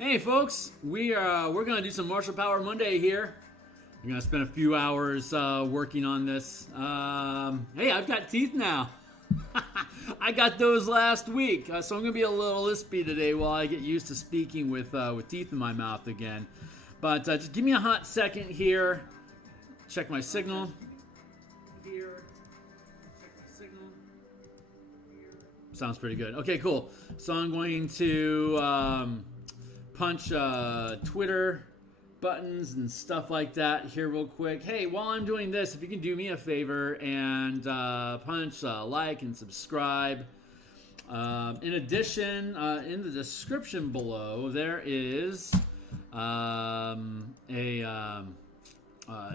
Hey folks, we're gonna do some Martial Power Monday here. We're gonna spend a few hours working on this. Hey, I've got teeth now. I got those last week, so I'm gonna be a little lispy today while I get used to speaking with teeth in my mouth again. But just give me a hot second here. Check my signal. Here. Check my signal. Sounds pretty good. Okay, cool. So I'm going to punch Twitter buttons and stuff like that here real quick. Hey, while I'm doing this, if you can do me a favor and punch like and subscribe. In addition, in the description below, there is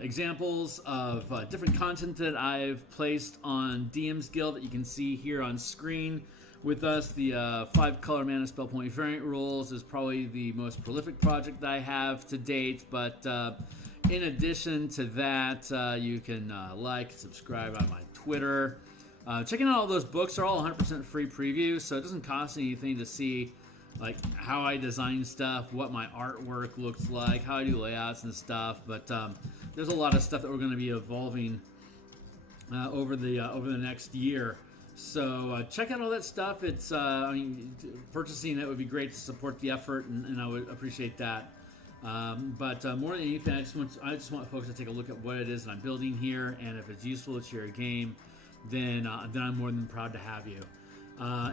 examples of different content that I've placed on DMsGuild that you can see here on screen. With us, the 5-color mana spell point variant rules is probably the most prolific project that I have to date. But in addition to that, you can like, subscribe on my Twitter. Checking out all those books are all 100% free previews, so it doesn't cost anything to see like how I design stuff, what my artwork looks like, how I do layouts and stuff. But there's a lot of stuff that we're going to be evolving over the next year. So check out all that stuff. It's purchasing it would be great to support the effort, and I would appreciate that. But more than anything, I just want folks to take a look at what it is that I'm building here, and if it's useful to your game, then I'm more than proud to have you.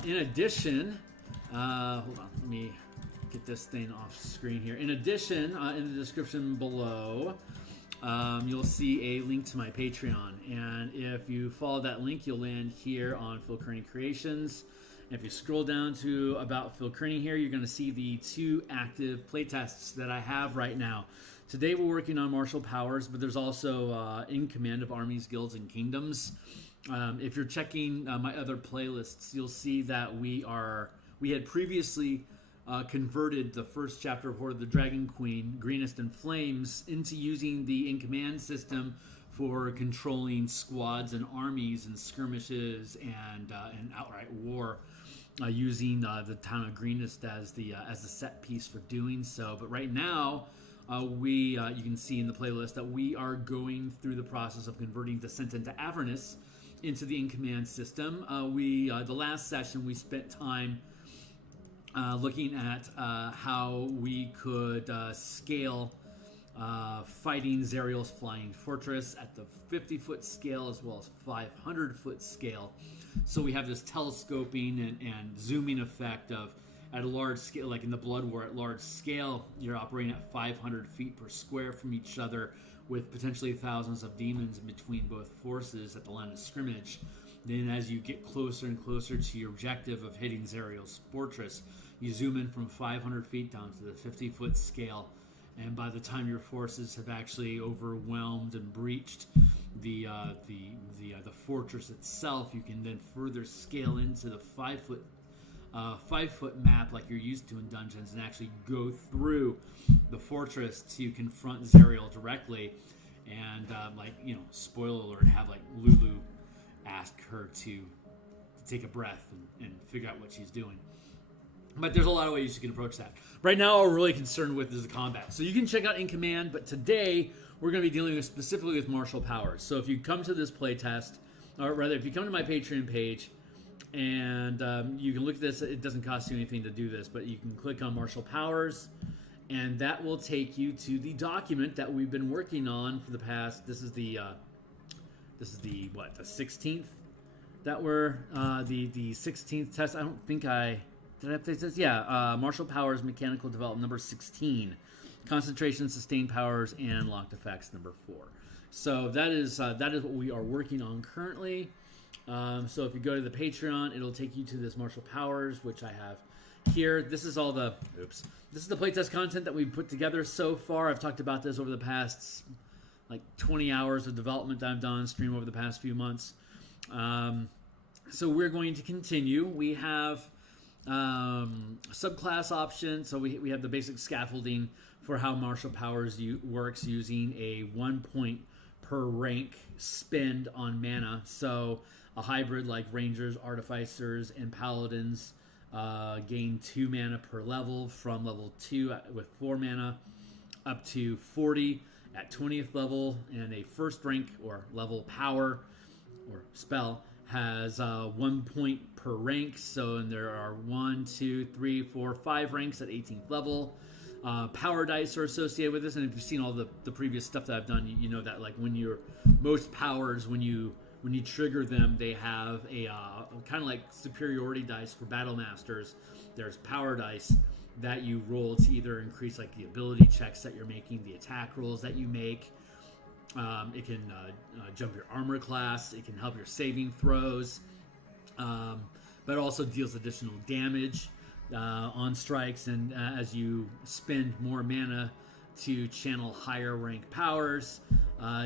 In addition, hold on, let me get this thing off screen here. In addition, in the description below, you'll see a link to my Patreon, and if you follow that link, you'll land here on Phil Kearney Creations. And if you scroll down to About Phil Kearney here, you're going to see the 2 active playtests that I have right now. Today we're working on Martial Powers, but there's also In Command of Armies, Guilds, and Kingdoms. If you're checking my other playlists, you'll see that we had previously converted the first chapter of Horde of the Dragon Queen, Greenest in Flames, into using the In Command system for controlling squads and armies and skirmishes and outright war, using the town of Greenest as the set piece for doing so. But right now, you can see in the playlist that we are going through the process of converting Descent into Avernus into the In Command system. The last session we spent time looking at how we could scale fighting Zariel's Flying Fortress at the 50-foot scale as well as 500-foot scale. So we have this telescoping and zooming effect of at a large scale, like in the Blood War, at large scale, you're operating at 500 feet per square from each other with potentially thousands of demons in between both forces at the line of scrimmage. Then as you get closer and closer to your objective of hitting Zariel's Fortress, you zoom in from 500 feet down to the 50-foot scale, and by the time your forces have actually overwhelmed and breached the fortress itself, you can then further scale into the 5-foot map like you're used to in dungeons and actually go through the fortress to confront Zariel directly. And spoiler alert, have like Lulu ask her to take a breath and figure out what she's doing. But there's a lot of ways you can approach that. Right now, what we're really concerned with is the combat. So you can check out In Command, but today we're going to be dealing specifically with Martial Powers. So if you come to this playtest, or rather, if you come to my Patreon page, and you can look at this, it doesn't cost you anything to do this, but you can click on Martial Powers, and that will take you to the document that we've been working on for the past. This is the 16th that we're the 16th test. I don't think did I update this? Yeah, Martial Powers Mechanical Development number 16, Concentration, Sustained Powers, and Locked Effects number 4. So that is what we are working on currently. So if you go to the Patreon, it'll take you to this Martial Powers, which I have here. This is all the this is the playtest content that we've put together so far. I've talked about this over the past like 20 hours of development that I've done on stream over the past few months. So we're going to continue. We have subclass options. So we have the basic scaffolding for how Martial Powers works using a 1 point per rank spend on mana. So a hybrid like Rangers, Artificers, and Paladins gain 2 mana per level from level 2 with 4 mana up to 40 at 20th level, and a first rank or level power or spell has 1 point per rank. So and there are 1, 2, 3, 4, 5 ranks at 18th level. Power dice are associated with this, and if you've seen all the previous stuff that I've done, you know that like when you're most powers, when you trigger them, they have a kind of like superiority dice for battle masters. There's power dice that you roll to either increase like the ability checks that you're making, the attack rolls that you make. It can jump your armor class. It can help your saving throws, but also deals additional damage on strikes. And as you spend more mana to channel higher rank powers,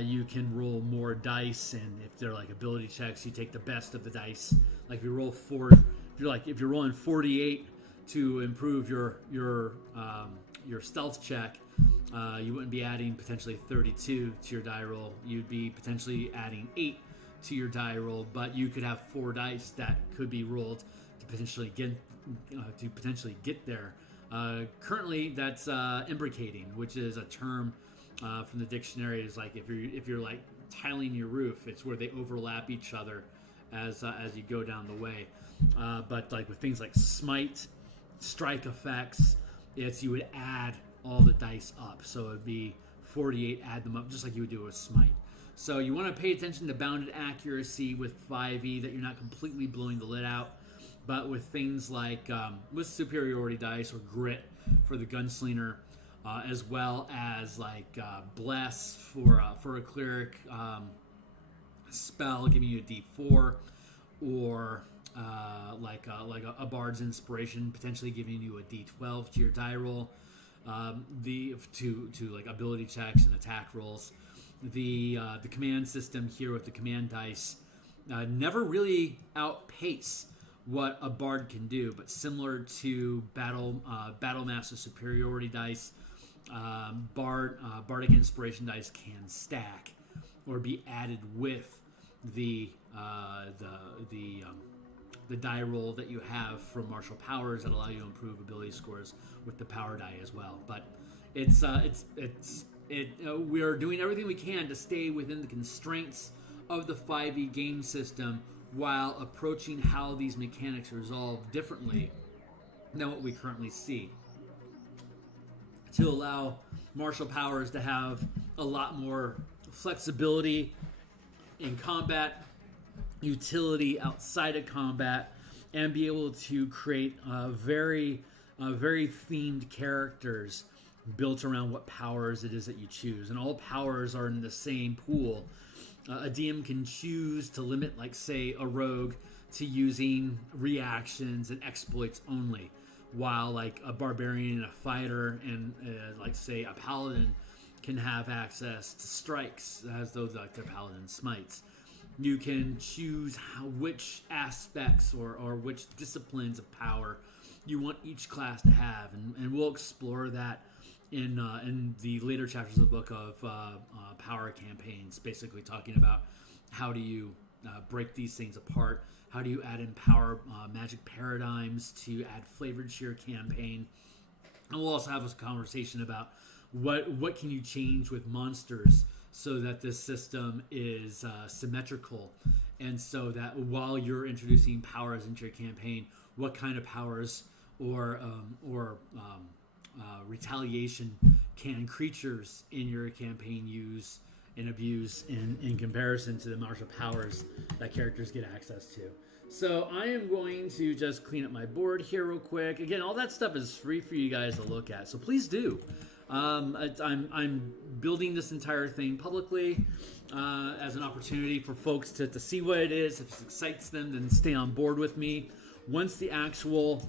you can roll more dice. And if they're like ability checks, you take the best of the dice. Like if you roll if you're rolling 48 to improve your stealth check, you wouldn't be adding potentially 32 to your die roll. You'd be potentially adding 8 to your die roll, but you could have 4 dice that could be rolled to potentially get there. Currently, that's imbricating, which is a term from the dictionary. Is like if you're like tiling your roof, it's where they overlap each other as you go down the way. But like with things like smite, strike effects, you would add all the dice up. So it'd be 48, add them up, just like you would do with smite. So you want to pay attention to bounded accuracy with 5e, that you're not completely blowing the lid out. But with things like with superiority dice or grit for the gunslinger, as well as like bless for a cleric spell, giving you a d4, or like a bard's inspiration, potentially giving you a d12 to your die roll. To like ability checks and attack rolls. The command system here with the command dice never really outpace what a bard can do, but similar to battle master superiority dice, bardic inspiration dice can stack or be added with the die roll that you have from martial powers that allow you to improve ability scores with the power die as well. But we are doing everything we can to stay within the constraints of the 5e game system while approaching how these mechanics resolve differently than what we currently see, to allow martial powers to have a lot more flexibility in combat, utility outside of combat, and be able to create very themed characters built around what powers it is that you choose. And all powers are in the same pool. A DM can choose to limit, like, say, a rogue to using reactions and exploits only, while, like, a barbarian and a fighter and, like, say, a paladin can have access to strikes as those, like, their paladin smites. You can choose which aspects or which disciplines of power you want each class to have, and we'll explore that in the later chapters of the book of power campaigns, basically talking about how do you break these things apart, how do you add in power magic paradigms to add flavored to your campaign, and we'll also have a conversation about what can you change with monsters so that this system is symmetrical, and so that while you're introducing powers into your campaign, what kind of powers or retaliation can creatures in your campaign use and abuse in comparison to the martial powers that characters get access to. So I am going to just clean up my board here real quick. Again, all that stuff is free for you guys to look at, so please do. I'm building this entire thing publicly as an opportunity for folks to see what it is. If it excites them, then stay on board with me. Once the actual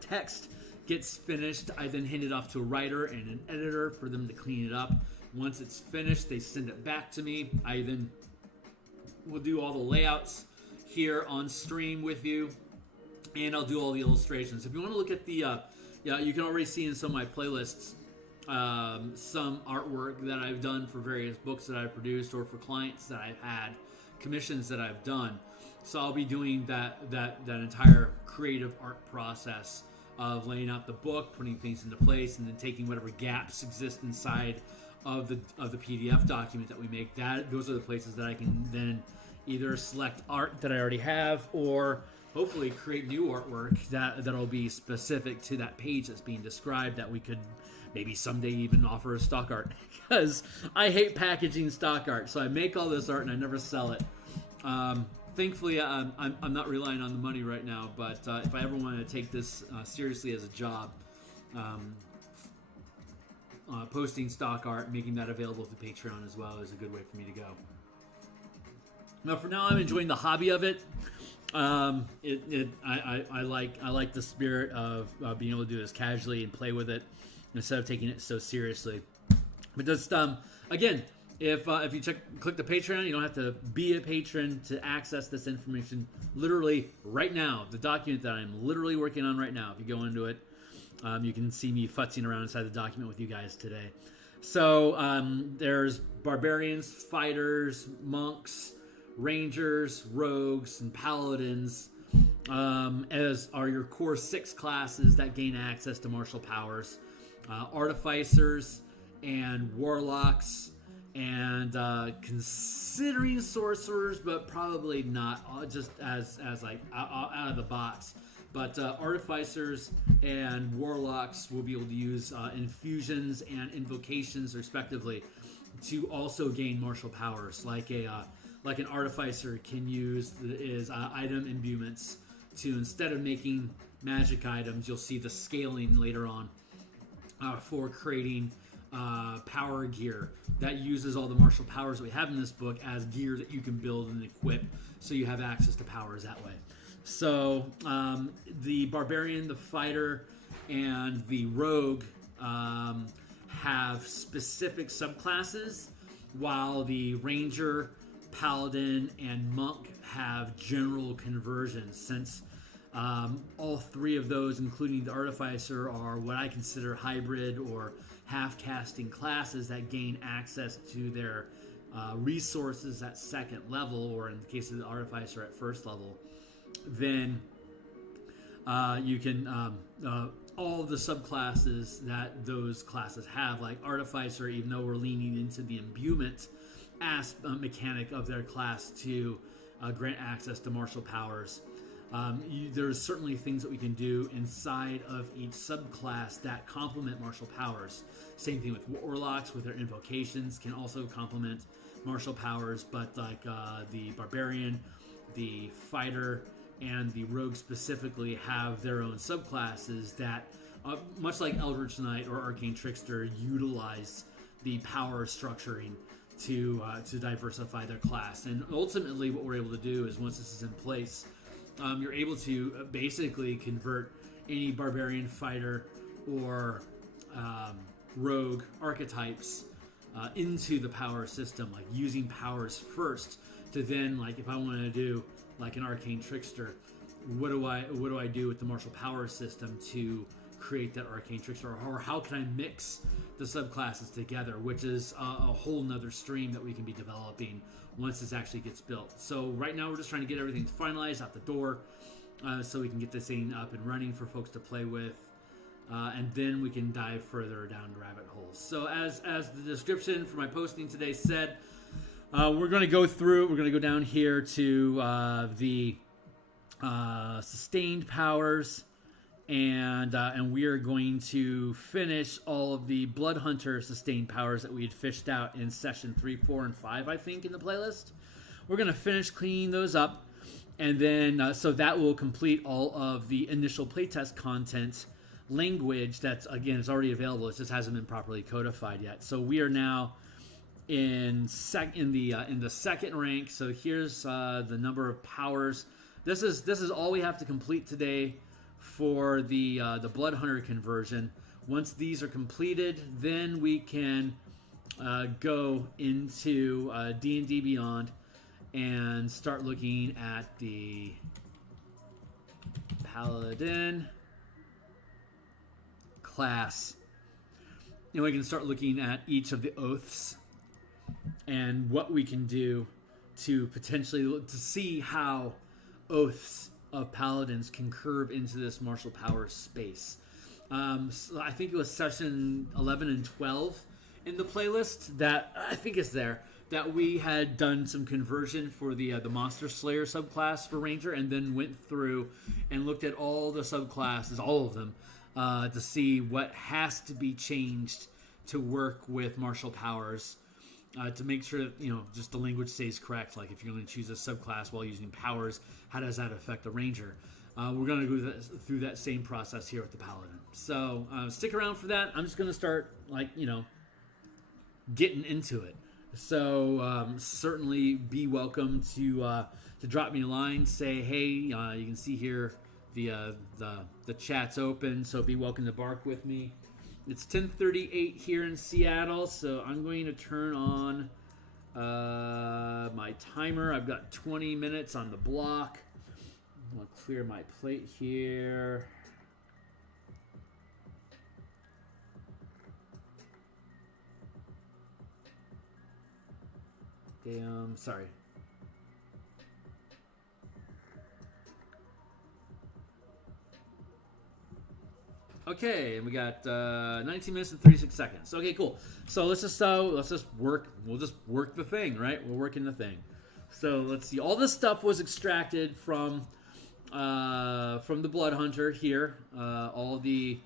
text gets finished, I then hand it off to a writer and an editor for them to clean it up. Once it's finished, they send it back to me. I then will do all the layouts here on stream with you, and I'll do all the illustrations. If you want to look at the you can already see in some of my playlists some artwork that I've done for various books that I've produced, or for clients that I've had, commissions that I've done. So I'll be doing that entire creative art process of laying out the book, putting things into place, and then taking whatever gaps exist inside of the PDF document that we make. Those are the places that I can then either select art that I already have, or hopefully create new artwork that'll be specific to that page that's being described, that we could maybe someday even offer as stock art, because I hate packaging stock art. So I make all this art and I never sell it. Thankfully, I'm not relying on the money right now, but if I ever wanted to take this seriously as a job, posting stock art, making that available through Patreon as well, is a good way for me to go. Now, for now, I'm enjoying the hobby of it. I like the spirit of being able to do this casually and play with it instead of taking it so seriously. But just again, if you click the Patreon, you don't have to be a patron to access this information. Literally right now, the document that I'm literally working on right now. If you go into it, you can see me futzing around inside the document with you guys today. So there's barbarians, fighters, monks, rangers, rogues, and paladins, as are your core 6 classes that gain access to martial powers. Artificers and warlocks, and considering sorcerers, but probably not, just as like out of the box. But artificers and warlocks will be able to use infusions and invocations, respectively, to also gain martial powers. Like an artificer can use item imbuements to, instead of making magic items, you'll see the scaling later on for creating power gear that uses all the martial powers that we have in this book as gear that you can build and equip, so you have access to powers that way. So the barbarian, the fighter, and the rogue have specific subclasses, while the ranger, paladin, and monk have general conversions, since all 3 of those, including the artificer, are what I consider hybrid or half-casting classes that gain access to their resources at 2nd level, or in the case of the artificer at 1st level. Then you can all the subclasses that those classes have, like artificer, even though we're leaning into the imbuement mechanic of their class to grant access to martial powers. There's certainly things that we can do inside of each subclass that complement martial powers. Same thing with warlocks, with their invocations, can also complement martial powers, but like the barbarian, the fighter, and the rogue specifically have their own subclasses that, much like Eldritch Knight or Arcane Trickster, utilize the power structuring to diversify their class. And ultimately what we're able to do is, once this is in place, you're able to basically convert any barbarian, fighter, or rogue archetypes into the power system, like using powers first to then, like if I wanted to do like an Arcane Trickster, what do I do with the martial power system to create that Arcane Trickster, or how can I mix the subclasses together, which is a whole nother stream that we can be developing once this actually gets built. So right now we're just trying to get everything finalized out the door, so we can get this thing up and running for folks to play with, and then we can dive further down rabbit holes. So as the description for my posting today said, we're going to go down here to the sustained powers, and we are going to finish all of the Blood Hunter sustained powers that we had fished out in session 3, 4, and 5, I think, in the playlist. We're going to finish cleaning those up, and then so that will complete all of the initial playtest content language that's, again, is already available. It just hasn't been properly codified yet. So we are now in the second rank. So here's the number of powers. This is all we have to complete today for the Blood Hunter conversion. Once these are completed, then we can go into D&D Beyond and start looking at the Paladin class. And we can start looking at each of the oaths and what we can do to potentially to see how oaths of paladins can curve into this martial power space. So I think it was session 11 and 12 in the playlist that I think is there, that we had done some conversion for the Monster Slayer subclass for Ranger, and then went through and looked at all the subclasses, all of them, to see what has to be changed to work with martial powers, to make sure that, just the language stays correct. Like if you're going to choose a subclass while using powers, how does that affect a Ranger? We're going to go through that same process here with the Paladin. So stick around for that. I'm just going to start, getting into it. So certainly be welcome to drop me a line. Say, hey, you can see here the chat's open, so be welcome to bark with me. It's 10:38 here in Seattle, so I'm going to turn on my timer. I've got 20 minutes on the block. I'll clear my plate here. Damn, sorry. Okay, and we got 19 minutes and 36 seconds. Okay, cool. So let's just work. We'll just work the thing, right? We're working the thing. So let's see. All this stuff was extracted from the Blood Hunter here. All the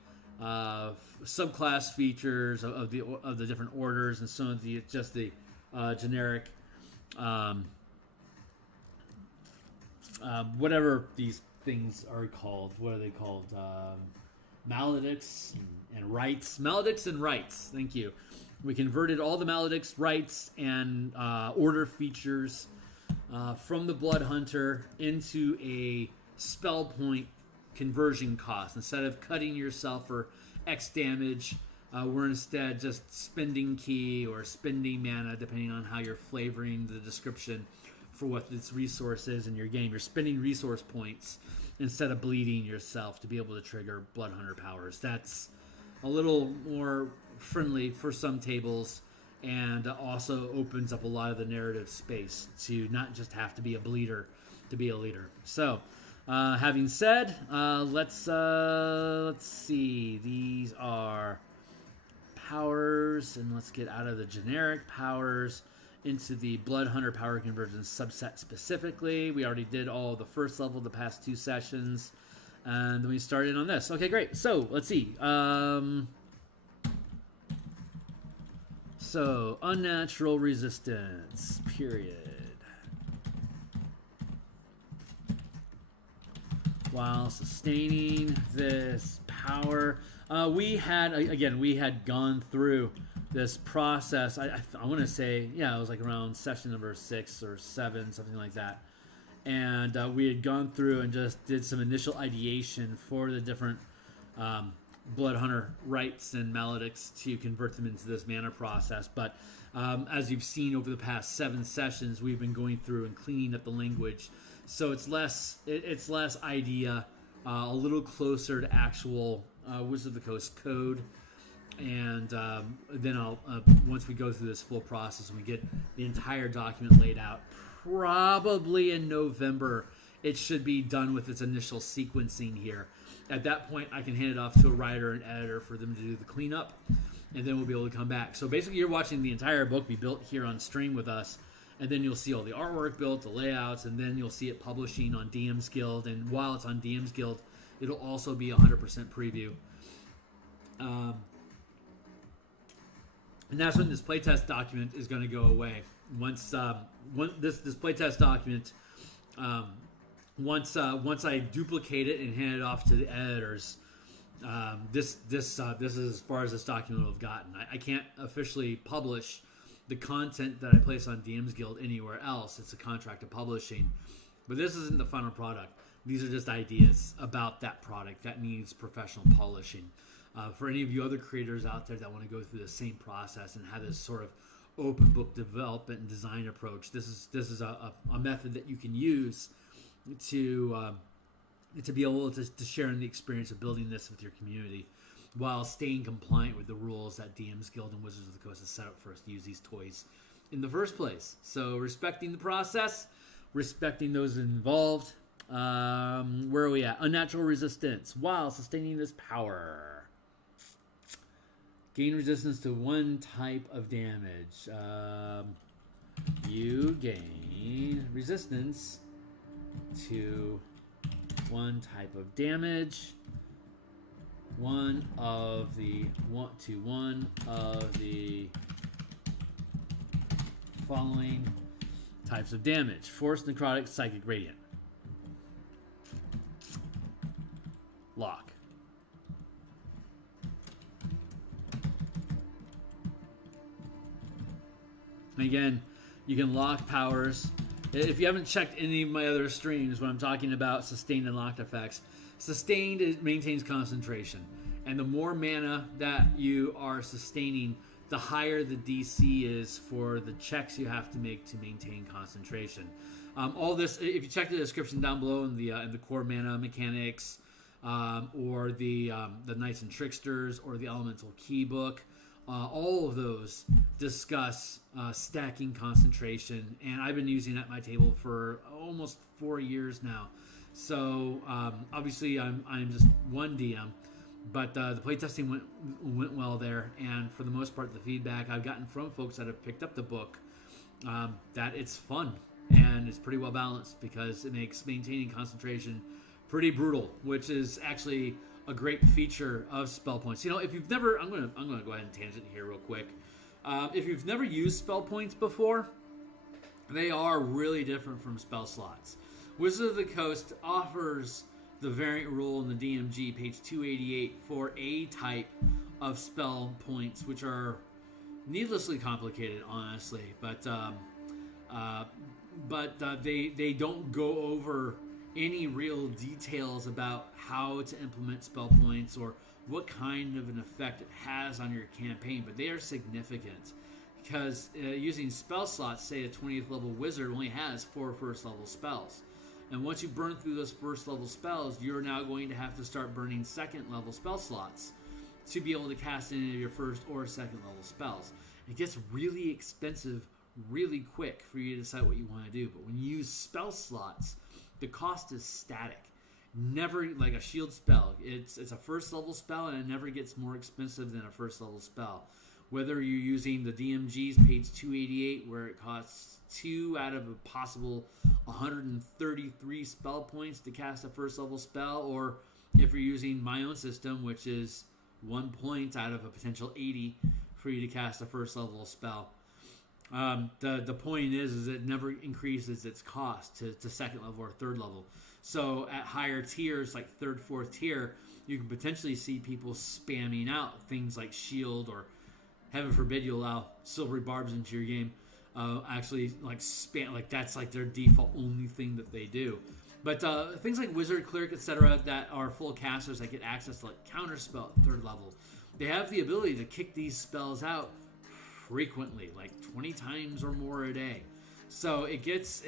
subclass features of the different orders, and some of the generic whatever these things are called. What are they called? Maledicts and rights. Maledicts and rights. Thank you. We converted all the Maledicts, rights, and order features from the Blood Hunter into a spell point conversion cost. Instead of cutting yourself for X damage, we're instead just spending ki or spending mana, depending on how you're flavoring the description for what this resource is in your game. You're spending resource points instead of bleeding yourself to be able to trigger Blood Hunter powers. That's a little more friendly for some tables, and also opens up a lot of the narrative space to not just have to be a bleeder to be a leader. So, having said, let's see. These are powers, and let's get out of the generic powers into the Blood Hunter power conversion subset specifically. We already did all the first level the past 2 sessions, and then we started on this. Okay, great. So let's see. So unnatural resistance, period. While sustaining this power, we had gone through this process. I want to say, it was like around session number 6 or 7, something like that. And we had gone through and just did some initial ideation for the different Blood Hunter rights and maledicts to convert them into this mana process. But as you've seen over the past 7 sessions, we've been going through and cleaning up the language. So it's less idea, a little closer to actual Wizards of the Coast code. And then once we go through this full process and we get the entire document laid out, probably in November, it should be done with its initial sequencing here. At that point, I can hand it off to a writer and editor for them to do the cleanup, and then we'll be able to come back. So basically, you're watching the entire book be built here on stream with us, and then you'll see all the artwork built, the layouts, and then you'll see it publishing on DMsGuild. And while it's on DMsGuild, it'll also be 100% preview. And that's when this playtest document is going to go away. Once this playtest document, once I duplicate it and hand it off to the editors, this is as far as this document will have gotten. I can't officially publish the content that I place on DMsGuild anywhere else. It's a contract of publishing, but this isn't the final product. These are just ideas about that product that needs professional polishing. For any of you other creators out there that want to go through the same process and have this sort of open book development and design approach, this is a method that you can use to be able to share in the experience of building this with your community while staying compliant with the rules that DMsGuild and Wizards of the Coast has set up for us to use these toys in the first place. So respecting the process, respecting those involved, Where are we at? Unnatural resistance while sustaining this power. Gain resistance to one type of damage. You gain resistance to one type of damage. One of the following types of damage: force, necrotic, psychic, radiant. Lock. And again, you can lock powers. If you haven't checked any of my other streams when I'm talking about sustained and locked effects, sustained, it maintains concentration. And the more mana that you are sustaining, the higher the DC is for the checks you have to make to maintain concentration. All this, if you check the description down below in the core mana mechanics, or the Knights and Tricksters, or the Elemental Keybook, all of those discuss stacking concentration, and I've been using it at my table for almost 4 years now. So obviously I'm just one DM, but the playtesting went well there, and for the most part, the feedback I've gotten from folks that have picked up the book, that it's fun and it's pretty well balanced because it makes maintaining concentration pretty brutal, which is actually a great feature of spell points. You know, if you've never, I'm gonna go ahead and tangent here real quick. If you've never used spell points before, they are really different from spell slots. Wizard of the Coast offers the variant rule in the DMG, page 288, for a type of spell points, which are needlessly complicated, honestly. But they don't go over any real details about how to implement spell points or what kind of an effect it has on your campaign, but they are significant because using spell slots, say a 20th level wizard only has 4 first level spells, and once you burn through those first level spells, you're now going to have to start burning second level spell slots to be able to cast any of your first or second level spells. It gets really expensive really quick for you to decide what you want to do, but when you use spell slots, the cost is static. Never, like a shield spell, it's a first level spell, and it never gets more expensive than a first level spell. Whether you're using the DMG's page 288, where it costs 2 out of a possible 133 spell points to cast a first level spell, or if you're using my own system, which is 1 point out of a potential 80 for you to cast a first level spell. The point is it never increases its cost to second level or third level. So at higher tiers, like third, fourth tier, you can potentially see people spamming out things like shield, or heaven forbid you allow silvery barbs into your game. Actually, like spam, like that's like their default only thing that they do. But things like wizard, cleric, etc., that are full casters that get access to like counterspell at third level, they have the ability to kick these spells out frequently, like 20 times or more a day. So it gets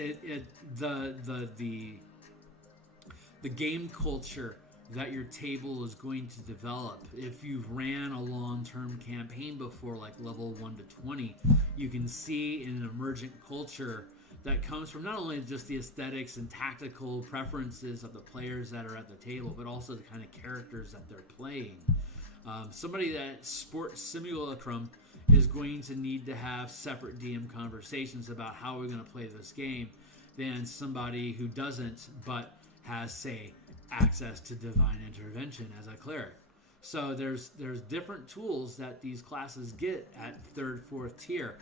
the game culture that your table is going to develop. If you've ran a long-term campaign before, like level 1 to 20, you can see an emergent culture that comes from not only just the aesthetics and tactical preferences of the players that are at the table, but also the kind of characters that they're playing. Somebody that sports simulacrum is going to need to have separate DM conversations about how we're going to play this game than somebody who doesn't, but has, say, access to divine intervention as a cleric. So there's different tools that these classes get at third, fourth tier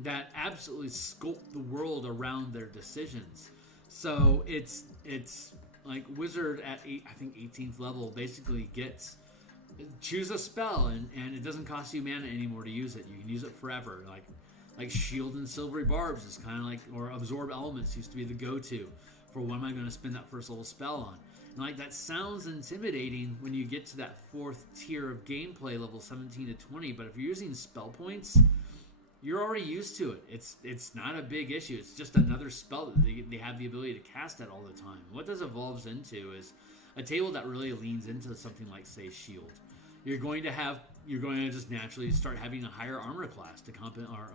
that absolutely sculpt the world around their decisions. So it's like Wizard at 18th level basically gets choose a spell and it doesn't cost you mana anymore to use it. You can use it forever. Like Shield and Silvery Barbs is kind of like, or Absorb Elements used to be the go-to for what am I going to spend that first level spell on. And like that sounds intimidating when you get to that fourth tier of gameplay, level 17 to 20. But if you're using spell points, you're already used to it. It's not a big issue. It's just another spell that they have the ability to cast at all the time. What this evolves into is a table that really leans into something like, say, Shield. You're going to just naturally start having a higher armor class to compensate, or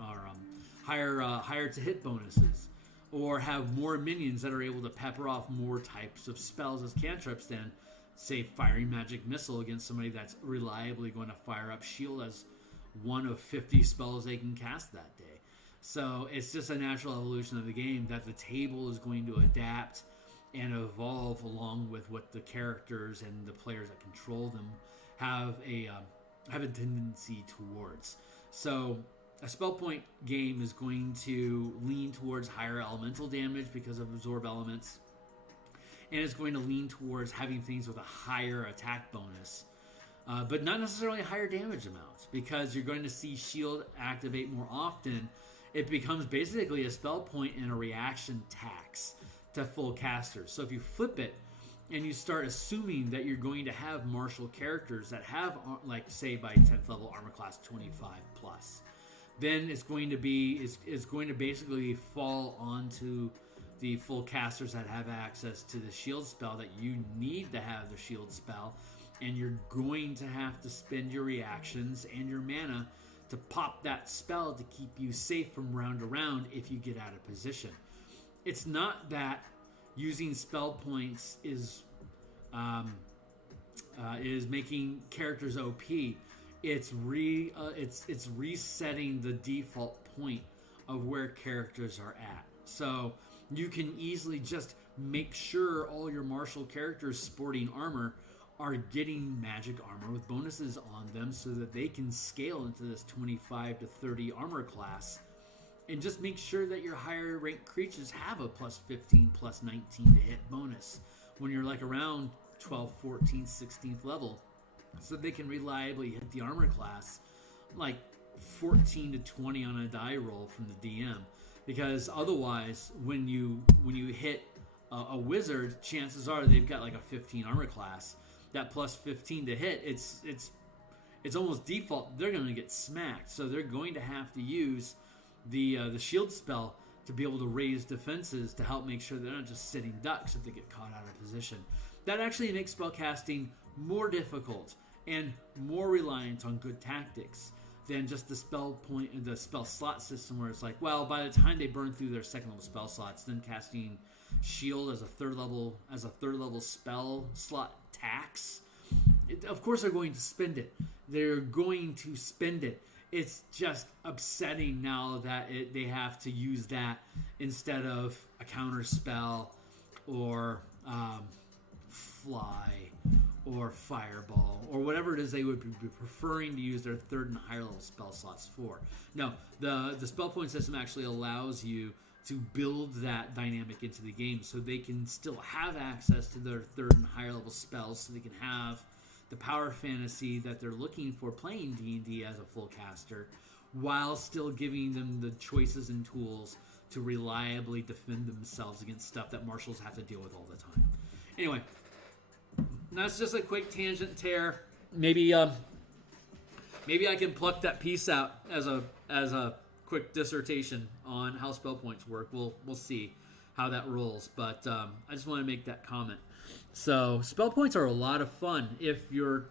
higher to hit bonuses. or have more minions that are able to pepper off more types of spells as cantrips than, say, firing magic missile against somebody that's reliably going to fire up shield as one of 50 spells they can cast that day. So it's just a natural evolution of the game that the table is going to adapt and evolve along with what the characters and the players that control them have a tendency towards. So a spell point game is going to lean towards higher elemental damage because of absorb elements, and it's going to lean towards having things with a higher attack bonus, but not necessarily higher damage amounts, because you're going to see shield activate more often. It becomes basically a spell point and a reaction tax to full casters. So if you flip it and you start assuming that you're going to have martial characters that have, like, say, by 10th level armor class 25 plus, then it's going to basically fall onto the full casters that have access to the shield spell that you need to have the shield spell, and you're going to have to spend your reactions and your mana to pop that spell to keep you safe from round to round if you get out of position. It's not that using spell points is making characters OP. It's resetting the default point of where characters are at. So you can easily just make sure all your martial characters sporting armor are getting magic armor with bonuses on them so that they can scale into this 25 to 30 armor class, and just make sure that your higher ranked creatures have a plus 15, plus 19 to hit bonus when you're like around 12, 14, 16th level, so they can reliably hit the armor class like 14 to 20 on a die roll from the DM. Because otherwise, when you hit a wizard, chances are they've got like a 15 armor class. That plus 15 to hit, it's almost default. They're going to get smacked, so they're going to have to use the shield spell to be able to raise defenses to help make sure they're not just sitting ducks if they get caught out of position. That actually makes spellcasting more difficult and more reliant on good tactics than just the spell slot system, where it's like, well, by the time they burn through their second level spell slots, then casting shield as a third level spell slot tax. Of course they're going to spend it. They're going to spend it. It's just upsetting now that they have to use that instead of a counter spell or fly or fireball or whatever it is they would be preferring to use their third and higher level spell slots for. No, the spell point system actually allows you to build that dynamic into the game so they can still have access to their third and higher level spells, so they can have the power fantasy that they're looking for playing D&D as a full caster, while still giving them the choices and tools to reliably defend themselves against stuff that marshals have to deal with all the time. Anyway, that's just a quick tangent tear. Maybe I can pluck that piece out as a quick dissertation on how spell points work. We'll see how that rolls, but I just want to make that comment. So spell points are a lot of fun if your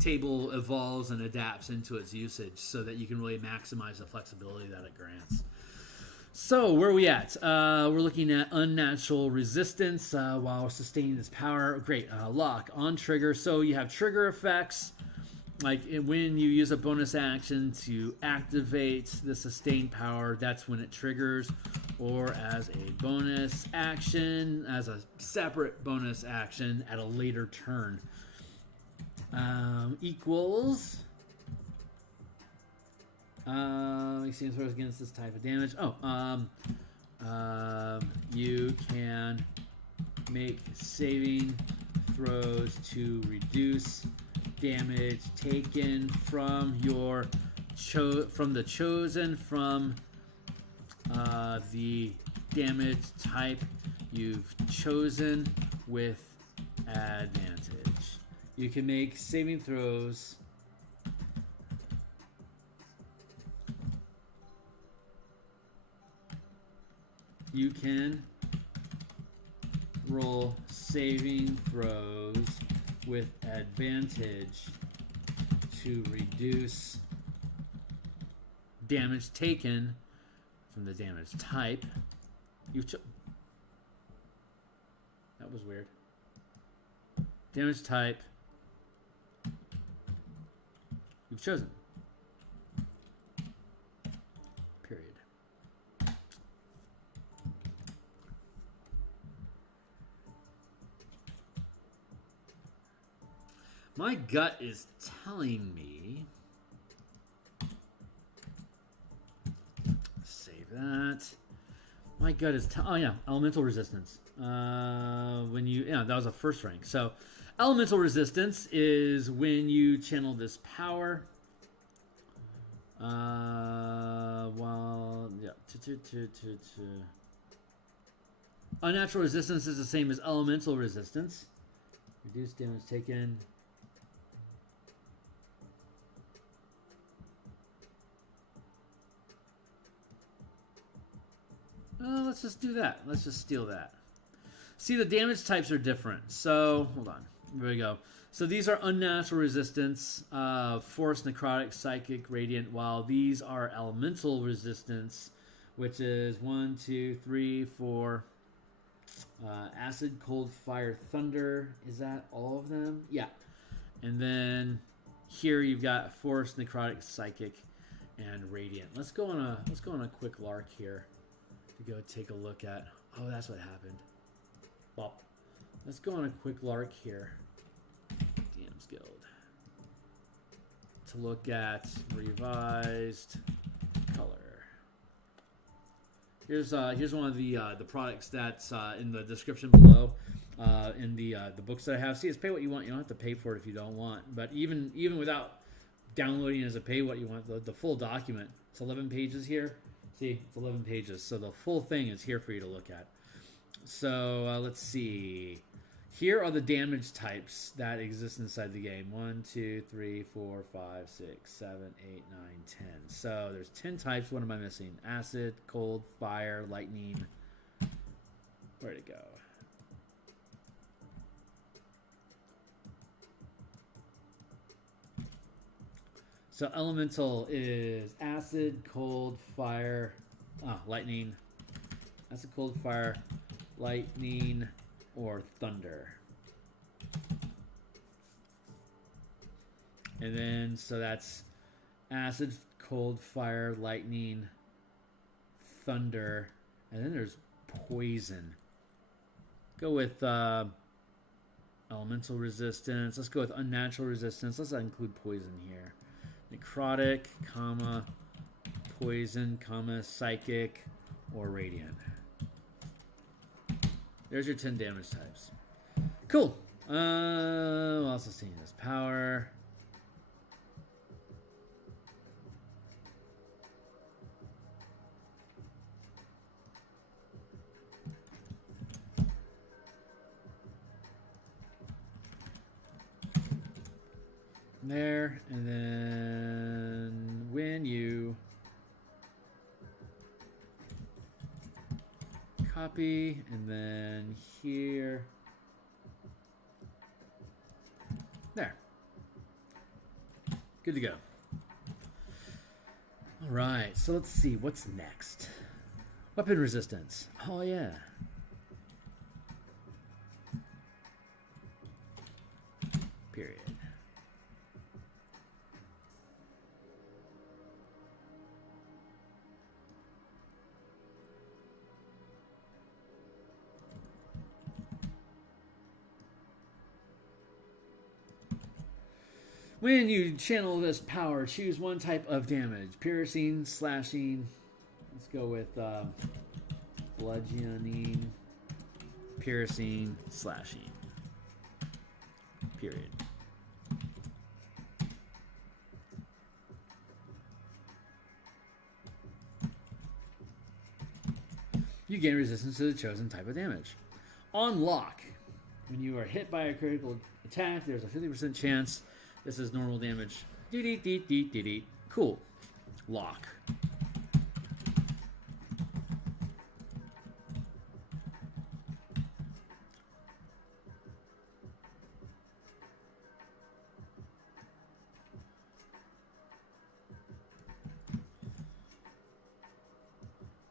table evolves and adapts into its usage, so that you can really maximize the flexibility that it grants. So where are we at? We're looking at unnatural resistance while sustaining this power. Great. Lock on trigger. So you have trigger effects, like when you use a bonus action to activate the sustained power, that's when it triggers, or as a bonus action, as a separate bonus action at a later turn. Equals extend throws against this type of damage. You can make saving throws to reduce damage taken from your the damage type you've chosen with advantage. You can make saving throws you can roll saving throws with advantage to reduce damage taken from the damage type That was weird. Damage type. You've chosen. Period. My gut is telling me. Save that. My gut is oh yeah, elemental resistance. When you that was a first rank. So elemental resistance is when you channel this power. Well, yeah. Unnatural resistance is the same as elemental resistance. Reduce damage taken. Let's just do that. Let's just steal that. See, the damage types are different. So, hold on. There we go. So these are unnatural resistance, force, necrotic, psychic, radiant, while these are elemental resistance, which is 1, 2, 3, 4. Acid, cold, fire, thunder. Is that all of them? Yeah. And then here you've got force, necrotic, psychic, and radiant. Let's go on a quick lark here to go take a look at. Oh, that's what happened. Well, let's go on a quick lark here. DMsGuild. To look at revised color. Here's one of the products that's in the description below in the books that I have. See, it's pay what you want. You don't have to pay for it if you don't want. But even without downloading it as a pay what you want, the full document, it's 11 pages here. See, it's 11 pages. So the full thing is here for you to look at. So let's see. Here are the damage types that exist inside the game. 1, 2, 3, 4, 5, 6, 7, 8, 9, 10. So there's 10 types. What am I missing? Acid, cold, fire, lightning. Where'd it go? So elemental is acid, cold, fire, lightning. Acid, cold, fire, lightning, or thunder. And then, so that's acid, cold, fire, lightning, thunder, and then there's poison. Go with elemental resistance. Let's go with unnatural resistance. Let's include poison here. Necrotic, comma, poison, comma, psychic, or radiant. There's your 10 damage types. Cool. What else is seeing this? Power. There, and then when you copy, and then here, there, good to go. All right, so let's see what's next. Weapon resistance. Oh yeah. Period. When you channel this power, choose one type of damage. Piercing, slashing. Let's go with bludgeoning, piercing, slashing. Period. You gain resistance to the chosen type of damage. On lock, when you are hit by a critical attack, there's a 50% chance. This is normal damage. Cool. Lock.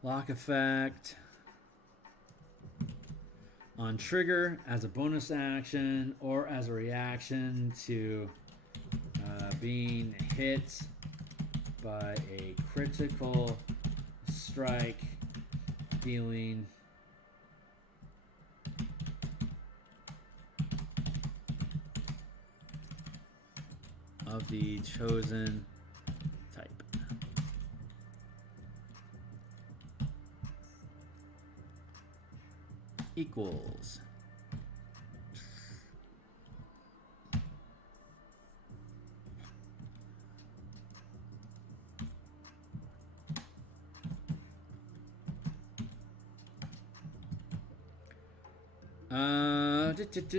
Lock effect. on trigger as a bonus action or as a reaction to being hit by a critical strike, dealing of the chosen type. Equals.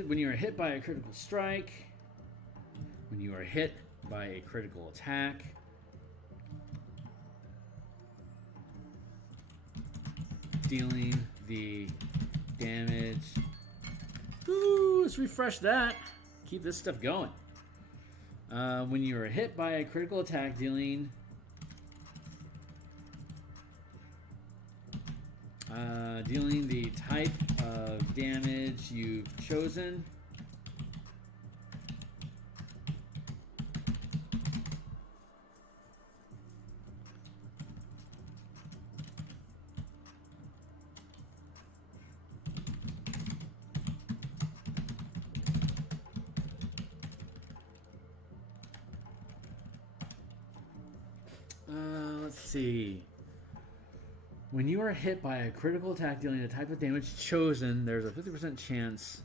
When you are hit by a critical strike, when you are hit by a critical attack, dealing the damage. Ooh, let's refresh that. Keep this stuff going. When you are hit by a critical attack, dealing the type of damage you've chosen. Let's see. When you are hit by a critical attack dealing the type of damage chosen, there's a 50% chance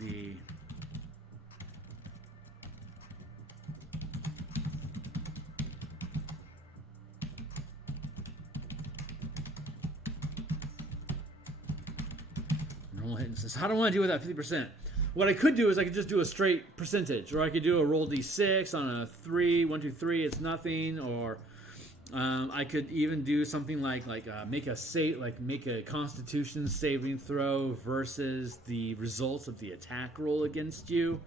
the normal hit and says, how do I want to deal with that 50%? What I could do is I could just do a straight percentage, or I could do a roll d6 on a 3, 1, 2, 3, it's nothing, or I could even do something like make a Constitution saving throw versus the results of the attack roll against you.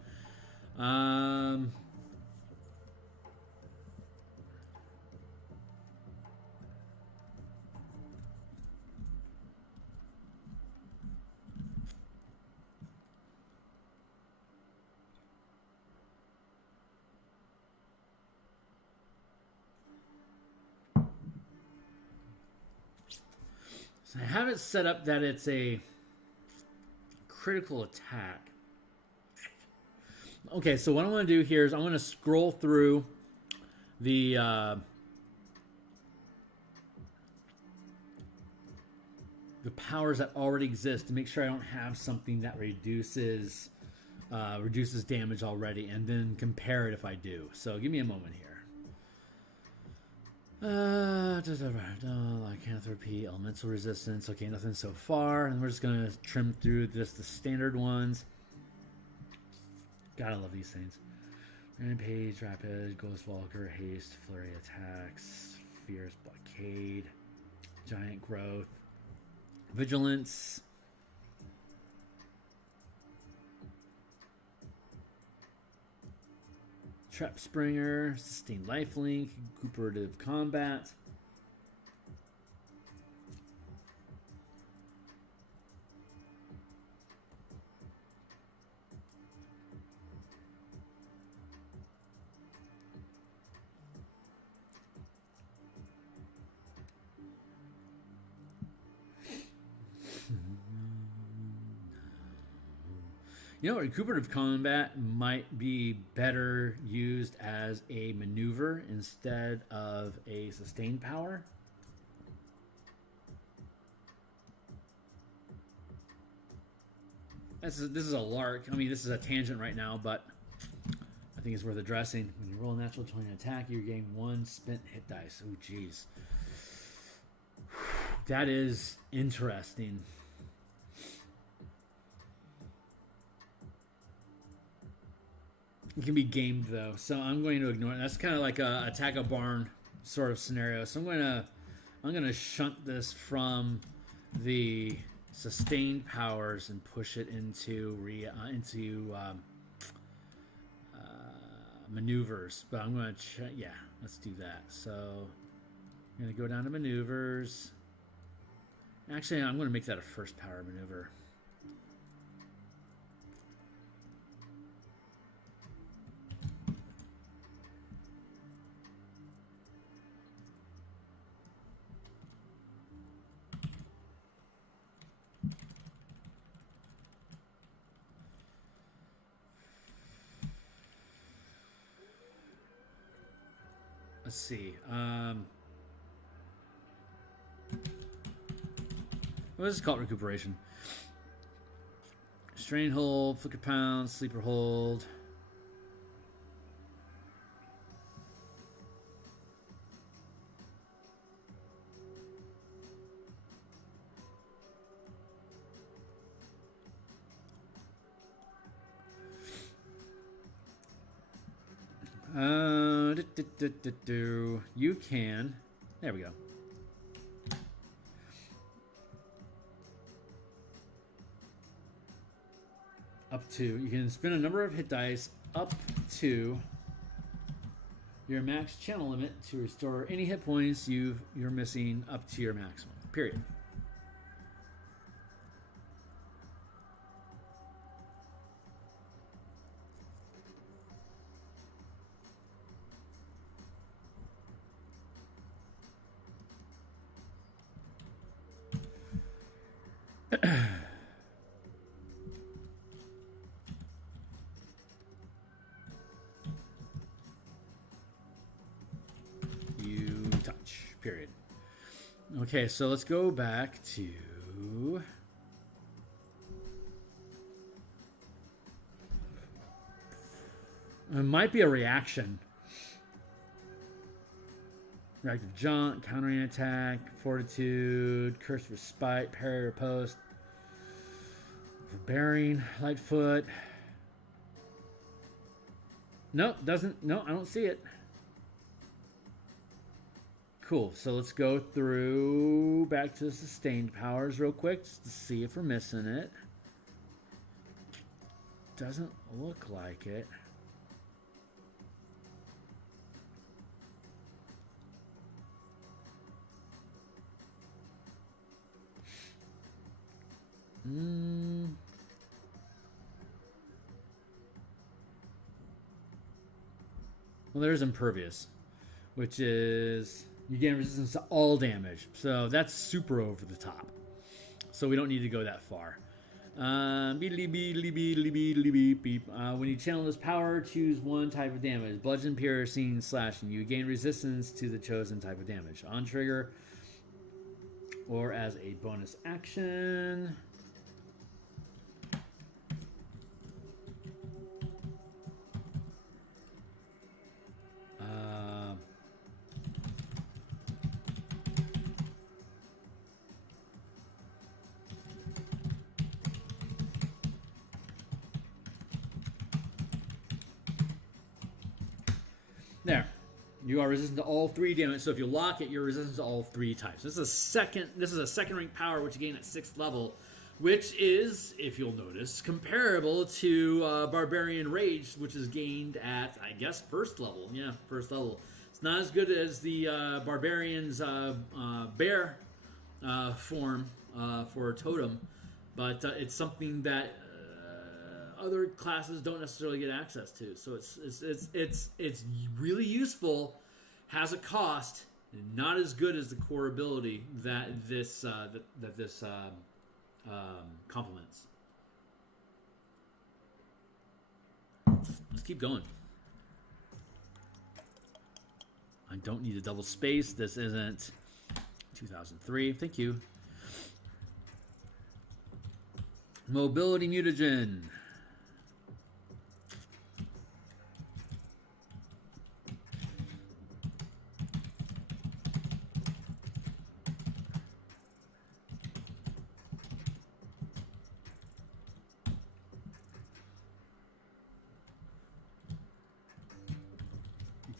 So I have it set up that it's a critical attack. Okay, so what I want to do here is I want to scroll through the powers that already exist to make sure I don't have something that reduces damage already, and then compare it if I do. So give me a moment here. Lycanthropy, elemental resistance. Okay, nothing so far. And we're just gonna trim through the standard ones. Gotta love these things. Rampage, Rapid, Ghostwalker, Haste, Flurry Attacks, Fierce Blockade, Giant Growth, Vigilance, Trap Springer, Sustained Lifelink, Cooperative Combat. You know, recuperative combat might be better used as a maneuver instead of a sustained power. This is a lark. I mean, this is a tangent right now, but I think it's worth addressing. When you roll a natural 20 attack, you're getting 1 spent hit dice. Oh, jeez. That is interesting. It can be gamed though, so I'm going to ignore it. That's kind of like a attack a barn sort of scenario. So I'm gonna shunt this from the sustained powers and push it into maneuvers. But I'm gonna check. Yeah, let's do that. So I'm going to go down to maneuvers. Actually, I'm going to make that a first power maneuver. Let's see. What is it called? Recuperation. Strain hold, flicker pound, sleeper hold. You can. There we go. Up to. You can spin a number of hit dice up to your max channel limit to restore any hit points you're missing up to your maximum. Period. You touch. Period. Okay, so let's go back to... It might be a reaction. Reactive jaunt, countering attack, fortitude, curse respite, parry or post, bearing, lightfoot. Nope, doesn't. No, I don't see it. Cool. So let's go through back to the sustained powers real quick just to see if we're missing it. Doesn't look like it. Well, there's impervious, which is you gain resistance to all damage. So that's super over the top. So we don't need to go that far. When you channel this power, choose one type of damage. Bludgeon, piercing, slashing. You gain resistance to the chosen type of damage. On trigger or as a bonus action. There. You are resistant to all 3 damage. So if you lock it, you're resistant to all 3 types. This is a second rank power which you gain at 6th level, which is, if you'll notice, comparable to Barbarian Rage, which is gained at, I guess, 1st level. Yeah, 1st level. It's not as good as the Barbarian's bear form for Totem, but it's something that other classes don't necessarily get access to. So it's really useful, has a cost, not as good as the core ability that this complements. Let's keep going. I don't need a double space. This isn't 2003. Thank you. Mobility mutagen.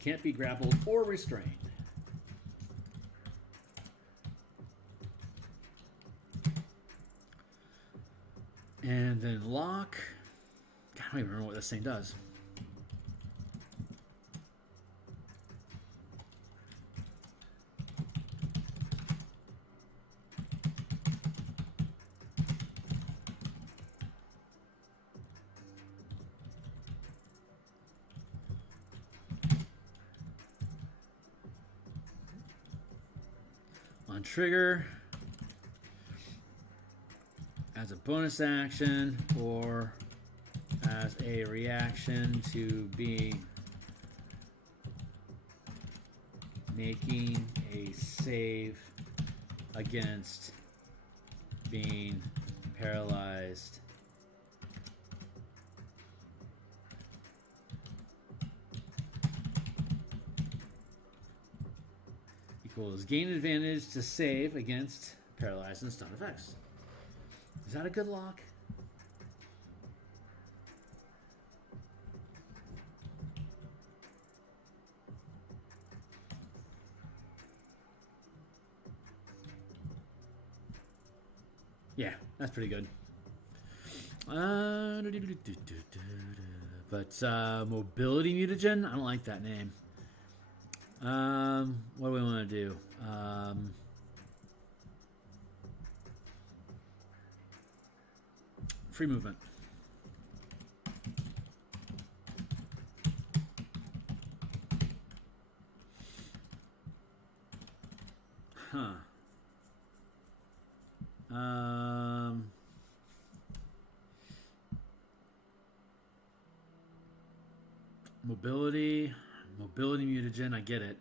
Can't be grappled or restrained. And then lock. God, I don't even remember what this thing does. trigger as a bonus action or as a reaction to being making a save against being paralyzed. Equals gain advantage to save against paralyzed and stun effects. Is that a good lock? Yeah, that's pretty good. But mobility mutagen, I don't like that name. What do we want to do? Free movement. Huh. Mobility mutagen, I get it.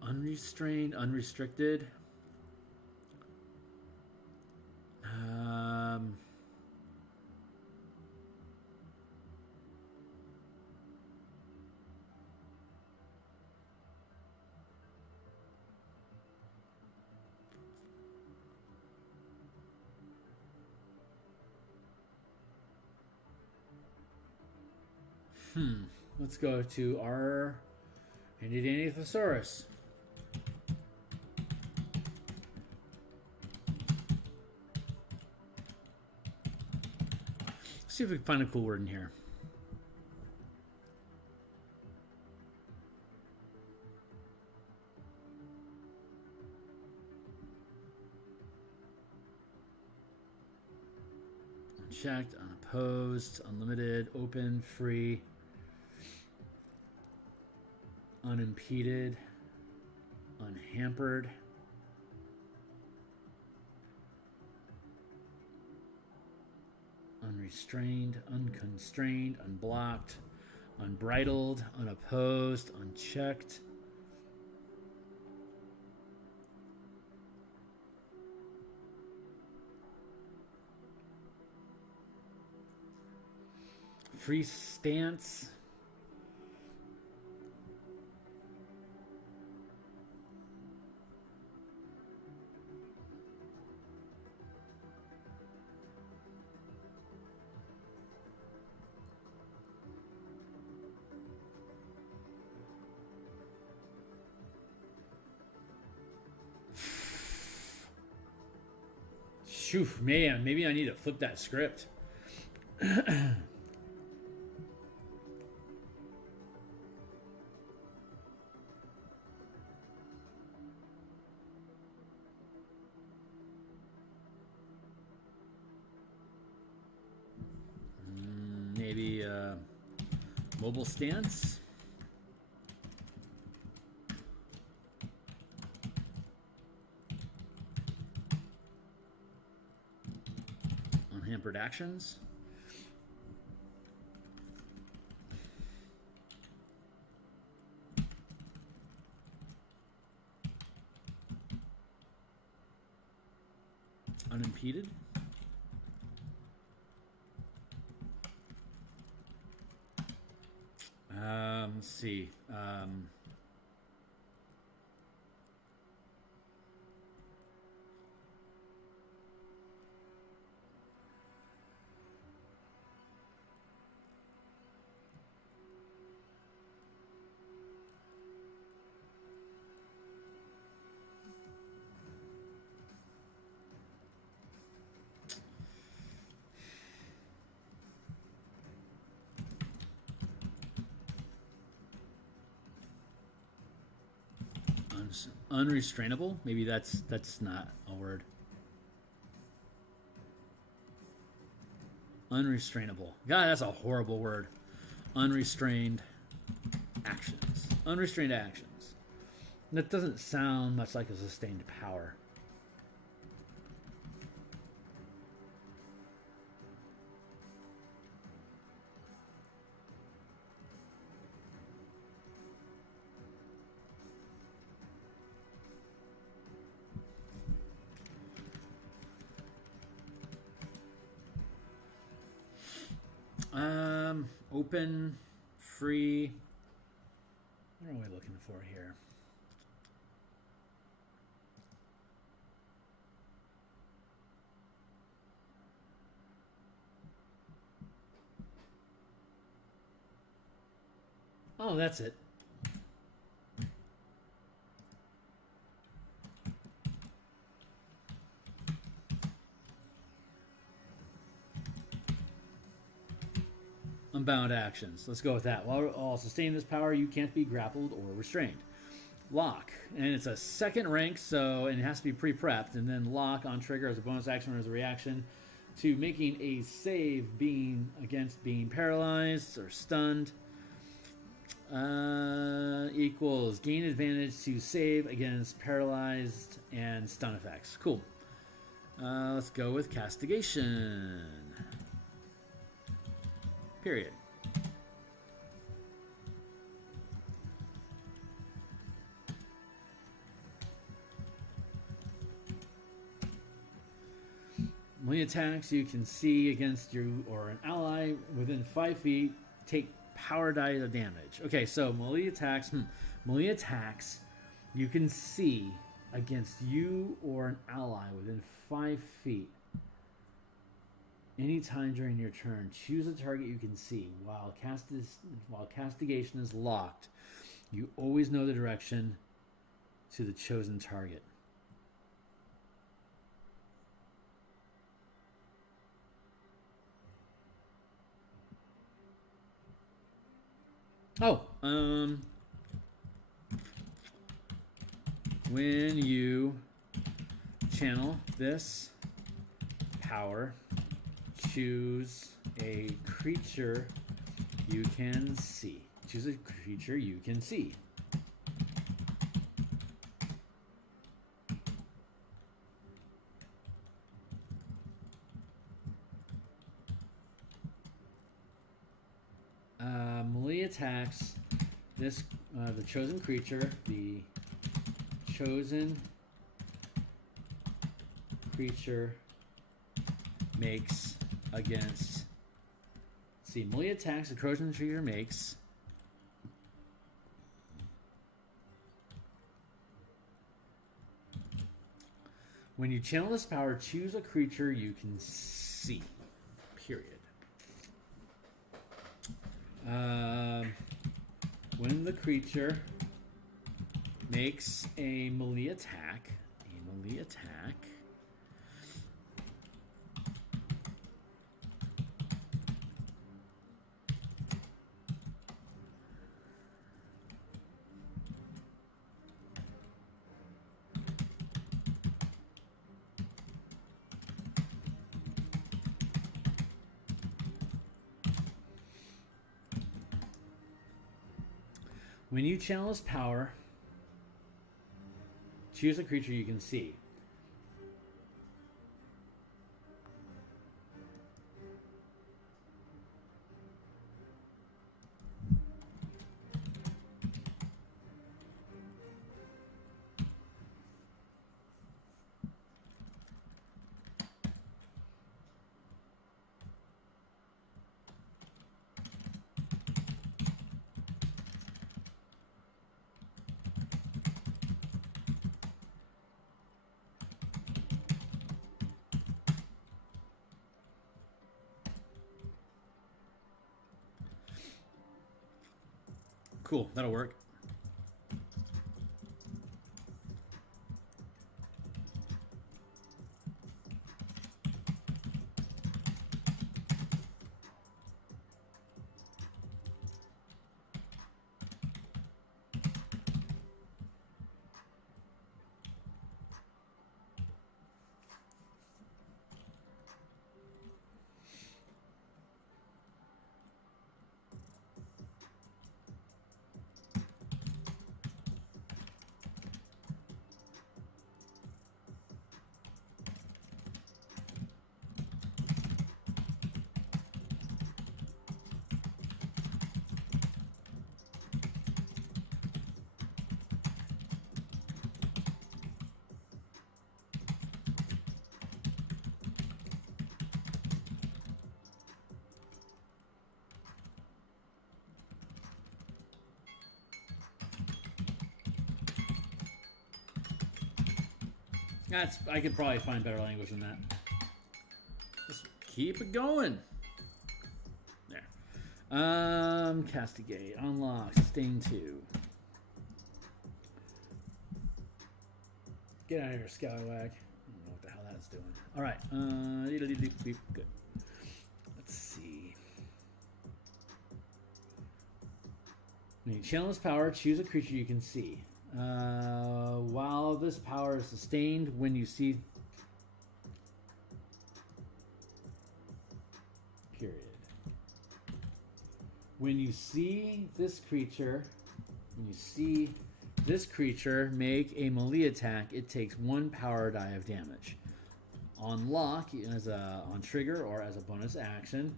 Unrestrained, unrestricted. Let's go to our Handy Thesaurus. See if we can find a cool word in here. Unchecked, unopposed, unlimited, open, free, unimpeded, unhampered. Unrestrained, unconstrained, unblocked, unbridled, unopposed, unchecked. Free stance. Phew, man, maybe I need to flip that script. Maybe mobile stance. Unhampered actions. Unimpeded. Let's see. Unrestrainable? Maybe that's not a word. Unrestrainable. God, that's a horrible word. Unrestrained actions. Unrestrained actions. That doesn't sound much like a sustained power. Open, free. What are we looking for here? Oh, that's it. Unbound actions. Let's go with that. While sustaining this power, you can't be grappled or restrained. Lock. And it's a second rank, and it has to be pre-prepped. And then lock on trigger as a bonus action or as a reaction to making a save against being paralyzed or stunned. Equals gain advantage to save against paralyzed and stun effects. Cool. Let's go with castigation. Period. Melee attacks you can see against you or an ally within 5 feet take power die of damage. Okay, so melee attacks you can see against you or an ally within 5 feet. Anytime during your turn, choose a target you can see. While castigation is locked, you always know the direction to the chosen target. Oh, when you channel this power, choose a creature you can see. Choose a creature you can see. Melee attacks this the chosen creature. The chosen creature makes against. See, melee attacks the chosen creature makes. When you channel this power, choose a creature you can see. Period. When the creature makes a melee attack, when you channel this power, choose a creature you can see. Cool, that'll work. I could probably find better language than that. Just keep it going. There. Castigate, unlock, sustain 2. Get out of here, Scallywag. I don't know what the hell that's doing. All right. Good. Let's see. When you channel this power, choose a creature you can see. While this power is sustained, when you see... Period. When you see this creature... make a melee attack, it takes 1 power die of damage. On lock, on trigger or as a bonus action,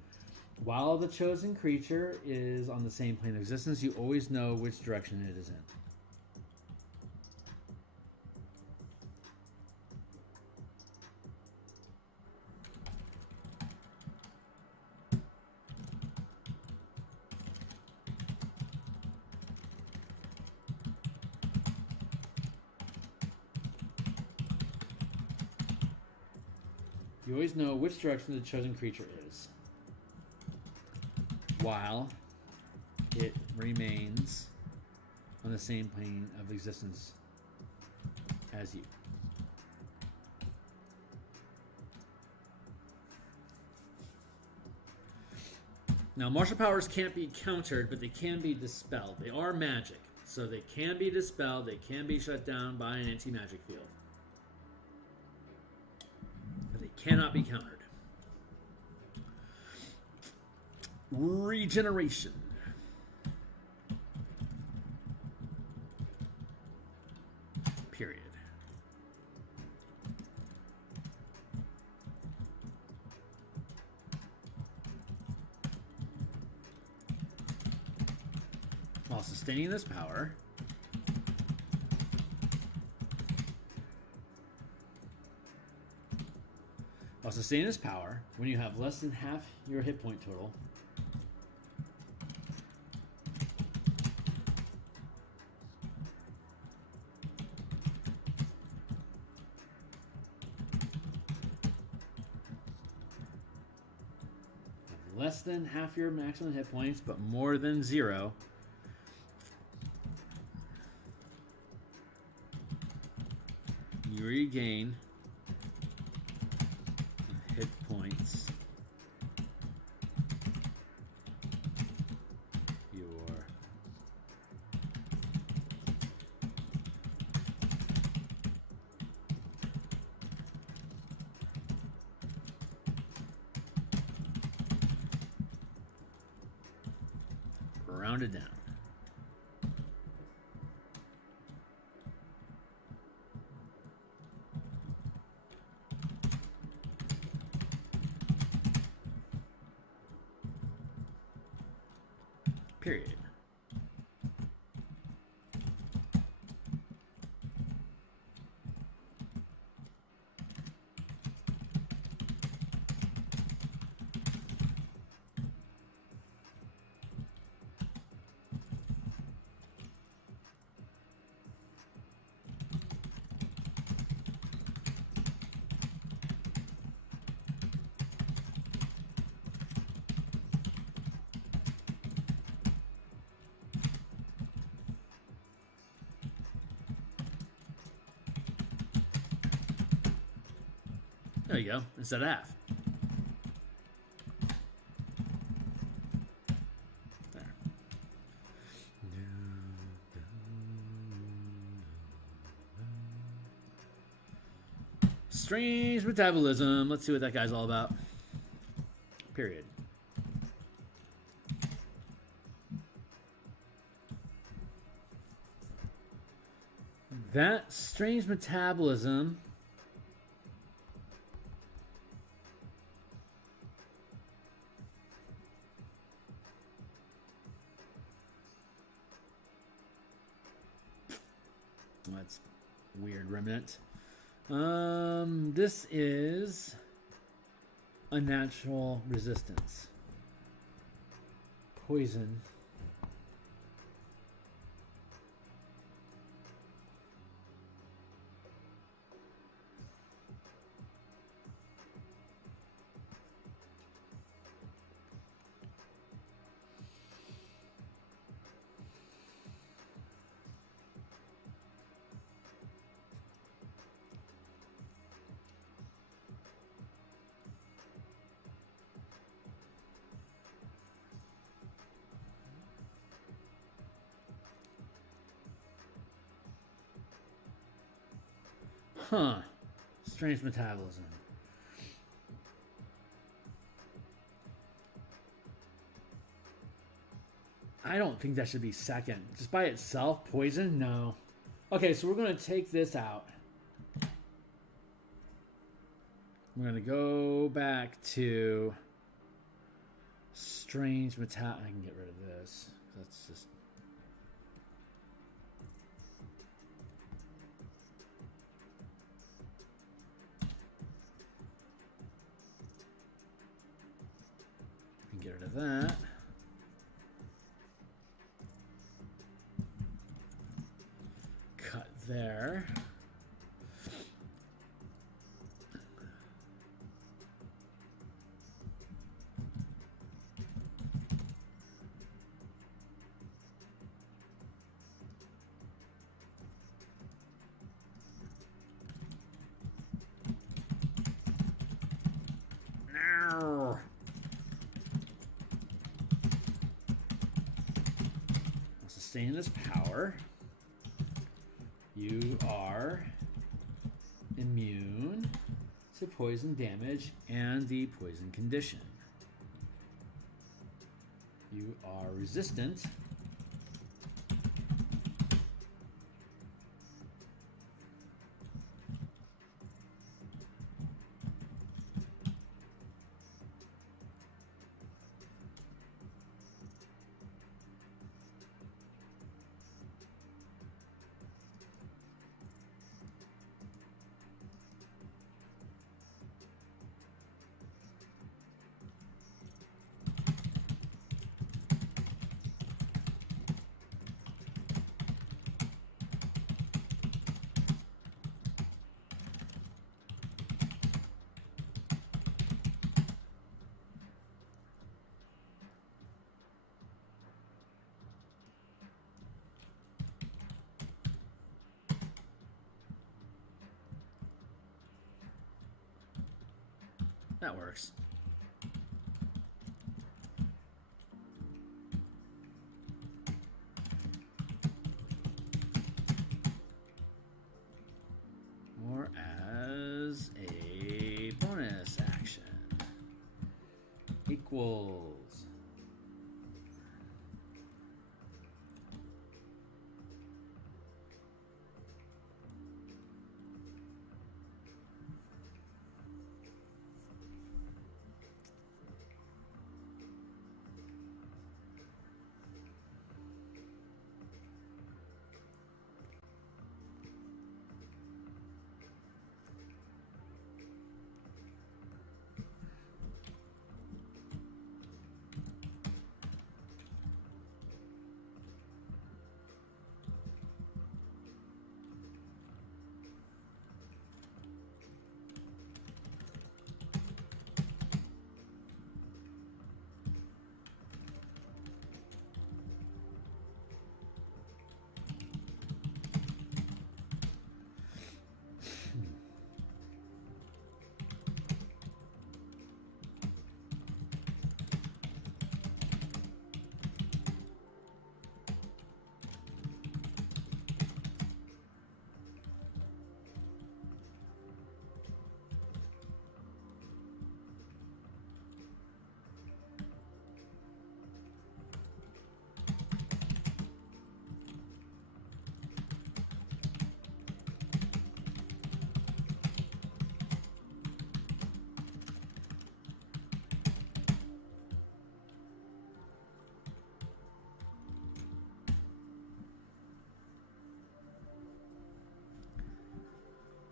while the chosen creature is on the same plane of existence, you always know which direction it is in. You always know which direction the chosen creature is, while it remains on the same plane of existence as you. Now, martial powers can't be countered, but they can be dispelled. They are magic, so they can be dispelled. They can be shut down by an anti-magic field. Cannot be countered. Regeneration. Period. While sustaining this power, while sustaining this power, when you have less than half your hit point total, less than half your maximum hit points, but more than 0, you regain hit points your rounded down. Period. There you go, instead of half. There. Strange metabolism. Let's see what that guy's all about. Period. That strange metabolism that's weird remnant. This is unnatural resistance. Poison. Huh. Strange metabolism. I don't think that should be second. Just by itself, poison? No. Okay, so we're going to take this out. We're going to go back to strange metal. I can get rid of this. That's just... I can get rid of that. Cut there. Sustain this power. You are immune to poison damage and the poison condition. You are resistant That works. Or as a bonus action. Equals.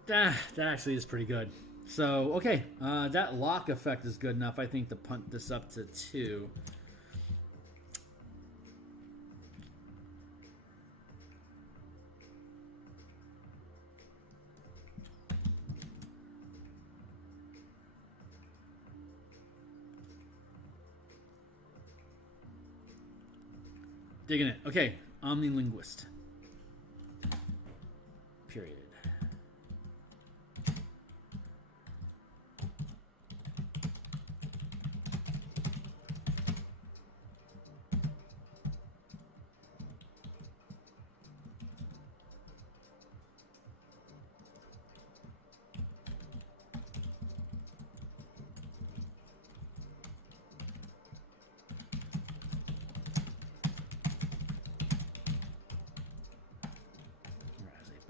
That actually is pretty good. So, okay, that lock effect is good enough, I think, to punt this up to 2. Digging it. Okay, Omnilinguist. Period.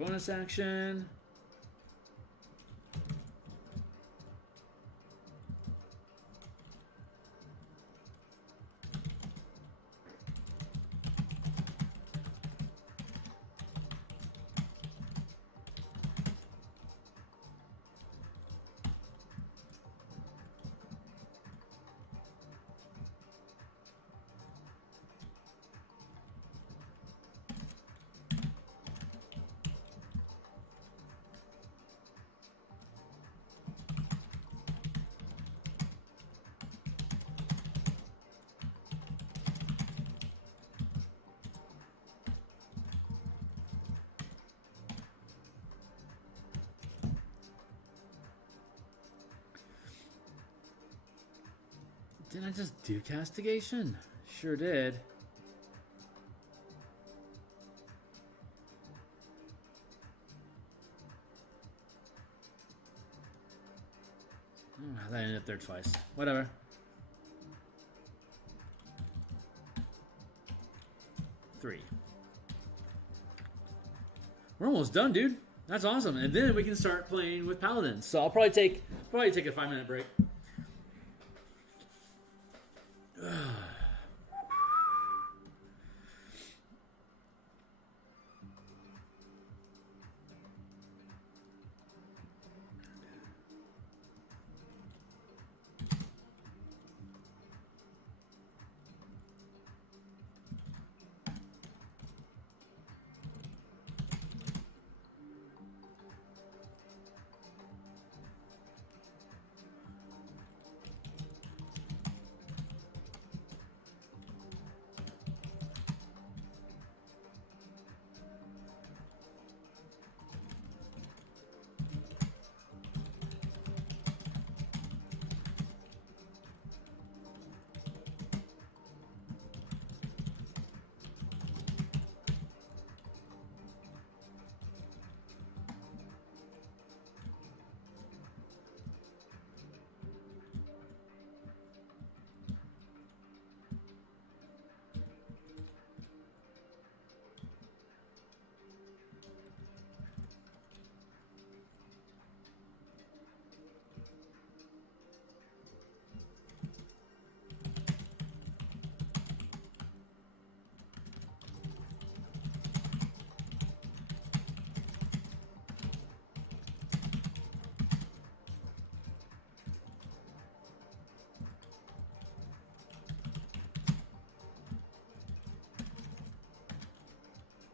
bonus action. Didn't I just do castigation? Sure did. Oh, that ended up there twice. Whatever. Three. We're almost done, dude. That's awesome. And then we can start playing with paladins. So I'll probably take a 5-minute break.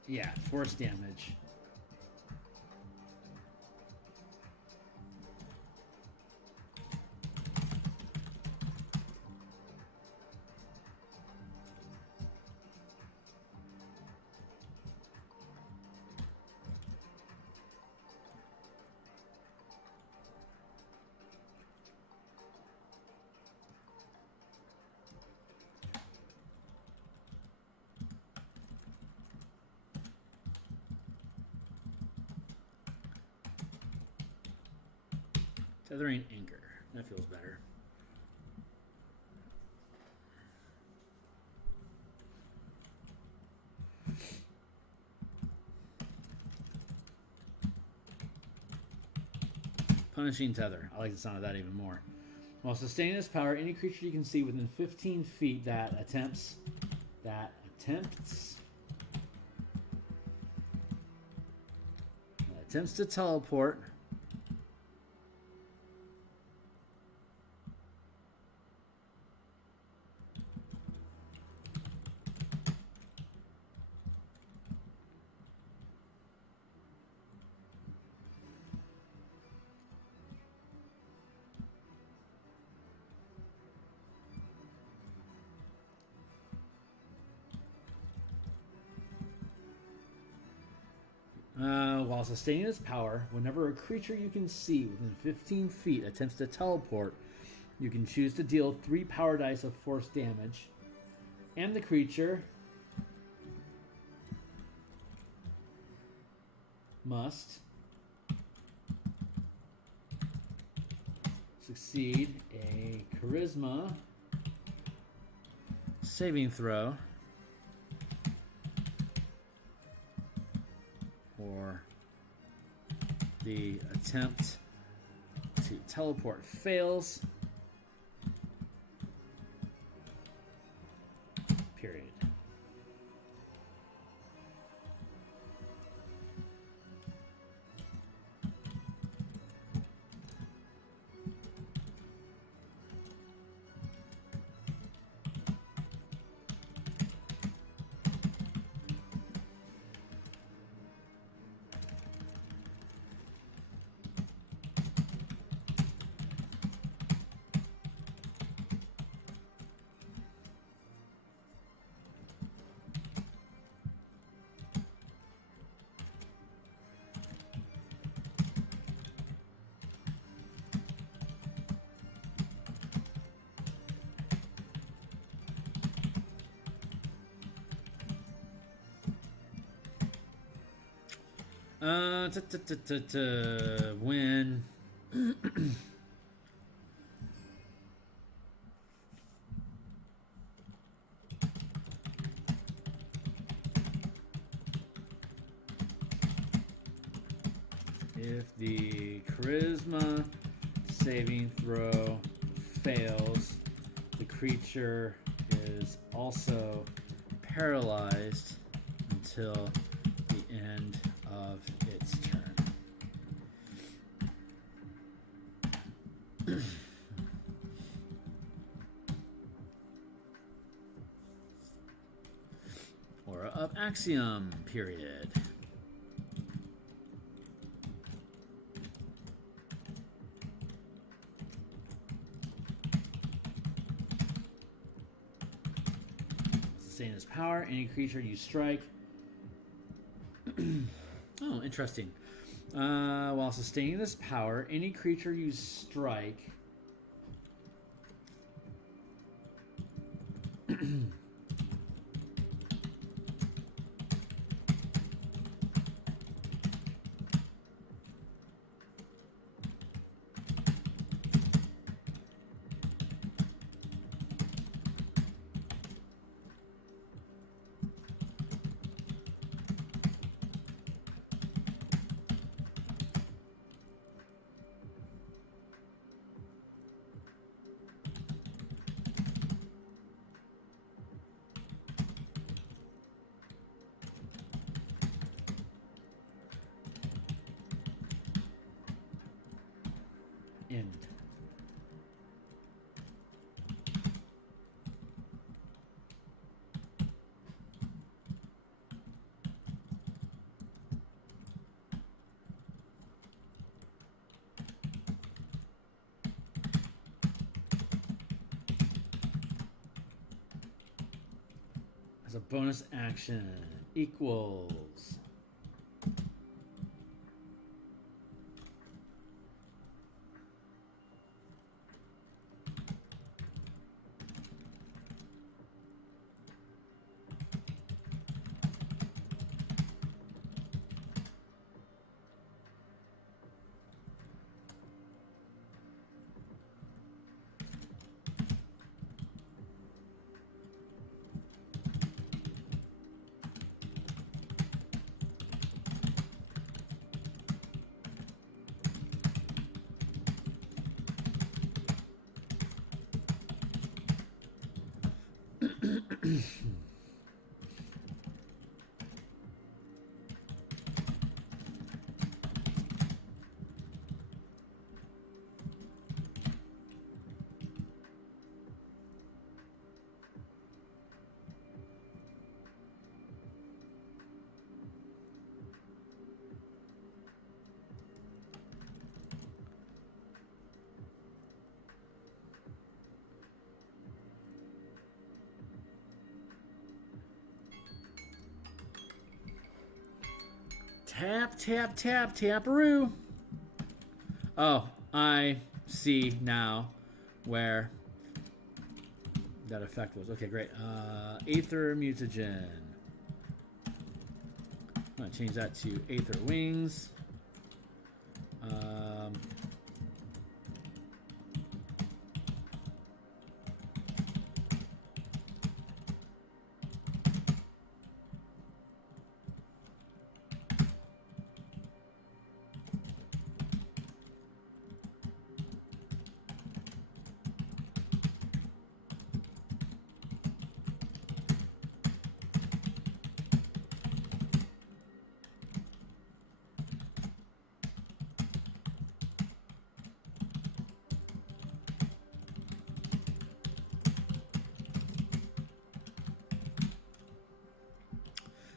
Yeah, force damage. Tethering anchor. That feels better. Punishing tether. I like the sound of that even more. While sustaining this power, any creature you can see within 15 feet that attempts to teleport while sustaining its power, whenever a creature you can see within 15 feet attempts to teleport, you can choose to deal 3 power dice of force damage, and the creature must succeed a charisma saving throw or the attempt to teleport fails, period. When if the charisma saving throw fails, the creature is also paralyzed until the end of its turn. Aura of Axiom, period. Sustain his power. Any creature you strike. Oh, interesting. While sustaining this power, any creature you strike end. As a bonus action, equals. Tap, tap, tap, taparoo. Oh, I see now where that effect was. Okay, great. Aether Mutagen. I'm going to change that to Aether Wings.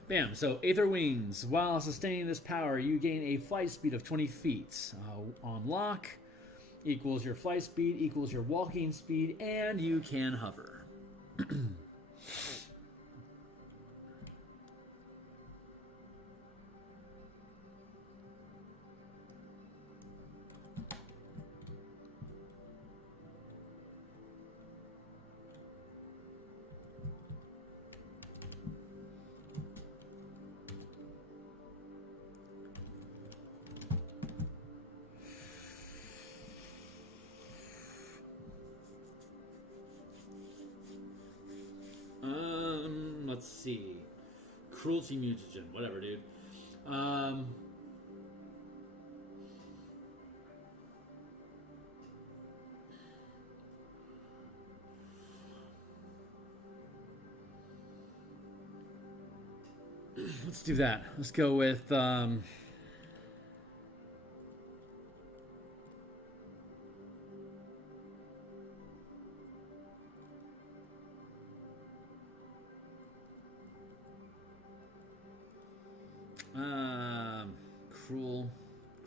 Bam. So Aether Wings. While sustaining this power, you gain a flight speed of 20 feet. On lock, equals your flight speed, equals your walking speed, and you can hover. Let's see. Cruelty mutagen, whatever, dude. Let's do that. Let's go with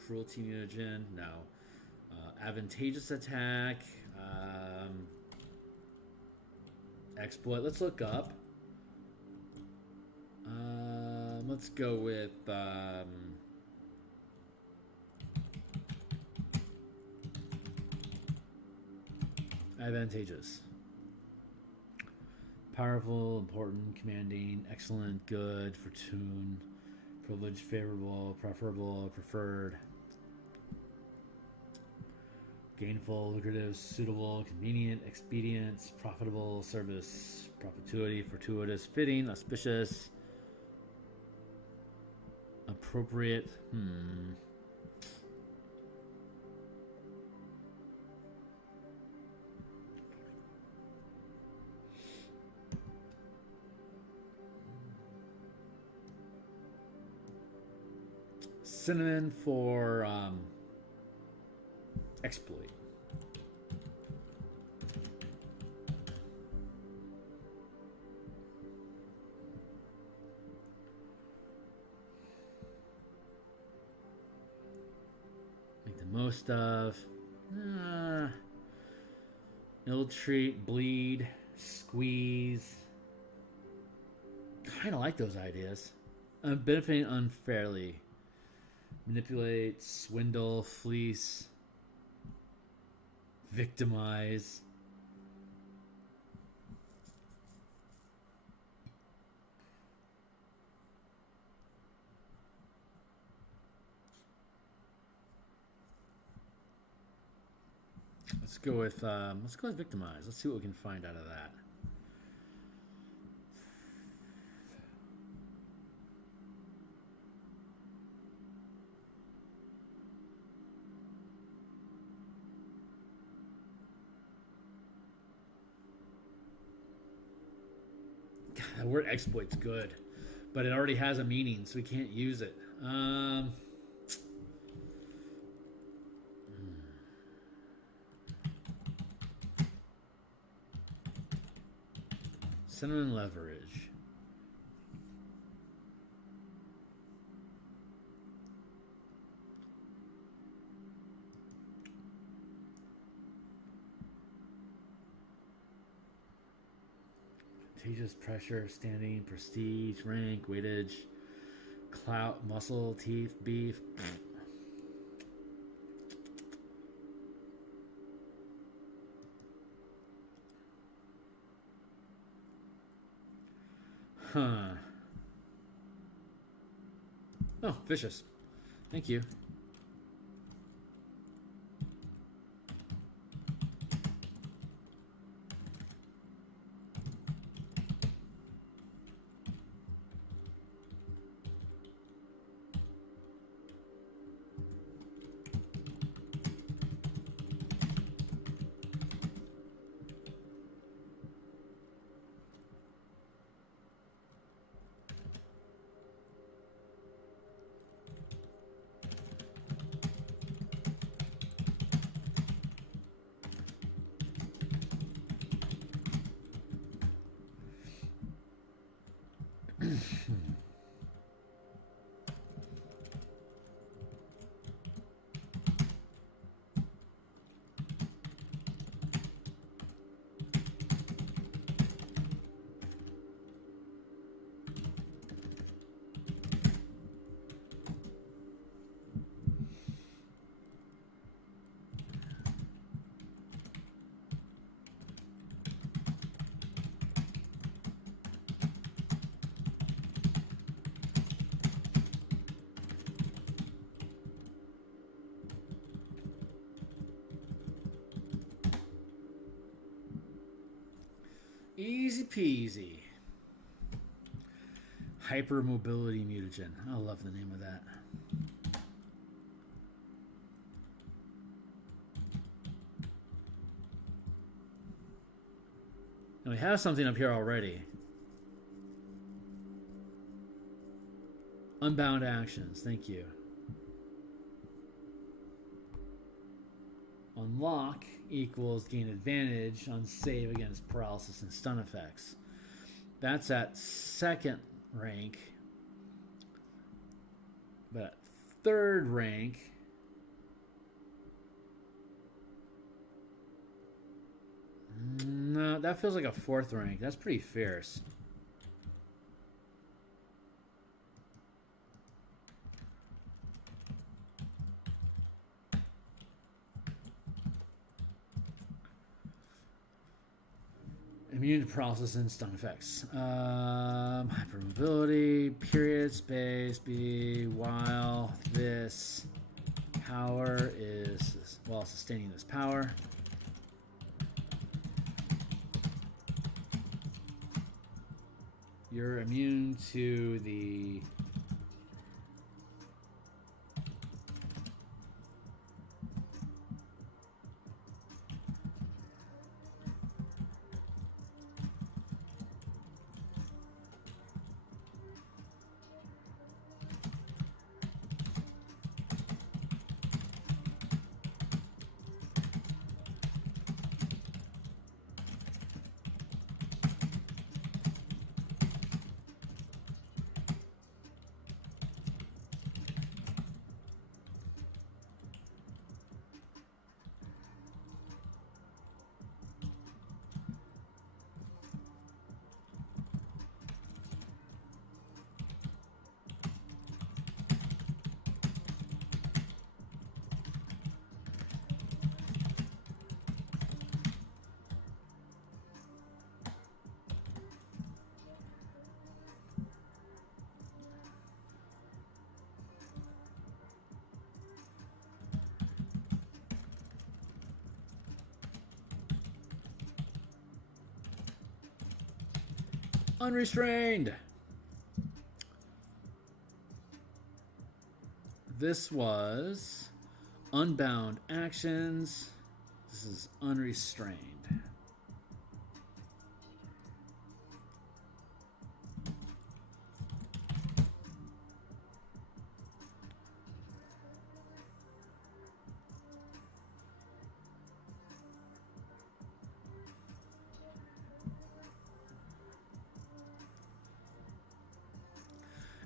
cruelty mutagen. No. Advantageous attack. Exploit. Let's look up. Let's go with advantageous. Powerful, important, commanding, excellent, good, fortune, privileged, favorable, preferable, preferred, gainful, lucrative, suitable, convenient, expedient, profitable, service, perpetuity, fortuitous, fitting, auspicious, appropriate. Cinnamon for exploit. Make the most of. Ill treat, bleed, squeeze. Kind of like those ideas. Benefiting unfairly. Manipulate, swindle, fleece, victimize. Let's go with victimize. Let's see what we can find out of that. The word exploit's good, but it already has a meaning, so we can't use it. Cinnamon leverage. Contagious pressure, standing, prestige, rank, weightage, clout, muscle, teeth, beef. Huh. Oh, vicious. Thank you. Easy peasy. Hypermobility mutagen. I love the name of that. And we have something up here already. Unbound actions. Thank you. Unlock equals gain advantage on save against paralysis and stun effects. That's at 2nd rank. But at 3rd rank, no, that feels like a 4th rank. That's pretty fierce. Immune to paralysis and stun effects. Hypermobility, period, space, B, while this power is, while sustaining this power. You're immune to the unrestrained. This was unbound actions. This is unrestrained.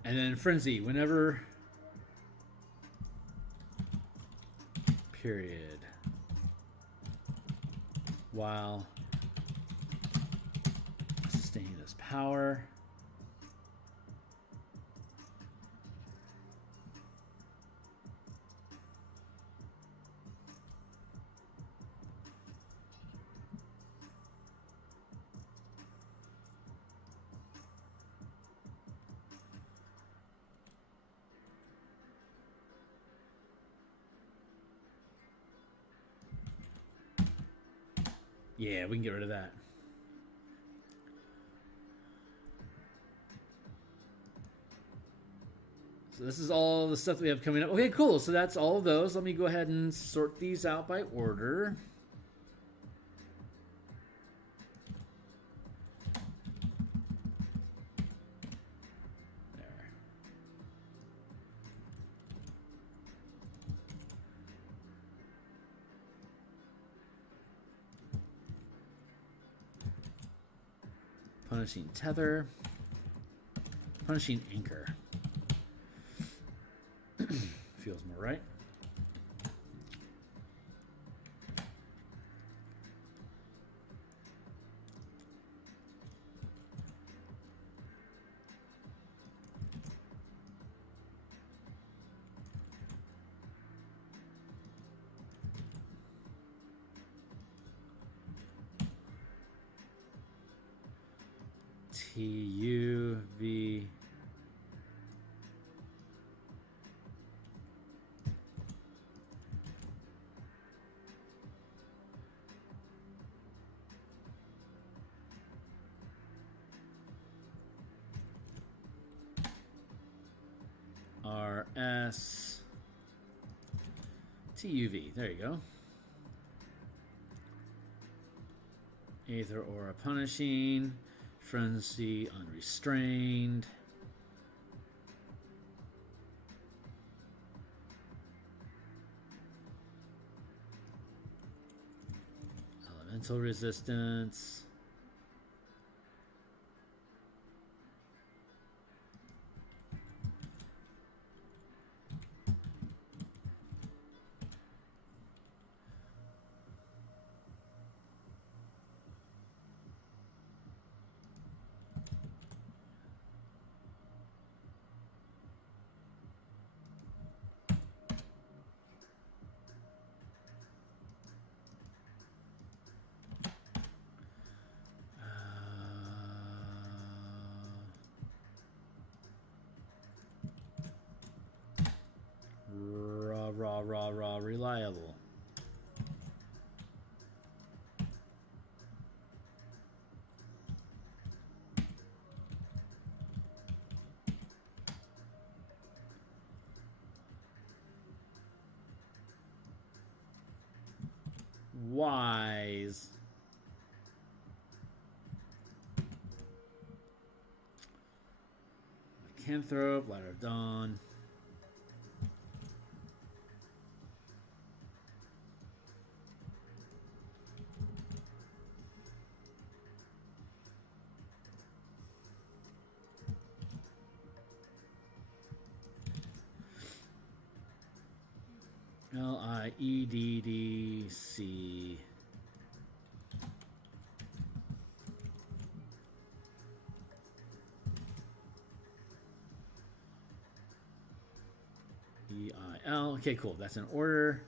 And then frenzy, whenever, period, while sustaining this power. Yeah, we can get rid of that. So this is all the stuff that we have coming up. Okay, cool. So that's all of those. Let me go ahead and sort these out by order. Punishing tether. Punishing anchor. Feels more right. TUV. TUV. There you go. Aether Aura Punishing. Frenzy Unrestrained. Elemental Resistance. Raw, reliable. Wise. Lycanthrope, Light of Dawn. LIEDDC. EIL. Okay, cool. That's an order.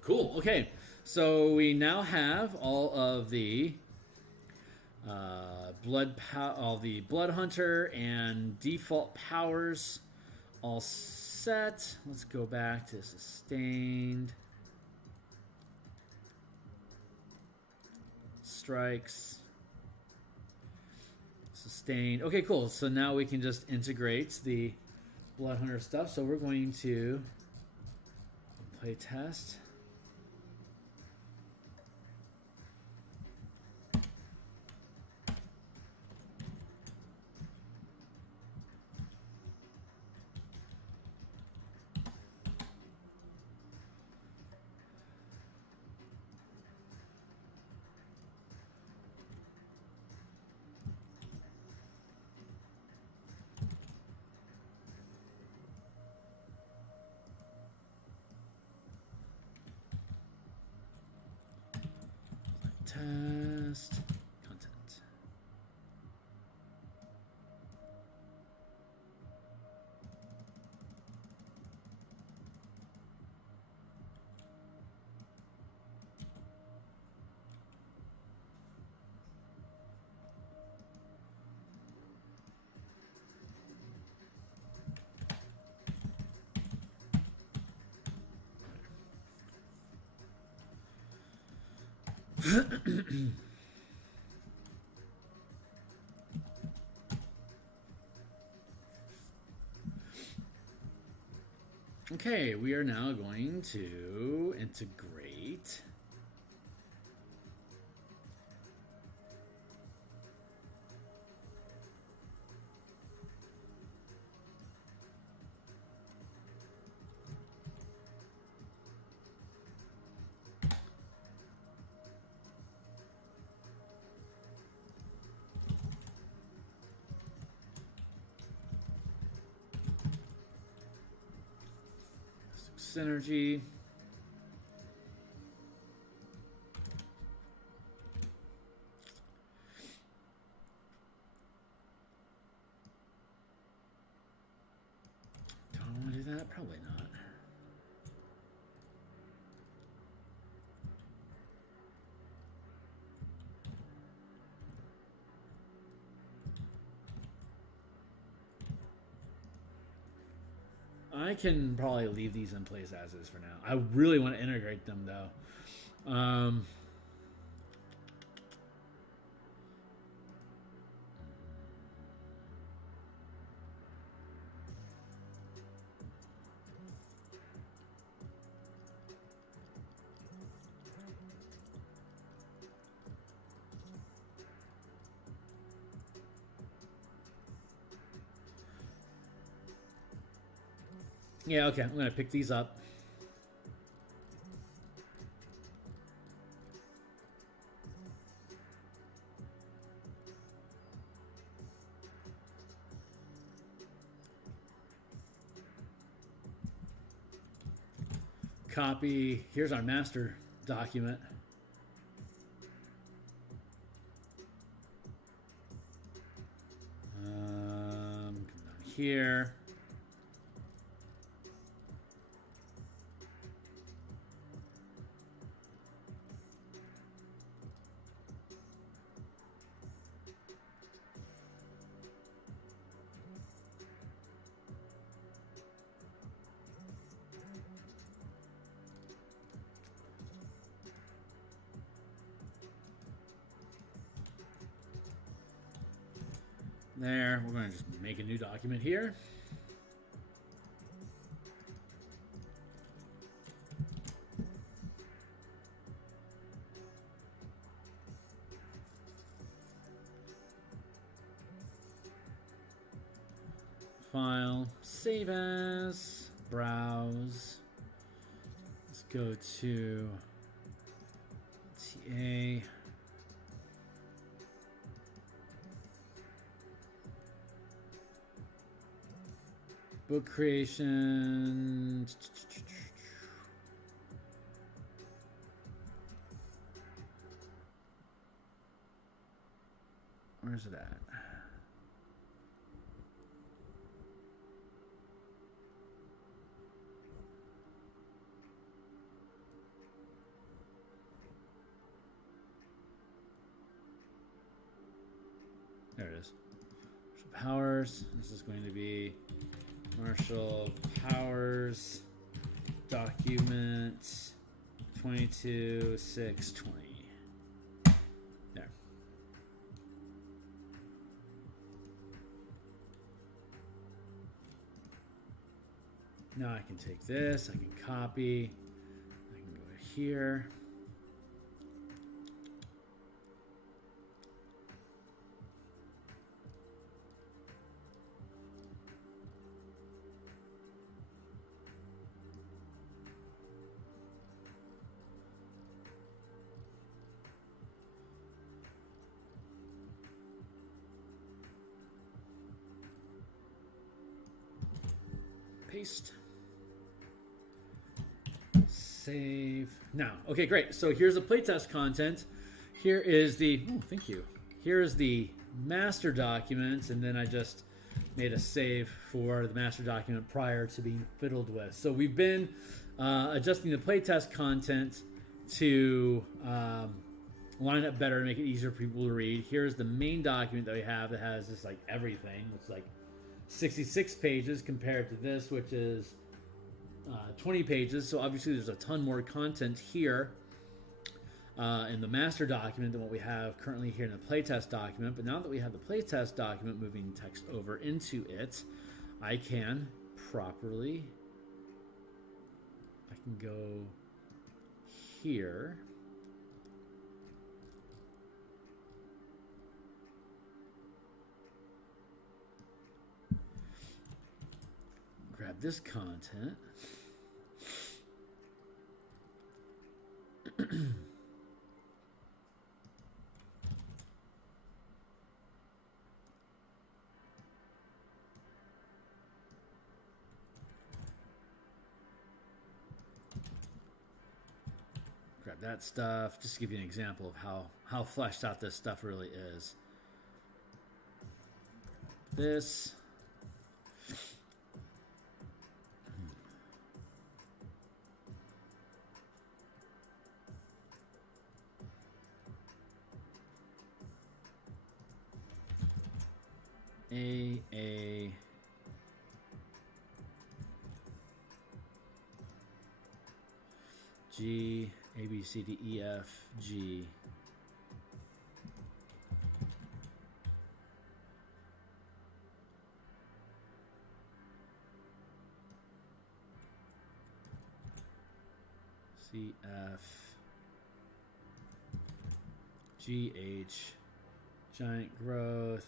Cool. Okay. So we now have all of the all the Blood Hunter and default powers all set. Let's go back to sustained strikes. Sustained. Okay, cool. So now we can just integrate the Blood Hunter stuff. So we're going to play test. Test content. Okay, we are now going to integrate synergy. Do I want to do that? Probably not. I can probably leave these in place as is for now. I really want to integrate them though. Yeah, okay, I'm going to pick these up. Copy. Here's our master document. Come down here. There, we're going to just make a new document here. File, save as, browse. Let's go to TA. Book creation. Where's it at? There it is. Powers. This is going to be Marshall Powers document 22.6.20. There. Now I can take this, I can copy, I can go here. Paste. Save. Now, okay, great. So here's the playtest content. Here is the, oh, thank you. Here's the master document, and then I just made a save for the master document prior to being fiddled with. So we've been adjusting the playtest content to line up better and make it easier for people to read. Here's the main document that we have that has just like everything. It's like 66 pages compared to this, which is 20 pages. So obviously there's a ton more content here in the master document than what we have currently here in the playtest document. But now that we have the playtest document moving text over into it, I can properly, I can go here. Grab this content. Grab that stuff, just to give you an example of how fleshed out this stuff really is. This. A G A B C D E F G C F G H giant growth.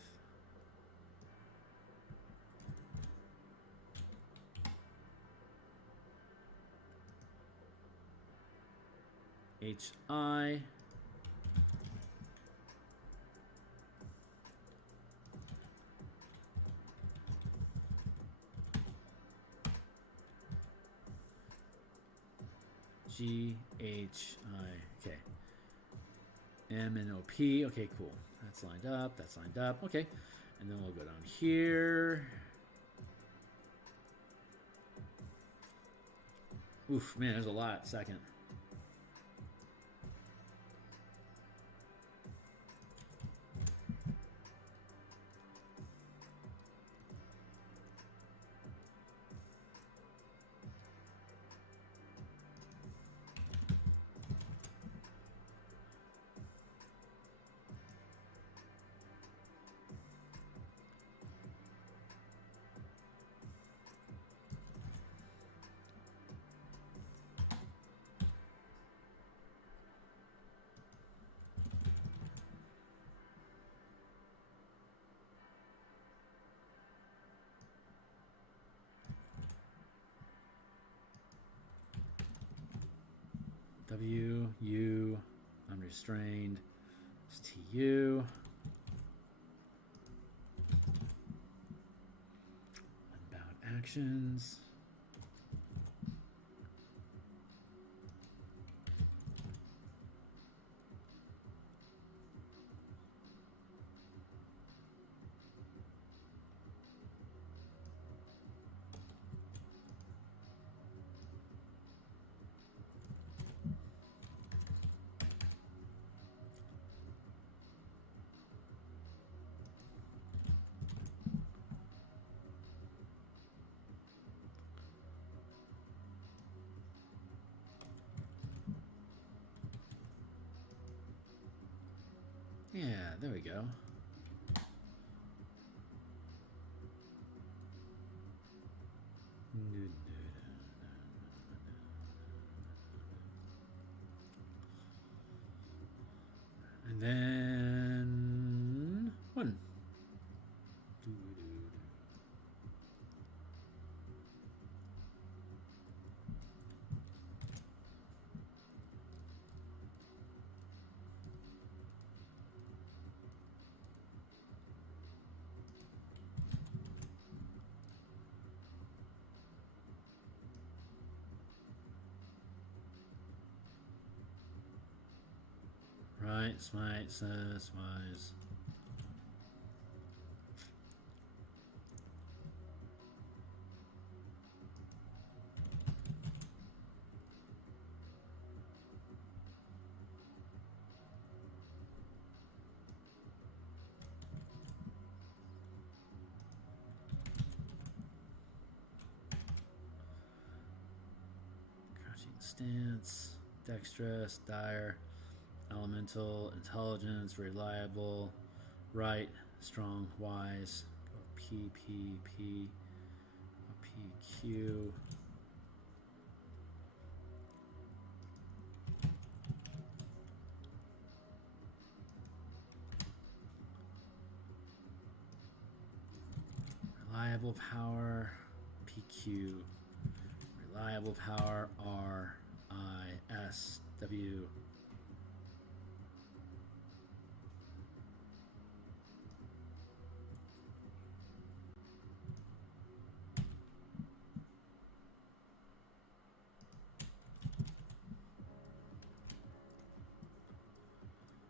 HI. GHI. Okay. M and OP. Okay, cool. That's lined up. That's lined up. Okay. And then we'll go down here. Oof, man, there's a lot. Second. W, U, unrestrained, it's TU. Unbound actions. Yeah, there we go. And then one. Right, smite, says, wise. Crouching stance, dexterous, dire. Elemental, intelligence, reliable, right, strong, wise. Go P, P, P, P, Q. Reliable power, PQ. Reliable power, R, I, S, W.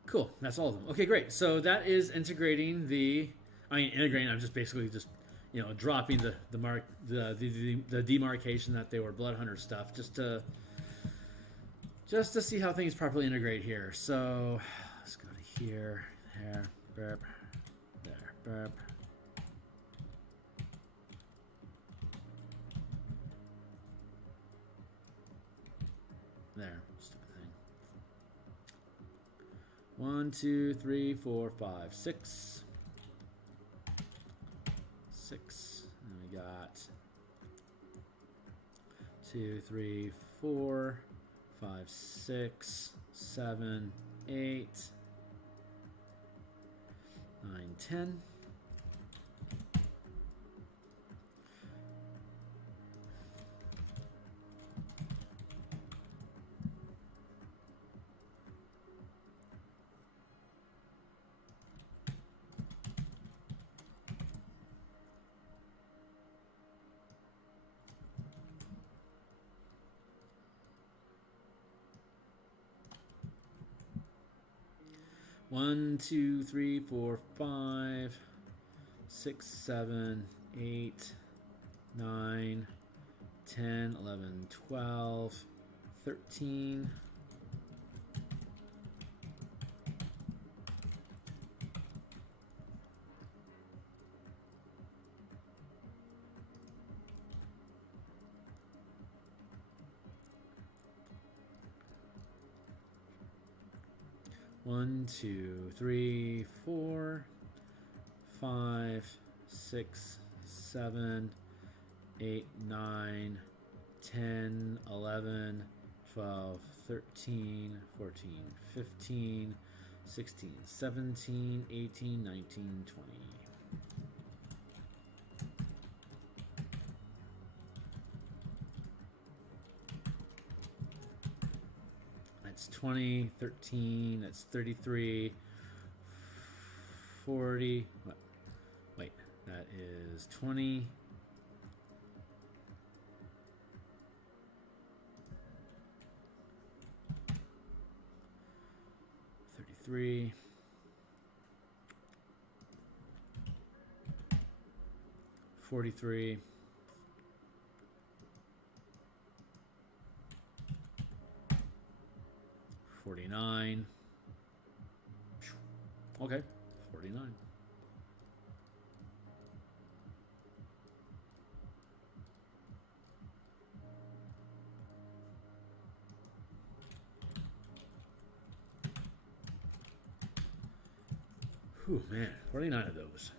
Cool, that's all of them. Okay, great. So that is integrating integrating. I'm just basically just, dropping the demarcation that they were blood hunter stuff, just to see how things properly integrate here. So let's go to here, there, burp, there, burp. There, stupid thing. 1, 2, 3, 4, 5, 6. 6. And we got 2, 3, 4, 5, 6, 7, 8, 9, 10. 1, 2, 3, 4, 5, 6, 7, 8, 9, 10, 11, 12, 13. One, 2, 3, 4, 5, 6, 7, 8, 9, 10, 11, 12, 13, 14, 15, 16, 17, 18, 19, 20. That's 20, 13, that's 33, 40, wait, that is 20, 33, 43, 49. Okay, 49. Whew, man, 49 of those.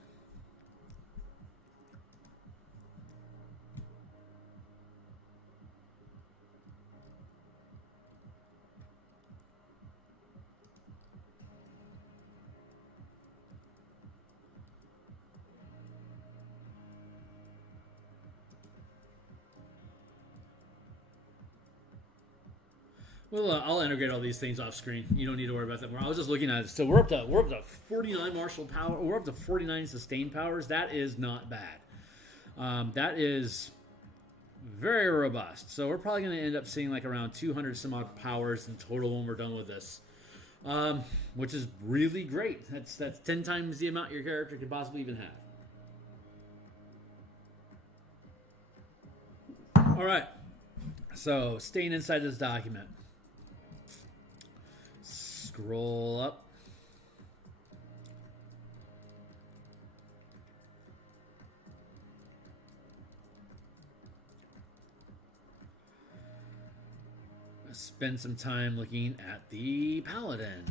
Well, I'll integrate all these things off screen. You don't need to worry about that more. I was just looking at it. So we're up to 49 martial power. We're up to 49 sustained powers. That is not bad. That is very robust. So we're probably going to end up seeing like around 200 some odd powers in total when we're done with this, which is really great. That's 10 times the amount your character could possibly even have. All right. So staying inside this document. Scroll up. Spend some time looking at the Paladin.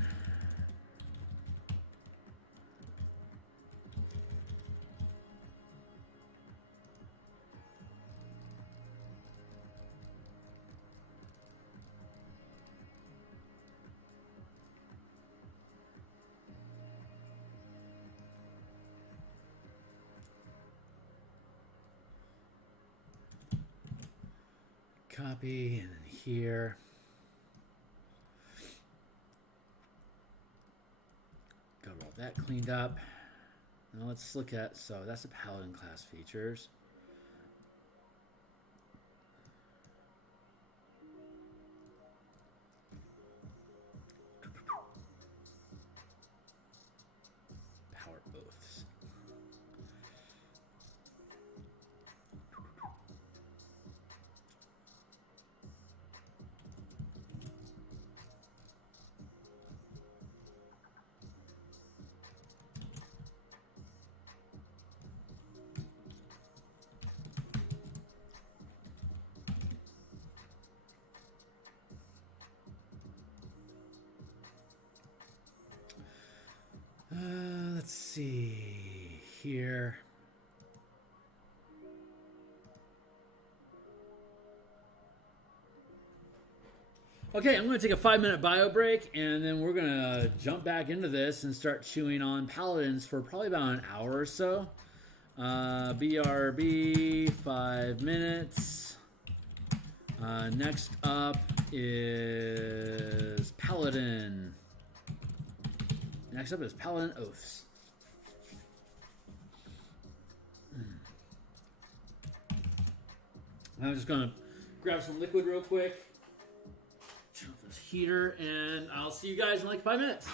Copy, and then here. Got all that cleaned up. Now let's look at, so that's the Paladin class features. Power oaths. Let's see here. Okay, I'm going to take a 5-minute bio break, and then we're going to jump back into this and start chewing on Paladins for probably about an hour or so. BRB, 5 minutes. Next up is Paladin. Next up is Paladin Oaths. I'm just going to grab some liquid real quick. Turn off this heater, and I'll see you guys in like 5 minutes.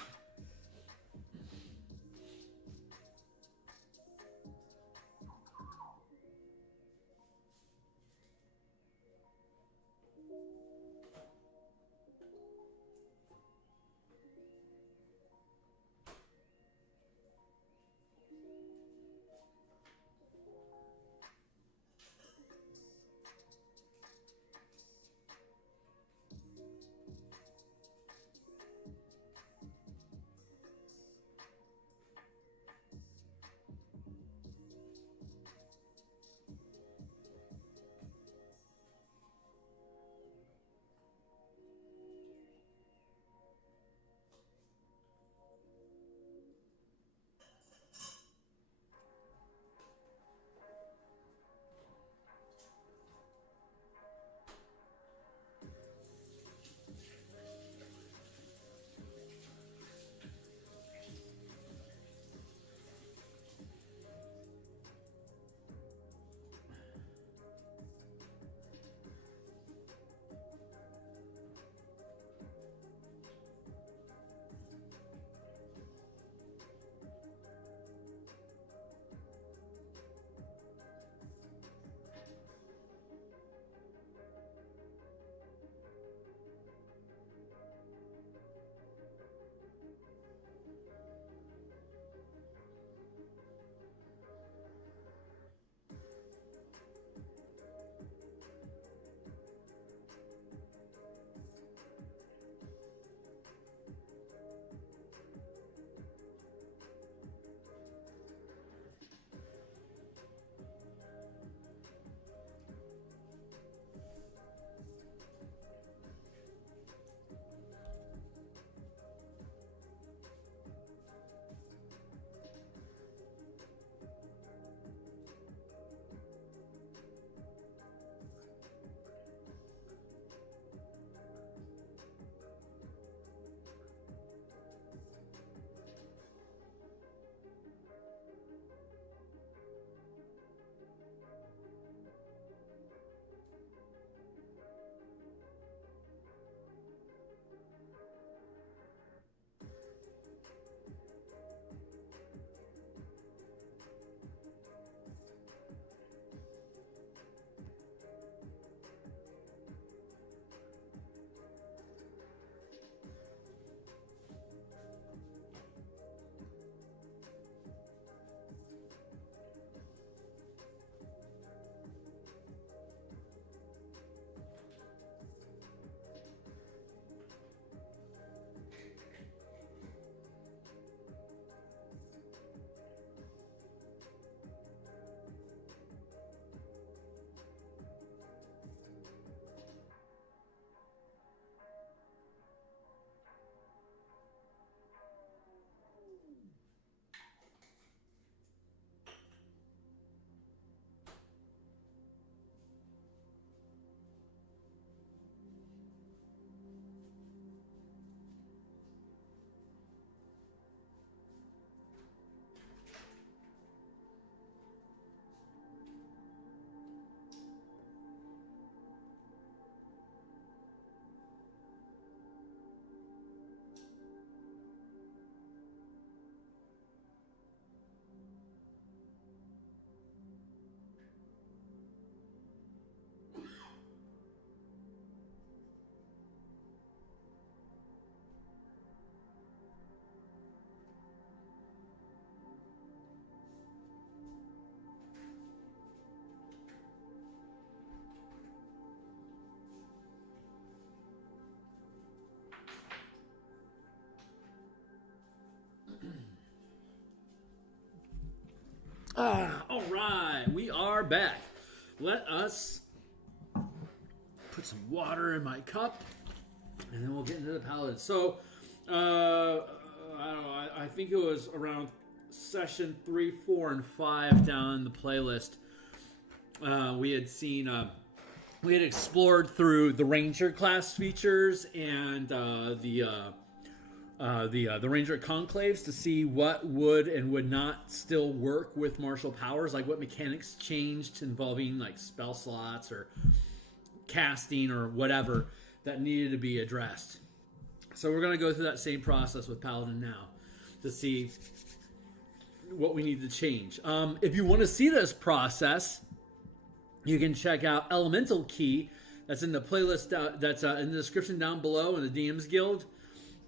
All right, we are back. Let us put some water in my cup, and then we'll get into the paladin. So, I don't know. I think it was around session 3, 4, and 5 down the playlist. We had seen, we had explored through the Ranger class features and the Ranger conclaves to see what would and would not still work with martial powers, like what mechanics changed involving like spell slots or casting or whatever that needed to be addressed. So we're going to go through that same process with Paladin now to see what we need to change. If you want to see this process, you can check out Elemental Key. That's in the playlist. That's in the description down below in the DMs Guild.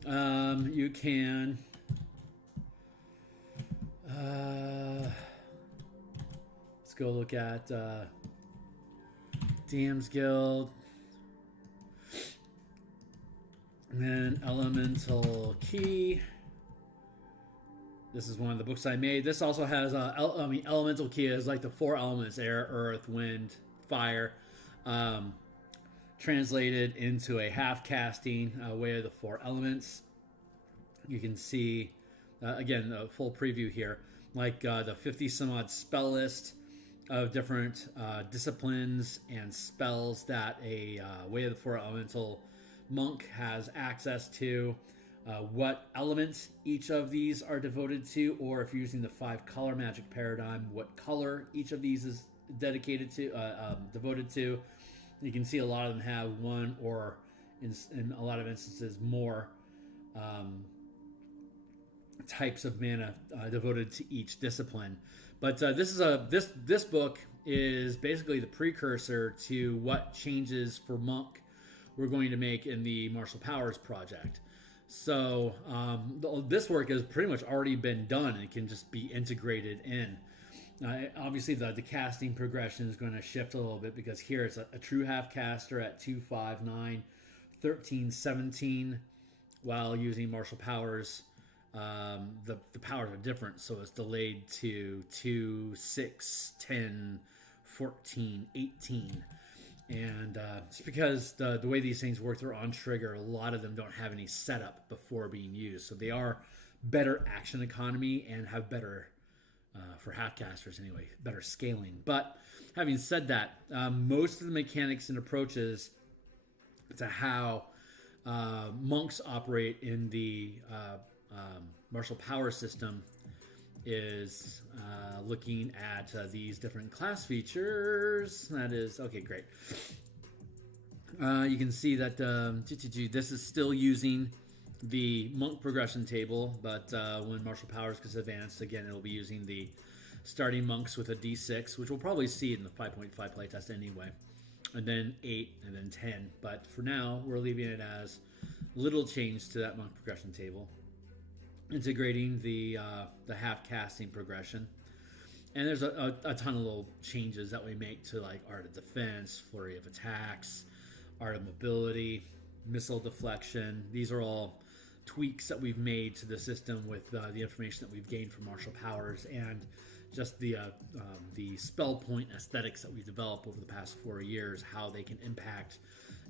You can let's go look at DMs Guild, and then Elemental Key. This is one of the books I made. This also has Elemental Key is like the 4 elements: air, earth, wind, fire. Translated into a half-casting way of the 4 elements. You can see, again, a full preview here, like the 50-some-odd spell list of different disciplines and spells that a way of the 4 elemental monk has access to, what elements each of these are devoted to, or if you're using the 5-color magic paradigm, what color each of these is dedicated to, devoted to. You can see a lot of them have one or, in a lot of instances, more types of mana devoted to each discipline. But this book is basically the precursor to what changes for monk we're going to make in the Martial Powers project. So this work has pretty much already been done and can just be integrated in. Obviously, the casting progression is going to shift a little bit because here it's a true half caster at 2, 5, 9, 13, 17, while using martial powers. The powers are different, so it's delayed to 2, 6, 10, 14, 18. And it's because the way these things work, they're on trigger. A lot of them don't have any setup before being used. So they are better action economy and have better... for half-casters anyway, better scaling. But having said that, most of the mechanics and approaches to how monks operate in the martial power system is looking at these different class features. That is, okay, great. You can see that this is still using the monk progression table, but when martial powers gets advanced, again, it'll be using the starting monks with a d6, which we'll probably see in the 5.5 playtest anyway, and then 8, and then 10. But for now, we're leaving it as little change to that monk progression table, integrating the half casting progression. And there's a ton of little changes that we make to like art of defense, flurry of attacks, art of mobility, missile deflection. These are all tweaks that we've made to the system with the information that we've gained from martial powers and just the spell point aesthetics that we've developed over the past 4 years, how they can impact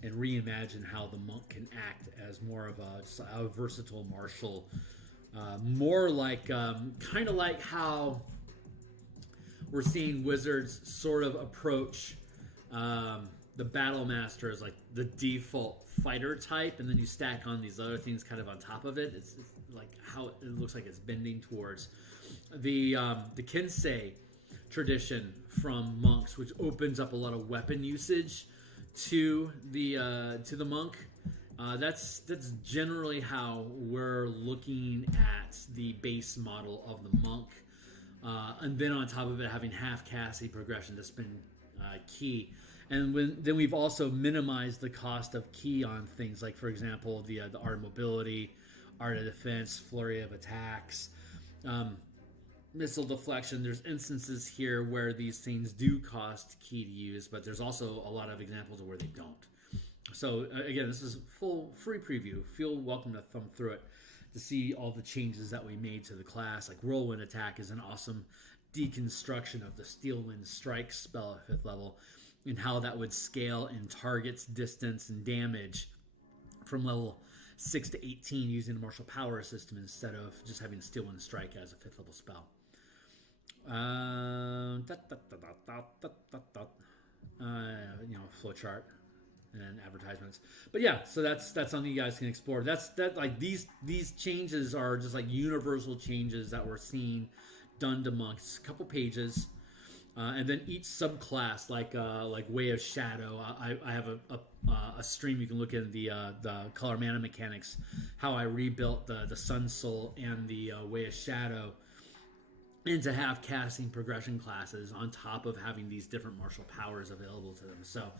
and reimagine how the monk can act as more of a versatile martial, more like kind of like how we're seeing wizards sort of approach the battle master as like the default fighter type, and then you stack on these other things kind of on top of it. It's like how it looks like it's bending towards the Kensei tradition from monks, which opens up a lot of weapon usage to the monk. That's generally how we're looking at the base model of the monk, and then on top of it having half casting progression that's been key. And then we've also minimized the cost of key on things like, for example, the art of mobility, art of defense, flurry of attacks, missile deflection. There's instances here where these things do cost key to use, but there's also a lot of examples of where they don't. So again, this is full free preview. Feel welcome to thumb through it to see all the changes that we made to the class. Like whirlwind attack is an awesome deconstruction of the Steel Wind Strike spell at 5th level, and how that would scale in targets, distance, and damage from level 6 to 18 using the martial power system instead of just having Steel Wind Strike as a 5th level spell. Flowchart and advertisements. But yeah, so that's something you guys can explore. Like these changes are just like universal changes that we're seeing done to monks. A couple pages, and then each subclass, like Way of Shadow. I have a stream you can look at the color mana mechanics, how I rebuilt the Sun Soul and the Way of Shadow into half casting progression classes on top of having these different martial powers available to them. So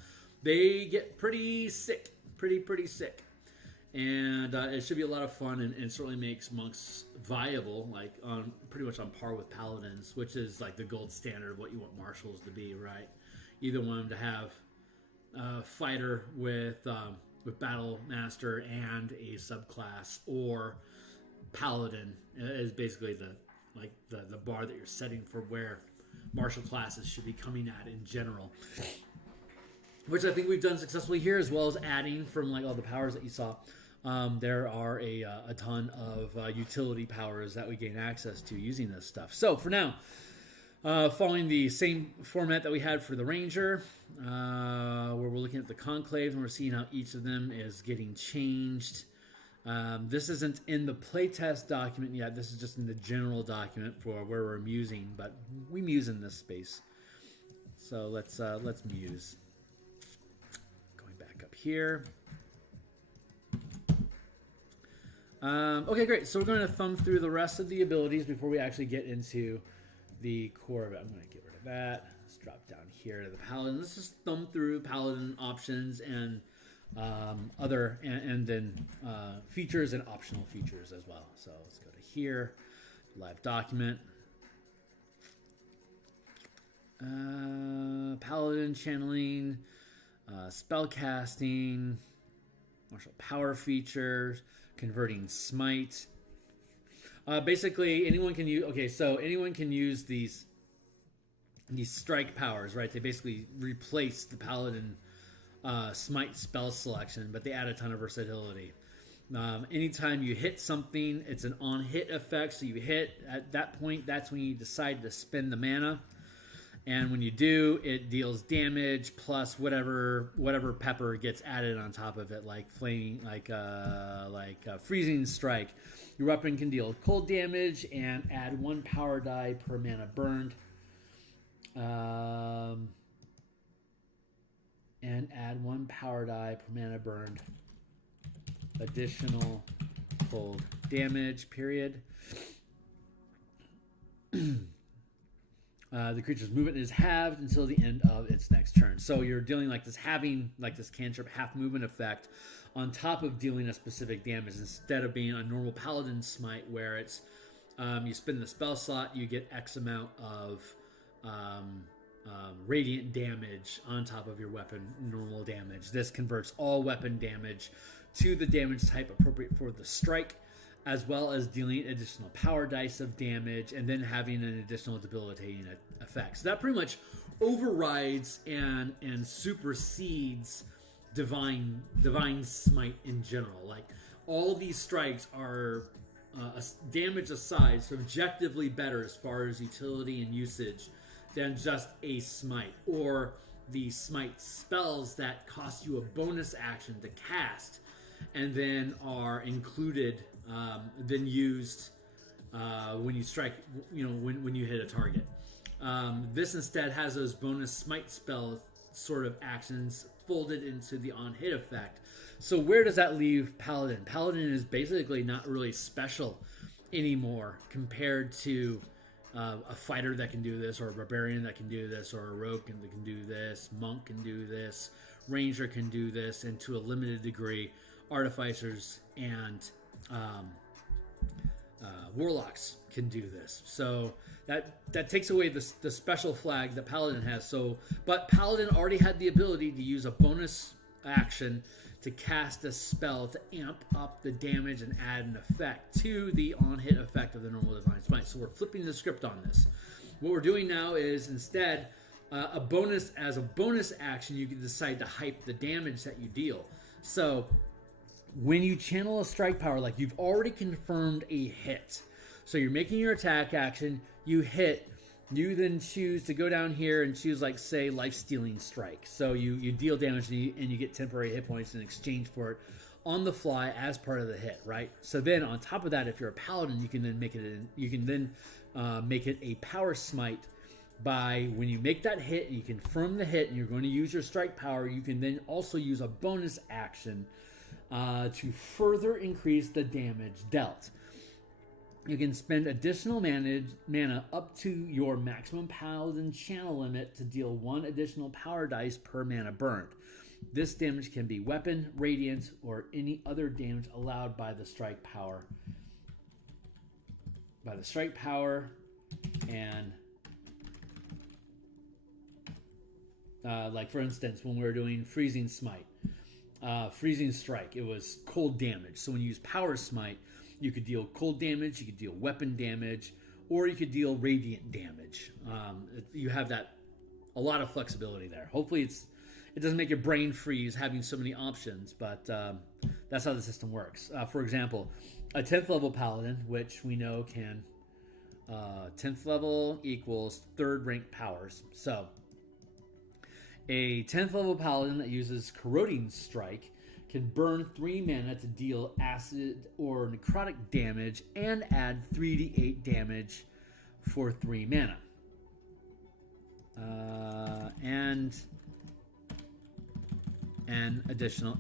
they get pretty sick, pretty sick. And it should be a lot of fun, and certainly makes monks viable, like on pretty much on par with paladins, which is like the gold standard of what you want marshals to be, right? Either want them to have a fighter with battle master and a subclass, or paladin is basically the bar that you're setting for where martial classes should be coming at in general, which I think we've done successfully here, as well as adding from like all the powers that you saw. There are a ton of utility powers that we gain access to using this stuff. So for now, following the same format that we had for the Ranger, where we're looking at the conclaves and we're seeing how each of them is getting changed. This isn't in the playtest document yet. This is just in the general document for where we're musing, but we muse in this space. So let's muse. Going back up here. Okay, great. So we're going to thumb through the rest of the abilities before we actually get into the core of it. I'm going to get rid of that. Let's drop down here to the Paladin. Let's just thumb through Paladin options and then features and optional features as well. So let's go to here, live document. Paladin channeling, spell casting, martial power features, converting smite. Basically, anyone can use. Okay, so anyone can use these strike powers, right? They basically replace the paladin smite spell selection, but they add a ton of versatility. Anytime you hit something, it's an on-hit effect. So you hit at that point. That's when you decide to spend the mana. And when you do, it deals damage plus whatever pepper gets added on top of it, like flaming, like freezing strike. Your weapon can deal cold damage and add 1 power die per mana burned. And add 1 power die per mana burned. Additional cold damage. Period. The creature's movement is halved until the end of its next turn. So you're dealing like this cantrip half movement effect on top of dealing a specific damage, instead of being a normal paladin smite where it's you spin the spell slot, you get X amount of radiant damage on top of your weapon normal damage. This converts all weapon damage to the damage type appropriate for the strike, as well as dealing additional power dice of damage, and then having an additional debilitating effect. So that pretty much overrides and supersedes divine smite in general. Like, all these strikes are damage aside, subjectively better as far as utility and usage than just a smite, or the smite spells that cost you a bonus action to cast and then are included, then used when you strike, when you hit a target. This instead has those bonus smite spell sort of actions folded into the on-hit effect. So where does that leave Paladin? Paladin is basically not really special anymore compared to a fighter that can do this, or a barbarian that can do this, or a rogue that can do this, monk can do this, ranger can do this, and to a limited degree, artificers and warlocks can do this. So that takes away the special flag that Paladin has. So, but Paladin already had the ability to use a bonus action to cast a spell to amp up the damage and add an effect to the on-hit effect of the normal divine smite. So we're flipping the script on this. What we're doing now is instead a bonus action, you can decide to hype the damage that you deal. So when you channel a strike power, like you've already confirmed a hit. So you're making your attack action, you hit, you then choose to go down here and choose, like, say, Life Stealing Strike. So you deal damage and you get temporary hit points in exchange for it on the fly as part of the hit, right? So then on top of that, if you're a paladin, you can then make it a power smite by when you make that hit and you confirm the hit and you're going to use your strike power, you can then also use a bonus action to further increase the damage dealt. You can spend additional mana up to your maximum paladin channel limit to deal 1 additional power dice per mana burned. This damage can be weapon, radiant, or any other damage allowed by the strike power. And like for instance, when we were doing Freezing Smite, Freezing Strike, it was cold damage. So when you use Power Smite, you could deal cold damage, you could deal weapon damage, or you could deal radiant damage. You have a lot of flexibility there. Hopefully it doesn't make your brain freeze having so many options, but that's how the system works. For example, a 10th level paladin, which we know can 10th level equals 3rd rank powers. So a 10th level paladin that uses Corroding Strike can burn 3 mana to deal acid or necrotic damage and add 3d8 damage for 3 mana. And an additional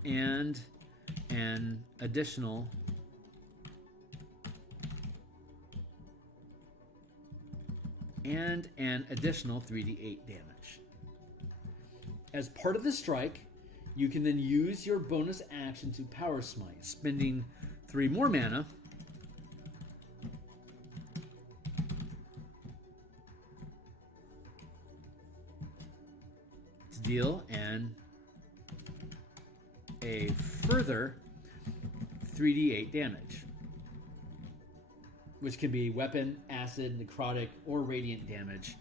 3d8 damage. As part of the strike, you can then use your bonus action to Power Smite, spending 3 more mana to deal a further 3d8 damage, which can be weapon, acid, necrotic, or radiant damage.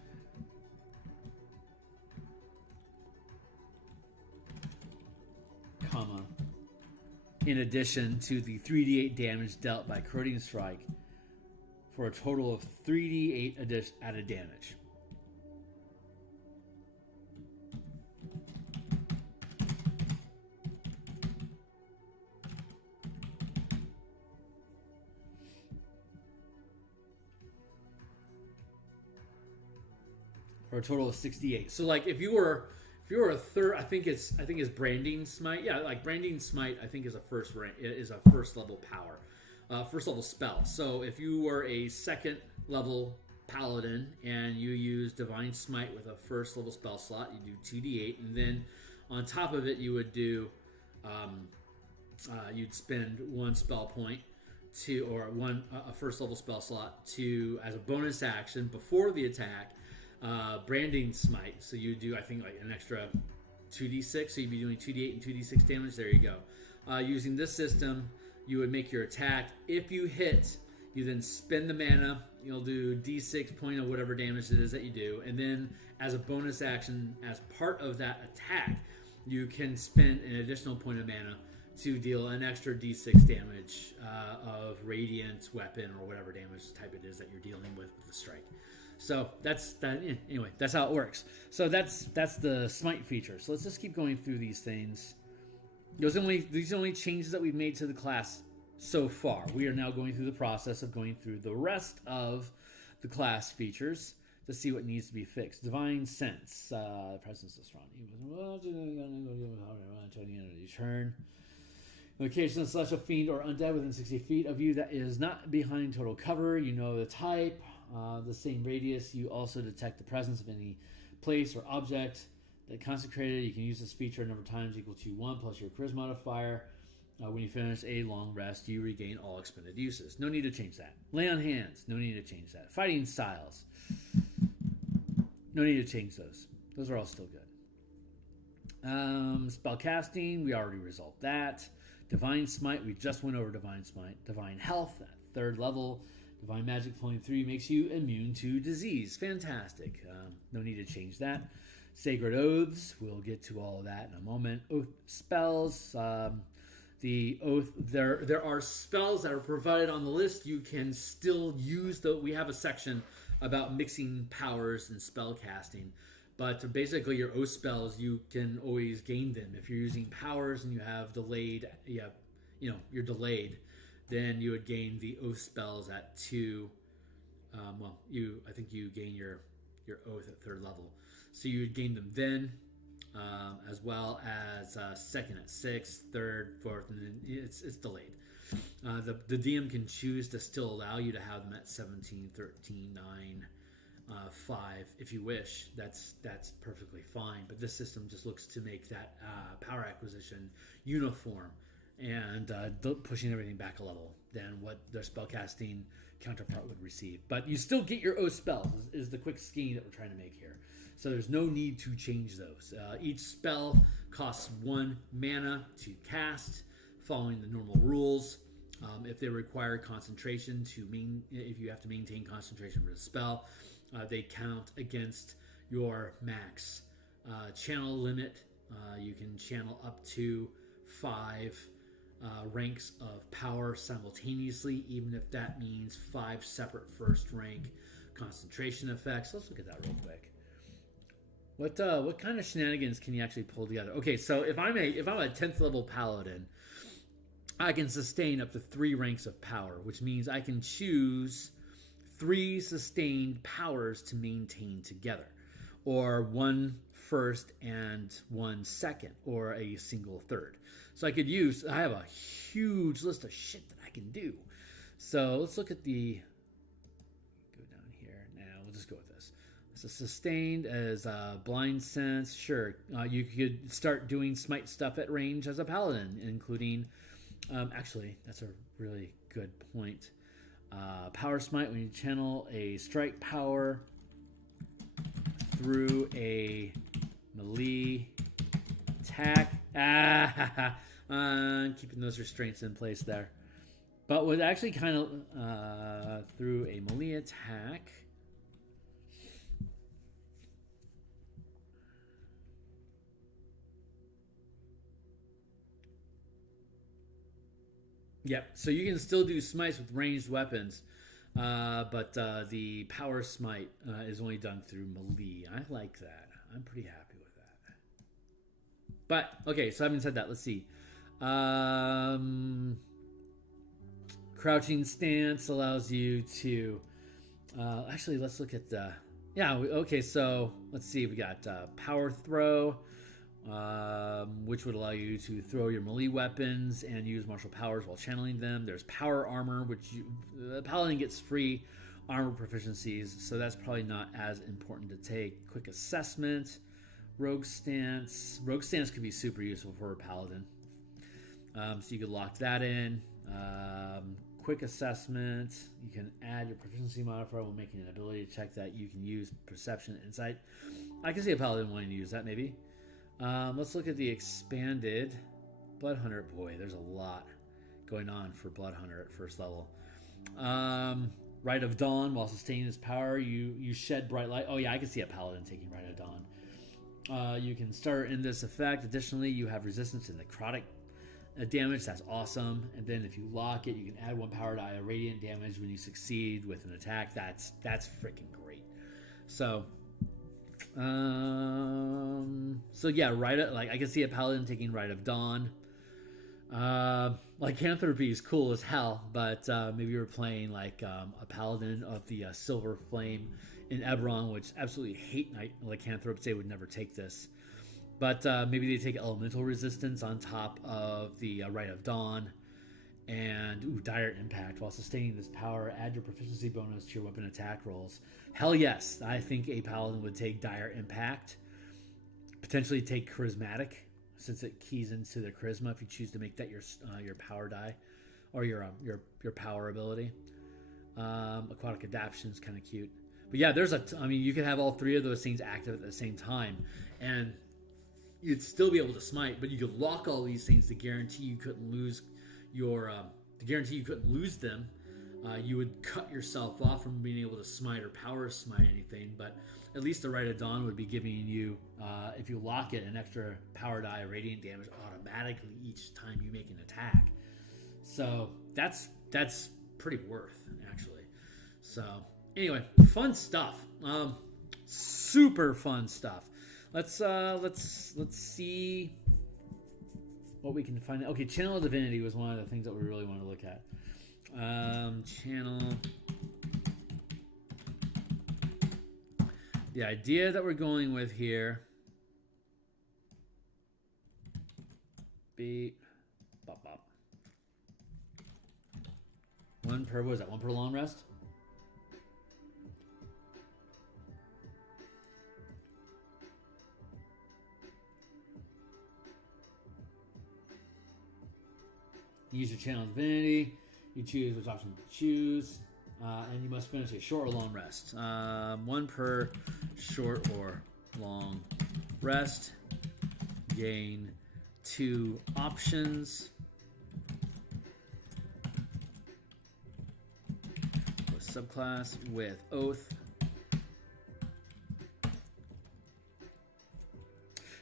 In addition to the 3d8 damage dealt by Corroding Strike, for a total of 3d8 added damage. For a total of 68. So, like, if you were a third, I think it's Branding Smite. Yeah, like Branding Smite, I think is a first level power, first level spell. So if you were a 2nd level paladin and you use Divine Smite with a first level spell slot, you do 2d8, and then on top of it you would do, you'd spend 1 spell point a first level spell slot to, as a bonus action before the attack, Branding Smite. So you do, I think, like an extra 2d6. So you'd be doing 2d8 and 2d6 damage. There you go. Using this system, you would make your attack. If you hit, you then spend the mana. You'll do d6 point of whatever damage it is that you do. And then as a bonus action, as part of that attack, you can spend an additional point of mana to deal an extra d6 damage of radiant, weapon, or whatever damage type it is that you're dealing with the strike. So that's that. Anyway, that's how it works. So that's the smite feature. So let's just keep going through these things. These are the only changes that we've made to the class so far. We are now going through the process of going through the rest of the class features to see what needs to be fixed. Divine Sense. Presence is strong. Turn. Location slash a fiend or undead within 60 feet of you that is not behind total cover. You know the type. The same radius. You also detect the presence of any place or object that consecrated. You can use this feature a number of times equal to 1 plus your charisma modifier. When you finish a long rest, you regain all expended uses. No need to change that. Lay on hands. No need to change that. Fighting styles. No need to change those. Those are all still good. Spell casting. We already resolved that. Divine Smite. We just went over Divine Smite. Divine Health. 3rd level. Divine Magic flowing through you makes you immune to disease. Fantastic. No need to change that. Sacred Oaths, we'll get to all of that in a moment. Oath spells, the oath, there are spells that are provided on the list. You can still use we have a section about mixing powers and spell casting. But basically your oath spells, you can always gain them. If you're using powers and you have delayed, you're delayed, then you would gain the oath spells at 2. I think you gain your oath at 3rd level. So you would gain them then, as well as 2nd at 6th, 3rd, 4th, and then it's delayed. The DM can choose to still allow you to have them at 17, 13, 9, 5 if you wish. That's perfectly fine. But this system just looks to make that power acquisition uniform and pushing everything back a level than what their spellcasting counterpart would receive. But you still get your oath spells is the quick scheme that we're trying to make here. So there's no need to change those. Each spell costs 1 mana to cast, following the normal rules. If they require concentration if you have to maintain concentration for the spell, they count against your max channel limit. You can channel up to 5 ranks of power simultaneously, even if that means 5 separate first rank concentration effects. Let's look at that real quick. What kind of shenanigans can you actually pull together? Okay, so if I'm a 10th level paladin, I can sustain up to 3 ranks of power, which means I can choose 3 sustained powers to maintain together, or 1 first and 1 second, or a single third. So I have a huge list of shit that I can do. So let's look at go down here. Now we'll just go with this. So sustained as blind sense, sure. You could start doing smite stuff at range as a paladin, including, actually, that's a really good point. Power smite, when you channel a strike power through a melee attack. Keeping those restraints in place there. But with actually kind of through a melee attack. Yep, so you can still do smites with ranged weapons, but the power smite is only done through melee. I like that. I'm pretty happy with that. But, okay, so having said that, let's see. Crouching stance allows you to... actually, let's look at the... Yeah, okay, so let's see. We got power throw, which would allow you to throw your melee weapons and use martial powers while channeling them. There's power armor, which the paladin gets free armor proficiencies, so that's probably not as important to take. Quick assessment, rogue stance. Rogue stance could be super useful for a paladin, so you could lock that in. Quick assessment, you can add your proficiency modifier while making an ability check that you can use perception and insight. I can see a paladin wanting to use that maybe. Let's look at the expanded Blood Hunter. Boy, there's a lot going on for Blood Hunter at first level. Rite of Dawn, while sustaining his power, you shed bright light. Oh yeah, I can see a paladin taking Rite of Dawn. You can start in this effect. Additionally, you have resistance to necrotic damage. That's awesome. And then if you lock it, you can add 1 power die of radiant damage when you succeed with an attack. That's freaking great. So yeah, I can see a paladin taking Rite of Dawn. Lycanthropy is cool as hell, but maybe you're playing like a paladin of the Silver Flame in Eberron, which absolutely hate lycanthropes. They would never take this. But maybe they take elemental resistance on top of the Rite of Dawn. And dire impact. While sustaining this power, add your proficiency bonus to your weapon attack rolls. Hell yes, I think a paladin would take dire impact. Potentially take charismatic, since it keys into the charisma if you choose to make that your power die, or your power ability. Aquatic adaptation is kind of cute. But yeah, you could have all 3 of those things active at the same time, and you'd still be able to smite, but you could lock all these things to guarantee you couldn't lose them you would cut yourself off from being able to smite or power smite anything, but at least the Rite of Dawn would be giving you, if you lock it, an extra power die radiant damage automatically each time you make an attack. So that's pretty worth, actually. So anyway, fun stuff. Super fun stuff. Let's see what we can find. Okay, Channel of Divinity was one of the things that we really want to look at. Channel. The idea that we're going with here. Beat. Bop, bop. One per, what is that? One per long rest? Use your Channel of Divinity. You choose which option to choose. And you must finish a short or long rest. One per short or long rest. Gain 2 options. Subclass with Oath.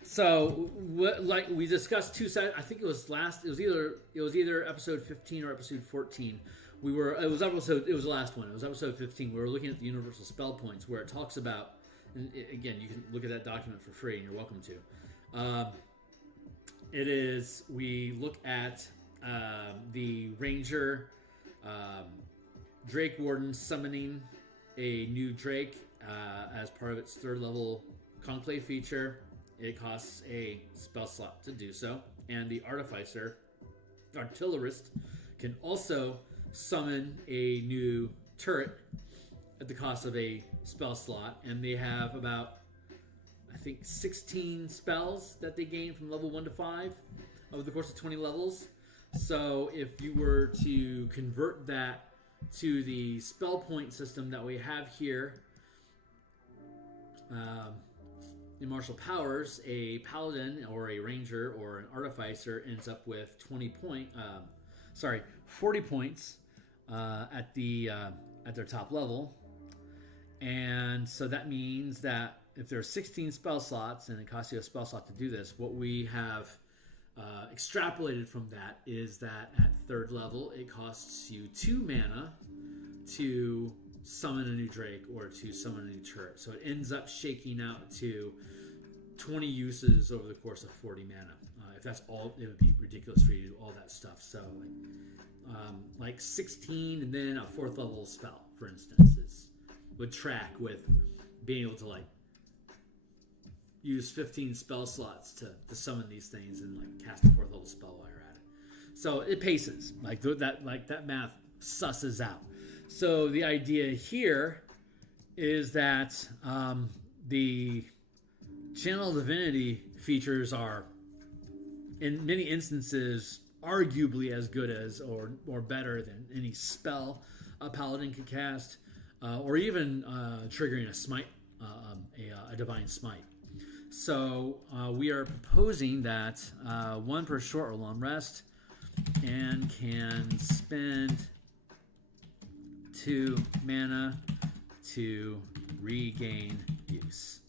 So, like we discussed I think it was either episode 15 or episode 14. It was the last one. It was episode 15. We were looking at the universal spell points where it talks about, and again, you can look at that document for free and you're welcome to. We look at the Ranger Drake Warden summoning a new Drake as part of its 3rd level Conclave feature. It costs a spell slot to do so. And the Artillerist can also summon a new turret at the cost of a spell slot. And they have about, I think, 16 spells that they gain from level 1 to 5 over the course of 20 levels. So if you were to convert that to the spell point system that we have here, in martial powers, a paladin or a ranger or an artificer ends up with 40 points at their top level, and so that means that if there are 16 spell slots and it costs you a spell slot to do this, what we have extrapolated from that is that at 3rd level it costs you 2 mana to summon a new Drake or to summon a new turret. So it ends up shaking out to 20 uses over the course of 40 mana. If that's all, it would be ridiculous for you to do all that stuff. So like 16 and then a 4th level spell, for instance, would track with being able to like use 15 spell slots to summon these things and like cast a 4th level spell while you're at it. So it paces. That math susses out. So the idea here is that the Channel of Divinity features are, in many instances, arguably as good as or better than any spell a paladin could cast, or even triggering a smite, a divine smite. So we are proposing that 1 per short or long rest, and can spend 2 mana to regain use.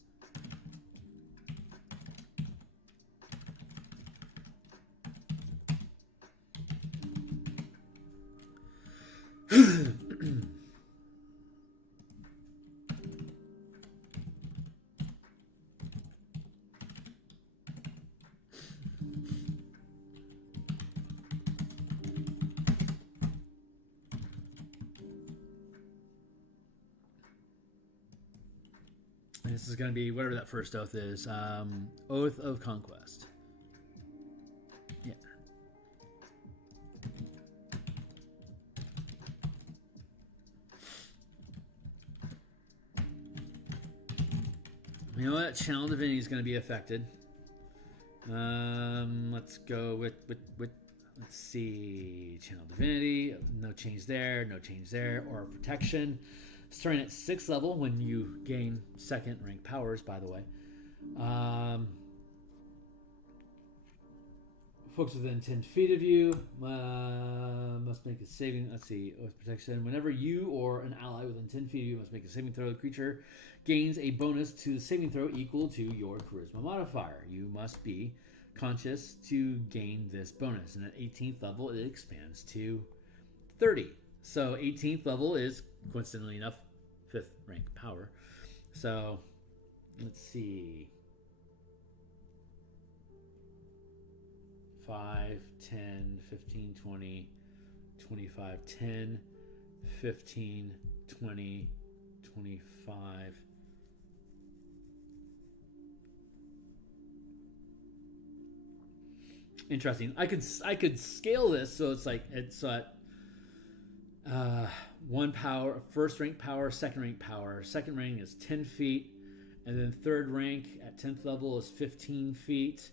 This is going to be whatever that first oath is. Oath of Conquest. Yeah. You know what? Channel Divinity is going to be affected. Let's go with let's see. Channel Divinity. No change there. No change there. Or Protection. Starting at 6th level when you gain 2nd rank powers, by the way. Folks within 10 feet of you must make a saving. Let's see. Oath protection. Whenever you or an ally within 10 feet of you must make a saving throw, the creature gains a bonus to the saving throw equal to your charisma modifier. You must be conscious to gain this bonus. And at 18th level, it expands to 30. So 18th level is, coincidentally enough, 5th rank power. So let's see. 5, 10, 15, 20, 25, 10, 15, 20, 25. Interesting. I could scale this so it's like it's at 1 power, first rank power, second rank power. Second rank is 10 feet, and then third rank at 10th level is 15 feet.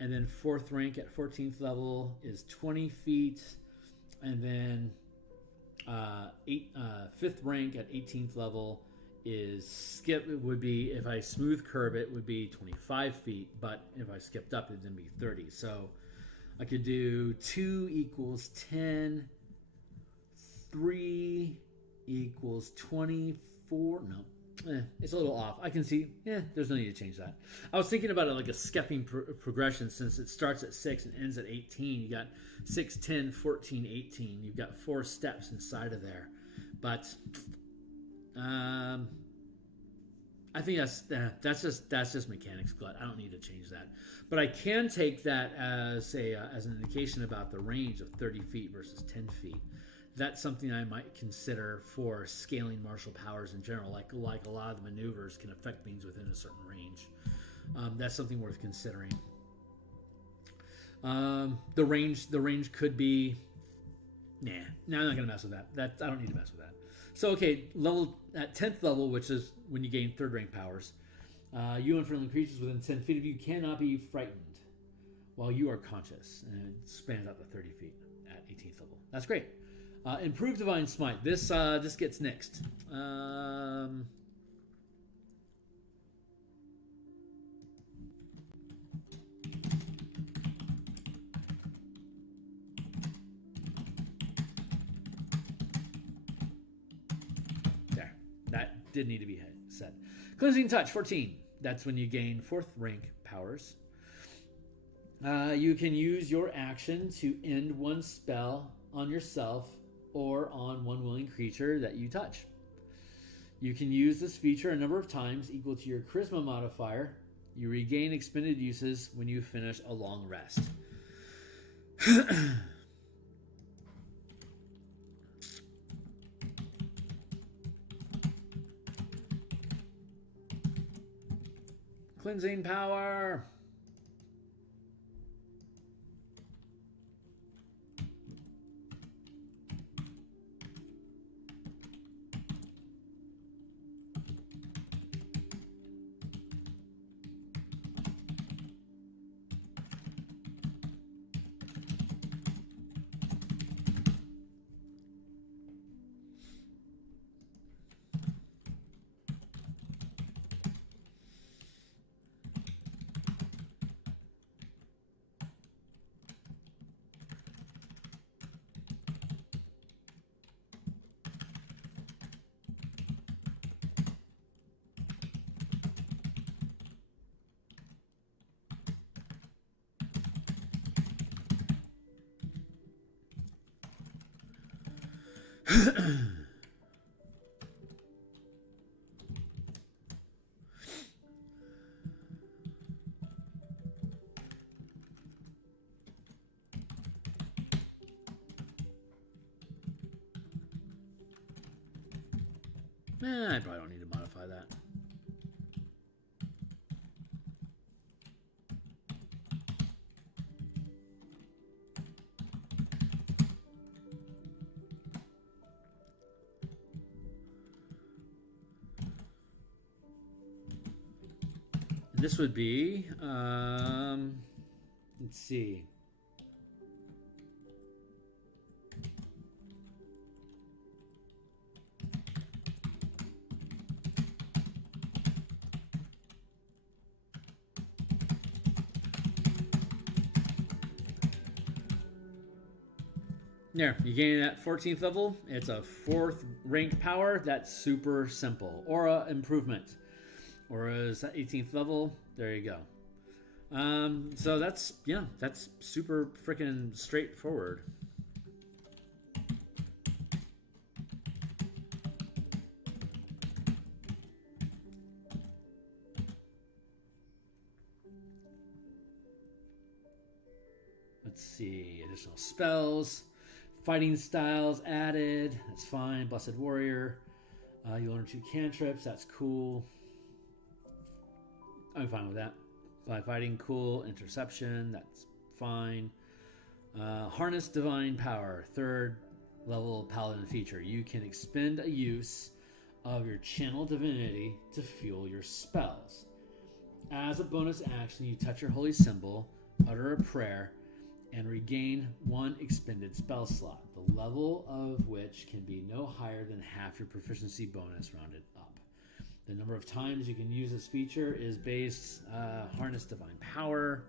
And then fourth rank at 14th level is 20 feet. And then fifth rank at 18th level is skip. It would be, if I smooth curve it, would be 25 feet. But if I skipped up, it'd then be 30. So I could do 2 equals 10. 3 equals 24. No. It's a little off. I can see, there's no need to change that. I was thinking about it like a stepping progression, since it starts at 6 and ends at 18. You got 6, 10, 14, 18. You've got 4 steps inside of there. But I think that's just mechanics glut. I don't need to change that. But I can take that as an indication about the range of 30 feet versus 10 feet. That's something I might consider for scaling martial powers in general. Like a lot of the maneuvers can affect things within a certain range. That's something worth considering. The range could be, I'm not gonna mess with that. I don't need to mess with that. So okay, at 10th level, which is when you gain third rank powers, you and friendly creatures within 10 feet of you cannot be frightened while you are conscious, and it spans out to 30 feet at 18th level. That's great. Improved Divine Smite. This gets nixed. There. That did need to be said. Cleansing Touch, 14. That's when you gain 4th rank powers. You can use your action to end one spell on yourself or on one willing creature that you touch. You can use this feature a number of times equal to your charisma modifier. You regain expended uses when you finish a long rest. Cleansing power. I probably don't need to modify that. This would be, let's see. There, you gain at 14th level. It's a 4th rank power. That's super simple. Aura improvement. Aura is at 18th level. There you go. So that's super freaking straightforward. Let's see, additional spells, fighting styles added. That's fine. Blessed Warrior. You learn 2 cantrips. That's cool. I'm fine with that. By fighting, cool. Interception. That's fine. Harness Divine Power. 3rd level Paladin feature. You can expend a use of your Channel Divinity to fuel your spells. As a bonus action, you touch your holy symbol, utter a prayer, and regain 1 expended spell slot, the level of which can be no higher than half your proficiency bonus rounded up. The number of times you can use this feature is based Harness Divine Power.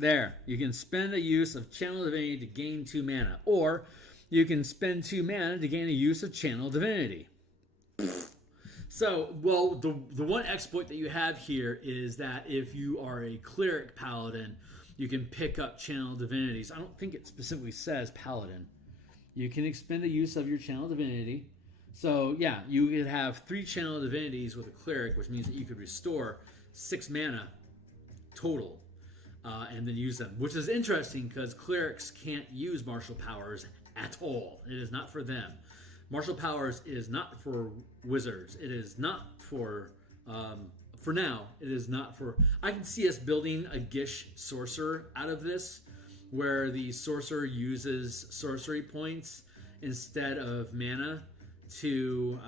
There, you can spend a use of Channel Divinity to gain 2 mana, or you can spend 2 mana to gain a use of Channel Divinity. So, well, the one exploit that you have here is that if you are a Cleric Paladin, you can pick up Channel Divinities. I don't think it specifically says Paladin. You can expend a use of your Channel Divinity. So, yeah, you could have 3 Channel Divinities with a Cleric, which means that you could restore 6 mana total. And then use them, which is interesting because clerics can't use martial powers at all. It is not for them. Martial powers is not for wizards. It is not for now. It is not for. I can see us building a Gish sorcerer out of this, where the sorcerer uses sorcery points instead of mana to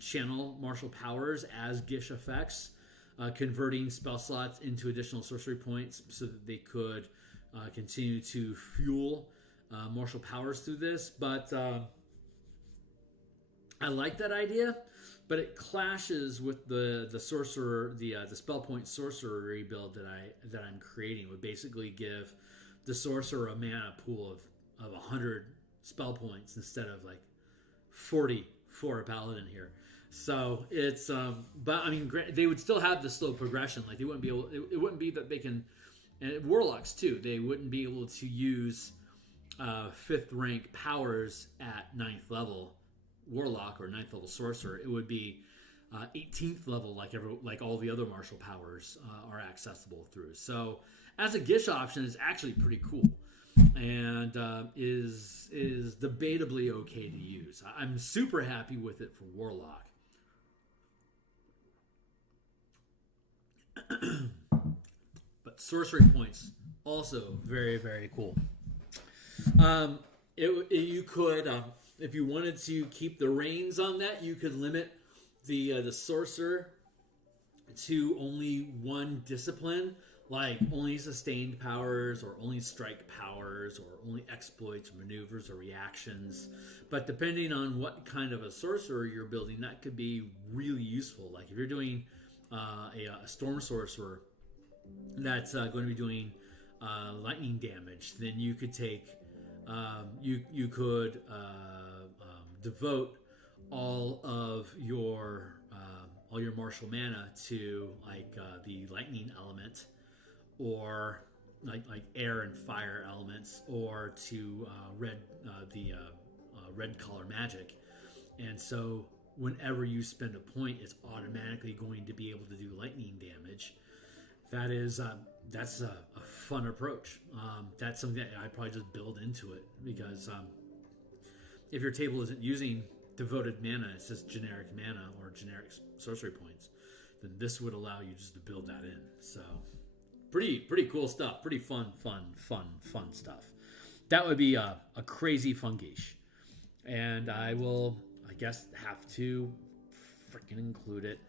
channel martial powers as Gish effects. Converting spell slots into additional sorcery points so that they could continue to fuel martial powers through this. But I like that idea, but it clashes with the sorcerer, the spell point sorcery build that I'm creating. It would basically give the sorcerer a mana pool of 100 spell points instead of like 40 for a paladin here. So it's, but I mean, they would still have the slow progression. Like they wouldn't be able. It wouldn't be that they can, and warlocks too. They wouldn't be able to use 5th rank powers at 9th level warlock or 9th level sorcerer. It would be 18th level, like all the other martial powers are accessible through. So as a Gish option, it's actually pretty cool. And is debatably okay to use. I'm super happy with it for warlock. But sorcery points also very, very cool. You could, if you wanted to keep the reins on that, you could limit the sorcerer to only 1 discipline, like only sustained powers or only strike powers or only exploits or maneuvers or reactions. But depending on what kind of a sorcerer you're building, that could be really useful. Like if you're doing a storm sorcerer that's going to be doing lightning damage, then you could take you could devote all your martial mana to like the lightning element, or like air and fire elements, or to red color magic. And so whenever you spend a point, it's automatically going to be able to do lightning damage. That's a fun approach. That's something that I probably just build into it, because if your table isn't using devoted mana, it's just generic mana or generic sorcery points, then this would allow you just to build that in. So pretty cool stuff. Pretty fun stuff. That would be a crazy fungish. And I will, I guess, have to freaking include it.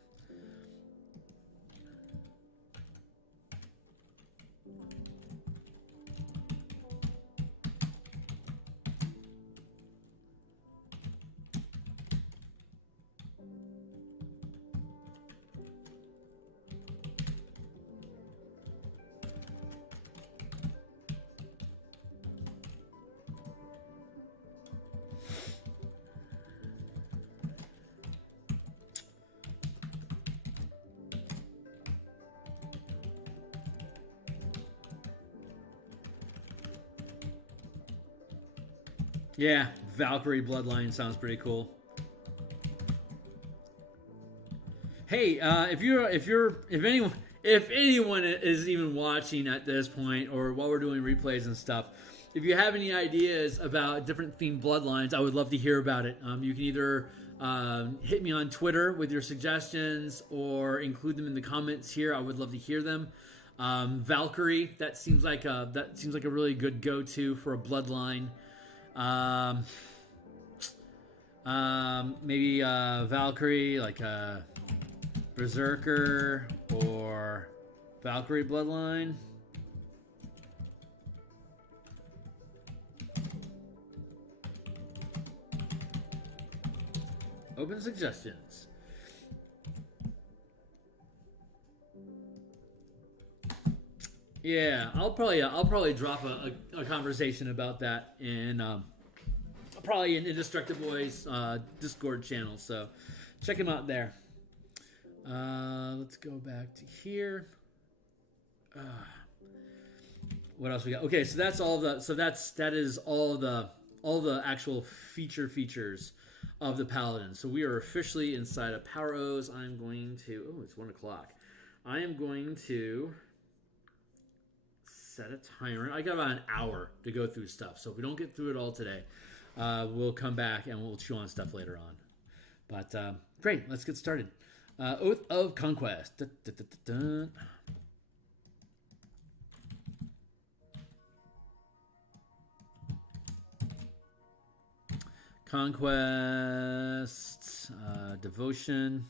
Yeah, Valkyrie Bloodline sounds pretty cool. Hey, if anyone is even watching at this point, or while we're doing replays and stuff, if you have any ideas about different themed bloodlines, I would love to hear about it. You can either hit me on Twitter with your suggestions, or include them in the comments here. I would love to hear them. Valkyrie, that seems like a really good go-to for a bloodline. Maybe Valkyrie, like a Berserker or Valkyrie Bloodline. Open suggestions. Yeah, I'll probably drop a conversation about that in probably in Indestructiboy's Discord channel. So check him out there. Let's go back to here. What else we got? Okay, so that's all that is all the actual features of the Paladin. So we are officially inside of Power O's. I'm going to. Oh, it's 1 o'clock. I am going to set a timer. I got about an hour to go through stuff. So if we don't get through it all today, we'll come back and we'll chew on stuff later on. But great, let's get started. Oath of Conquest. Da, da, da, da, da. Conquest, devotion.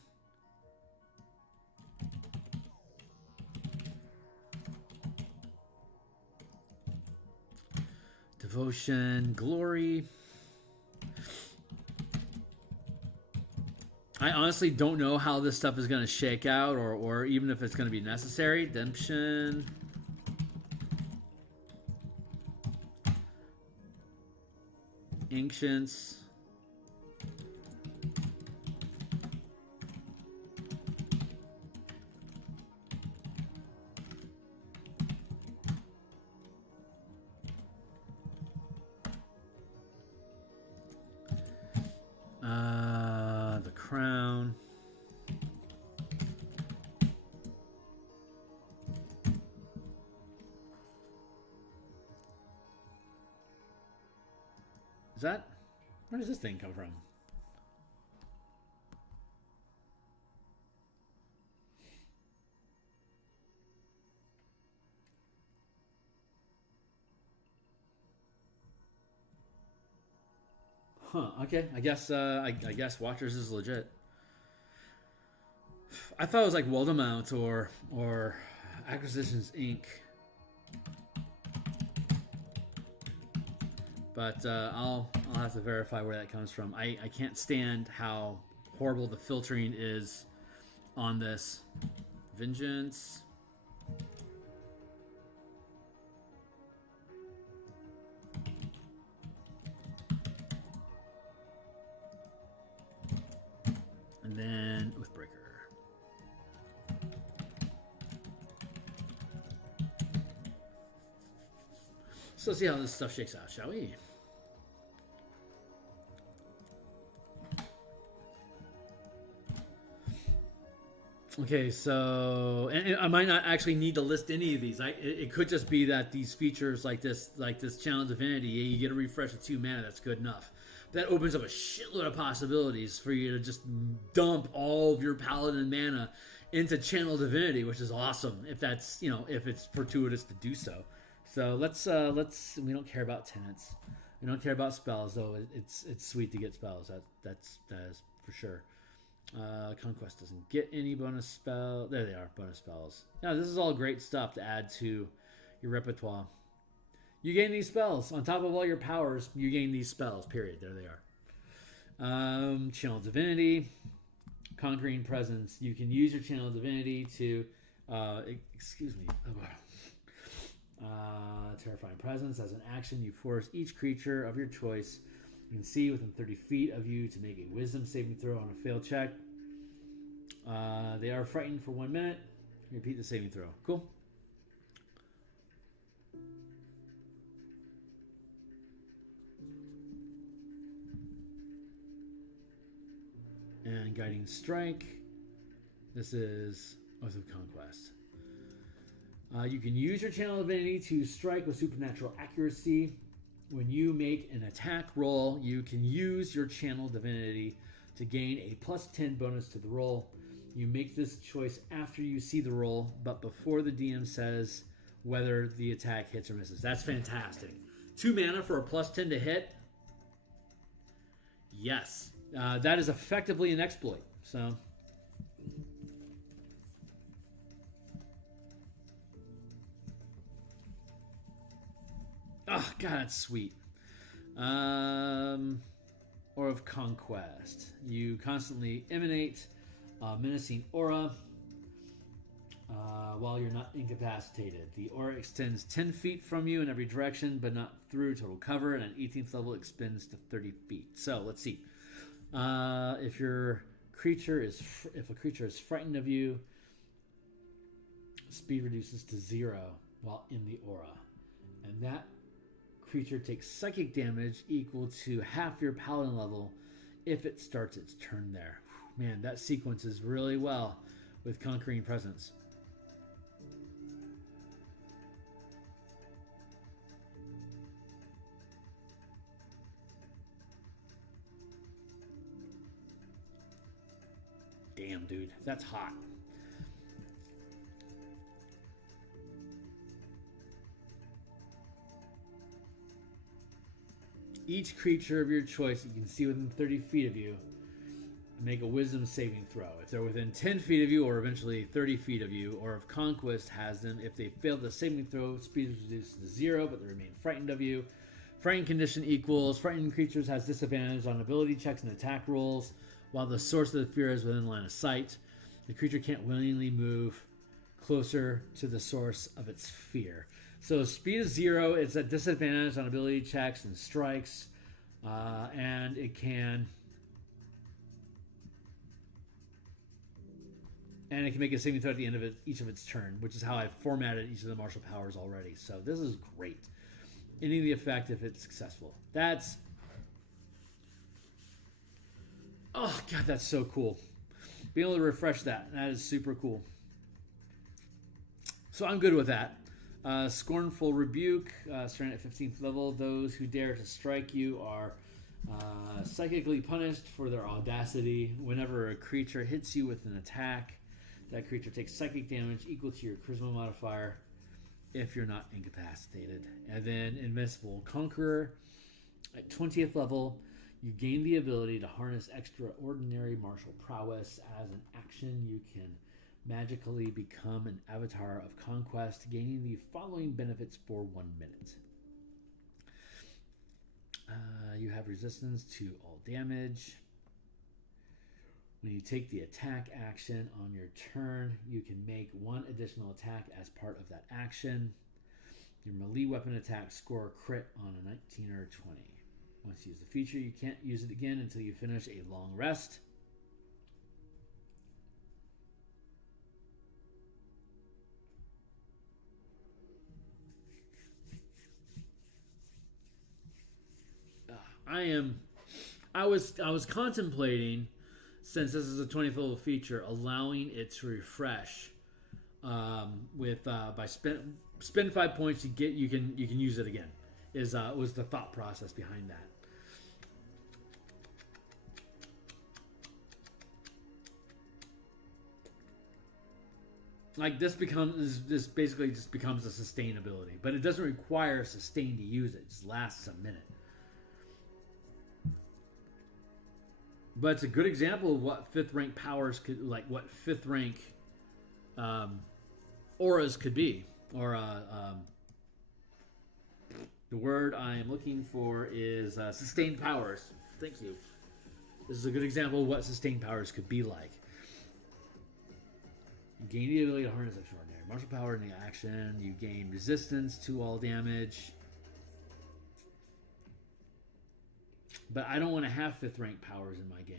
Devotion, glory. I honestly don't know how this stuff is going to shake out, or even if it's going to be necessary. Redemption. Ancients. The crown. Is that? Where does this thing come from? Huh, okay. I guess Watchers is legit. I thought it was like Waldemount or Acquisitions Inc. But I'll have to verify where that comes from. I can't stand how horrible the filtering is on this. Vengeance. then Oathbreaker. So let's see how this stuff shakes out, shall we? Okay, so and I might not actually need to list any of these. It could just be that these features like this Channel Divinity, you get a refresh of 2 mana. That's good enough. That opens up a shitload of possibilities for you to just dump all of your Paladin mana into Channel Divinity, which is awesome. If that's if it's fortuitous to do so. So let's we don't care about tenants. We don't care about spells though. It's sweet to get spells. That is for sure. Conquest doesn't get any bonus spell. There they are, bonus spells. Now this is all great stuff to add to your repertoire. You gain these spells on top of all your powers. You gain these spells. Period. There they are. Channel Divinity, Conquering Presence. You can use your Channel Divinity to, Terrifying Presence. As an action, you force each creature of your choice you can see within 30 feet of you to make a Wisdom saving throw on a failed check. They are frightened for 1 minute. Repeat the saving throw. Cool. And Guiding Strike. This is Oath of Conquest. You can use your Channel Divinity to strike with supernatural accuracy. When you make an attack roll, you can use your Channel Divinity to gain a +10 bonus to the roll. You make this choice after you see the roll, but before the DM says whether the attack hits or misses. That's fantastic. 2 mana for a +10 to hit. Yes. That is effectively an exploit. So... oh, God, that's sweet. Aura of Conquest. You constantly emanate a menacing aura while you're not incapacitated. The aura extends 10 feet from you in every direction, but not through total cover, and at 18th level extends to 30 feet. So, let's see. If a creature is frightened of you, speed reduces to 0 while in the aura. And that creature takes psychic damage equal to half your paladin level if it starts its turn there. Man, that sequences really well with Conquering Presence. Damn, dude, that's hot. Each creature of your choice you can see within 30 feet of you make a Wisdom saving throw. If they're within 10 feet of you or eventually 30 feet of you, or if Conquest has them, if they fail the saving throw, speed is reduced to 0, but they remain frightened of you. Frightened condition equals frightened creatures has disadvantage on ability checks and attack rolls while the source of the fear is within line of sight. The creature can't willingly move closer to the source of its fear. So speed is 0. It's at disadvantage on ability checks and strikes, and it can make a saving throw at the end of each of its turn, which is how I've formatted each of the martial powers already. So this is great. Ending the effect if it's successful. That's oh god, that's so cool. Being able to refresh that is super cool. So I'm good with that. Scornful Rebuke, starting at 15th level. Those who dare to strike you are psychically punished for their audacity. Whenever a creature hits you with an attack, that creature takes psychic damage equal to your charisma modifier if you're not incapacitated. And then Invincible Conqueror, at 20th level, you gain the ability to harness extraordinary martial prowess. As an action, you can magically become an avatar of conquest, gaining the following benefits for 1 minute. You have resistance to all damage. When you take the attack action on your turn, you can make 1 additional attack as part of that action. Your melee weapon attacks score a crit on a 19 or 20. Once you use the feature, you can't use it again until you finish a long rest. I was contemplating, since this is a 20th level feature, allowing it to refresh with by spend 5 points you can use it again. Was the thought process behind that. Like this basically just becomes a sustainability, but it doesn't require sustain to use it. It just lasts a minute. But it's a good example of what 5th rank powers could, like what 5th rank auras could be, or the word I am looking for is sustained powers. Thank you. This is a good example of what sustained powers could be like. You gain the ability to harness extraordinary martial power in the action. You gain resistance to all damage. But I don't want to have 5th rank powers in my game.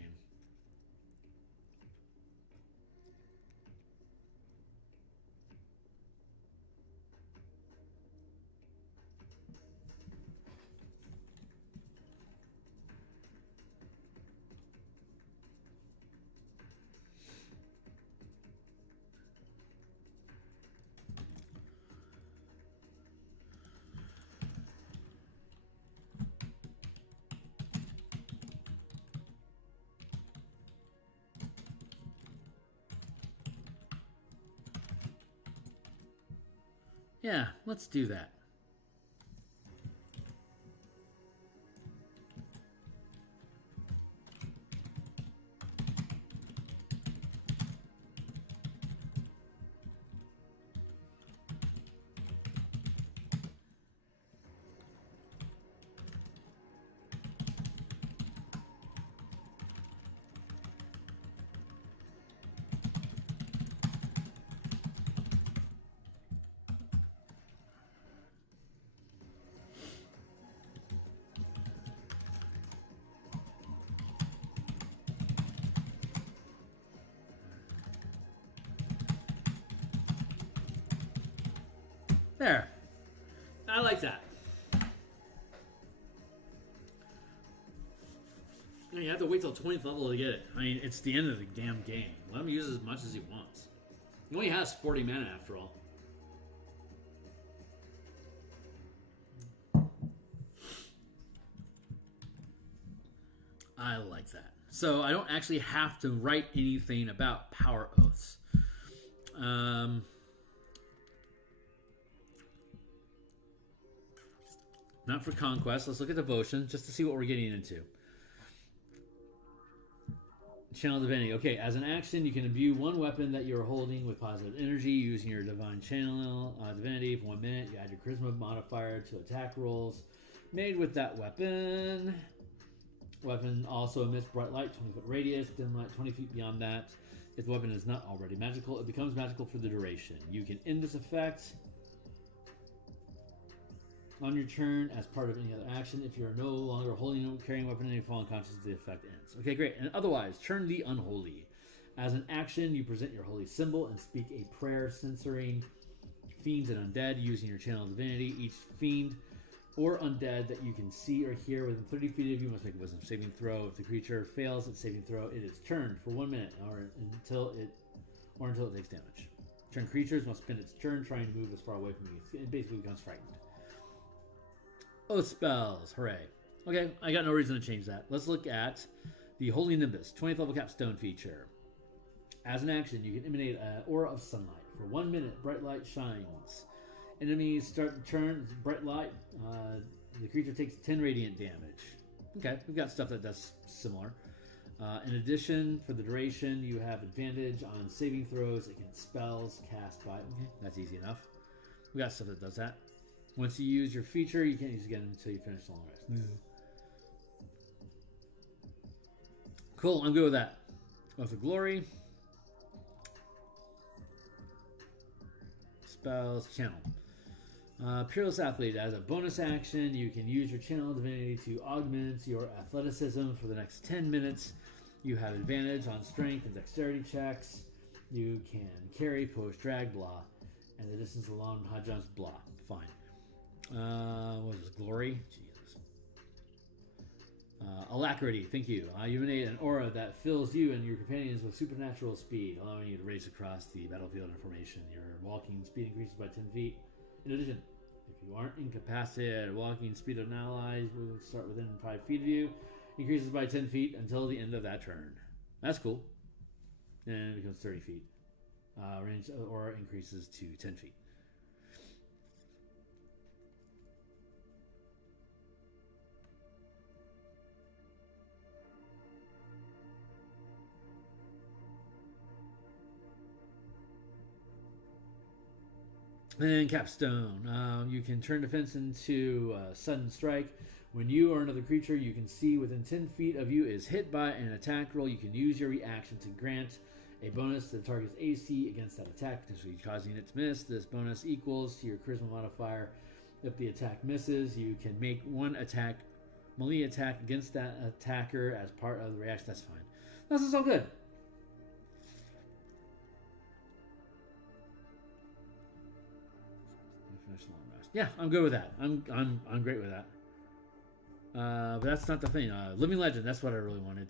Yeah, let's do that. There. I like that. You have to wait till 20th level to get it. I mean, it's the end of the damn game. Let him use as much as he wants. He only has 40 mana after all. I like that. So I don't actually have to write anything about power oaths. Not for conquest. Let's look at devotion just to see what we're getting into. Channel divinity. Okay, as an action, you can imbue one weapon that you're holding with positive energy using your divine channel divinity for 1 minute. You add your charisma modifier to attack rolls made with that weapon. Weapon also emits bright light, 20-foot radius, dim light 20 feet beyond that. If the weapon is not already magical, it becomes magical for the duration. You can end this effect on your turn as part of any other action. If you're no longer holding or carrying a weapon and you fall unconscious, the effect ends. Okay, great. And otherwise, turn the unholy. As an action, you present your holy symbol and speak a prayer censoring fiends and undead using your channel divinity. Each fiend or undead that you can see or hear within 30 feet of you must make a wisdom saving throw. If the creature fails its saving throw, it is turned for 1 minute or until it takes damage. Turned creatures must spend its turn trying to move as far away from you. It basically becomes frightened. Oath spells. Hooray. Okay, I got no reason to change that. Let's look at the Holy Nimbus, 20th level capstone feature. As an action, you can emanate an aura of sunlight. For 1 minute, bright light shines. Enemies start to turn bright light. The creature takes 10 radiant damage. Okay, we've got stuff that does similar. In addition, for the duration, you have advantage on saving throws against spells cast by... Okay, that's easy enough. We got stuff that does that. Once you use your feature, you can't use it again until you finish the long rest. Cool, I'm good with that. Oath of Glory. Spells, channel. Peerless Athlete. As a bonus action, you can use your channel divinity to augment your athleticism for the next 10 minutes. You have advantage on strength and dexterity checks. You can carry, push, drag, blah. And the distance alone, high jumps, blah. Fine. What is this? Glory? Jesus. Alacrity, thank you. You emanate an aura that fills you and your companions with supernatural speed, allowing you to race across the battlefield in formation. Your walking speed increases by 10 feet. In addition, if you aren't incapacitated, walking speed of an ally will start within 5 feet of you, increases by 10 feet until the end of that turn. That's cool. And it becomes 30 feet. Range of the aura increases to 10 feet. And capstone. You can turn defense into sudden strike. When you or another creature you can see within 10 feet of you is hit by an attack roll, you can use your reaction to grant a bonus to the target's AC against that attack, potentially causing it to miss. This bonus equals to your charisma modifier. If the attack misses, you can make one melee attack against that attacker as part of the reaction. That's fine. This is all good. Yeah, I'm good with that. I'm great with that. But that's not the thing. Living Legend, that's what I really wanted.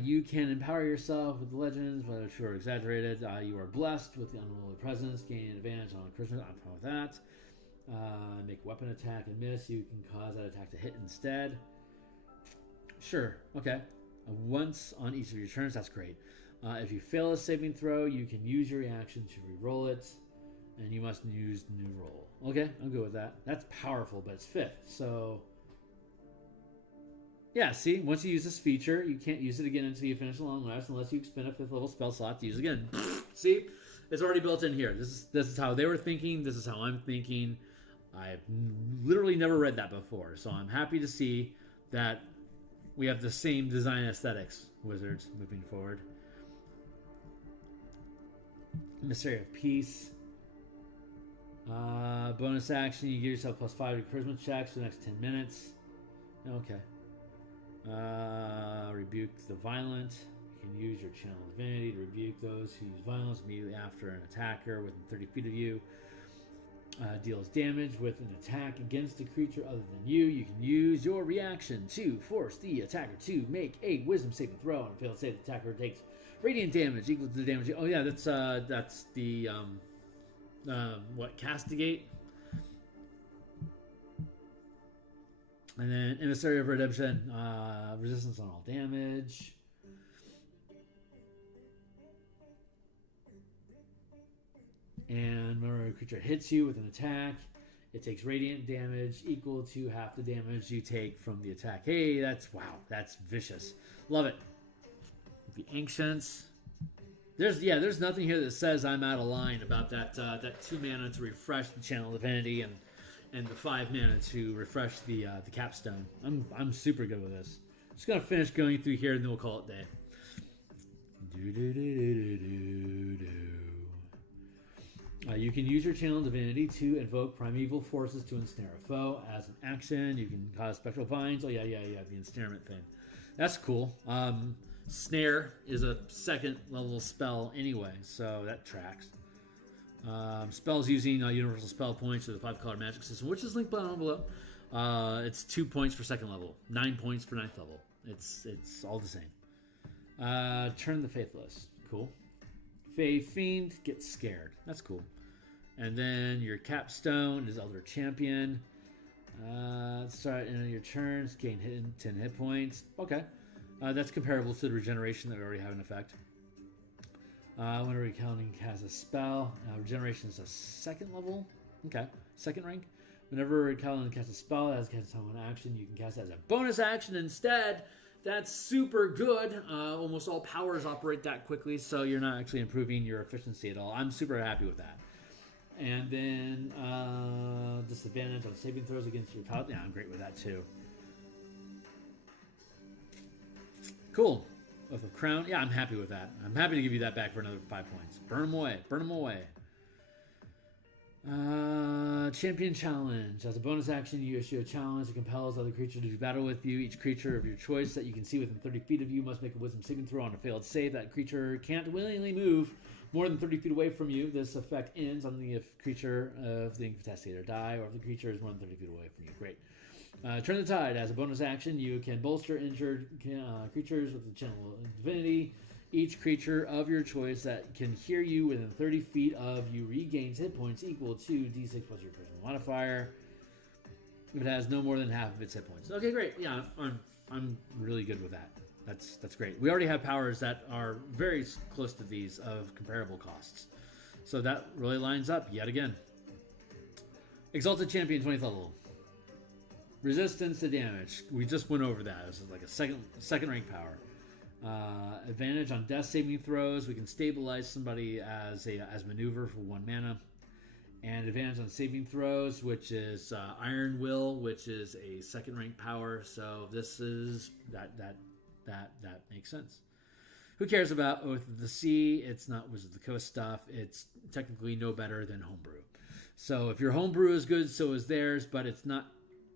You can empower yourself with the legends, whether true or exaggerated. You are blessed with the unruly presence, gain an advantage on Christmas. I'm fine with that. Make weapon attack and miss. You can cause that attack to hit instead. Sure, okay. Once on each of your turns, that's great. If you fail a saving throw, you can use your reaction to re-roll it. And you must use new roll. Okay, I'm good with that. That's powerful, but it's 5th. So, yeah, see, once you use this feature, you can't use it again until you finish a long rest unless you spend a 5th level spell slot to use it again. See, it's already built in here. This is how they were thinking. This is how I'm thinking. I've literally never read that before. So I'm happy to see that we have the same design aesthetics, Wizards, moving forward. Mystery of Peace. Bonus action, you give yourself +5 to charisma checks for the next 10 minutes. Okay. Rebuke the violent. You can use your channel divinity to rebuke those who use violence immediately after an attacker within 30 feet of you. Deals damage with an attack against a creature other than you. You can use your reaction to force the attacker to make a wisdom saving throw. On a failed save, the attacker takes radiant damage equal to the damage. Oh yeah, that's the Castigate. And then Emissary of Redemption, resistance on all damage. And whenever a creature hits you with an attack, it takes radiant damage equal to half the damage you take from the attack. Hey, that's vicious. Love it. The Ancients. There's nothing here that says I'm out of line about that 2 mana to refresh the Channel Divinity and the 5 mana to refresh the capstone. I'm super good with this. Just gonna finish going through here and then we'll call it day. You can use your Channel Divinity to invoke primeval forces to ensnare a foe. As an action, you can cause spectral vines. Oh yeah, the ensnarement thing. That's cool. Snare is a 2nd level spell anyway, so that tracks. Spells using universal spell points to the 5-color magic system, which is linked down below. It's 2 points for 2nd level, 9 points for 9th level. It's all the same. Turn the Faithless, cool. Fey Fiend, get scared. That's cool. And then your capstone is Elder Champion. Start in your turns, gain 10 hit points. Okay. That's comparable to the regeneration that we already have in effect. Whenever you cast a spell, regeneration is a 2nd level. Okay, 2nd rank. Whenever Kaladin casts a spell as cast on one action, you can cast it as a bonus action instead. That's super good. Almost all powers operate that quickly, so you're not actually improving your efficiency at all. I'm super happy with that. And then disadvantage on saving throws against your paladin. Yeah, I'm great with that too. Cool. With a crown. Yeah, I'm happy with that. I'm happy to give you that back for another 5 points. Burn them away. Burn them away. Champion Challenge. As a bonus action, you issue a challenge that compels other creatures to do battle with you. Each creature of your choice that you can see within 30 feet of you must make a wisdom saving throw. On a failed save, that creature can't willingly move more than 30 feet away from you. This effect ends on the creature of the incapacitated or die, or if the creature is more than 30 feet away from you. Great. Turn the Tide. As a bonus action, you can bolster injured creatures with the Channel of Divinity. Each creature of your choice that can hear you within 30 feet of you regains hit points equal to D6 plus your charisma modifier. If it has no more than half of its hit points. Okay, great. Yeah, I'm really good with that. That's great. We already have powers that are very close to these of comparable costs. So that really lines up yet again. Exalted Champion, 20th level. Resistance to damage. We just went over that. This is like a second rank power. Advantage on death saving throws. We can stabilize somebody as maneuver for 1 mana. And advantage on saving throws, which is Iron Will, which is a 2nd rank power. So this is that makes sense. Who cares about Oath of the Sea? It's not Wizard of the Coast stuff. It's technically no better than Homebrew. So if your Homebrew is good, so is theirs, but it's not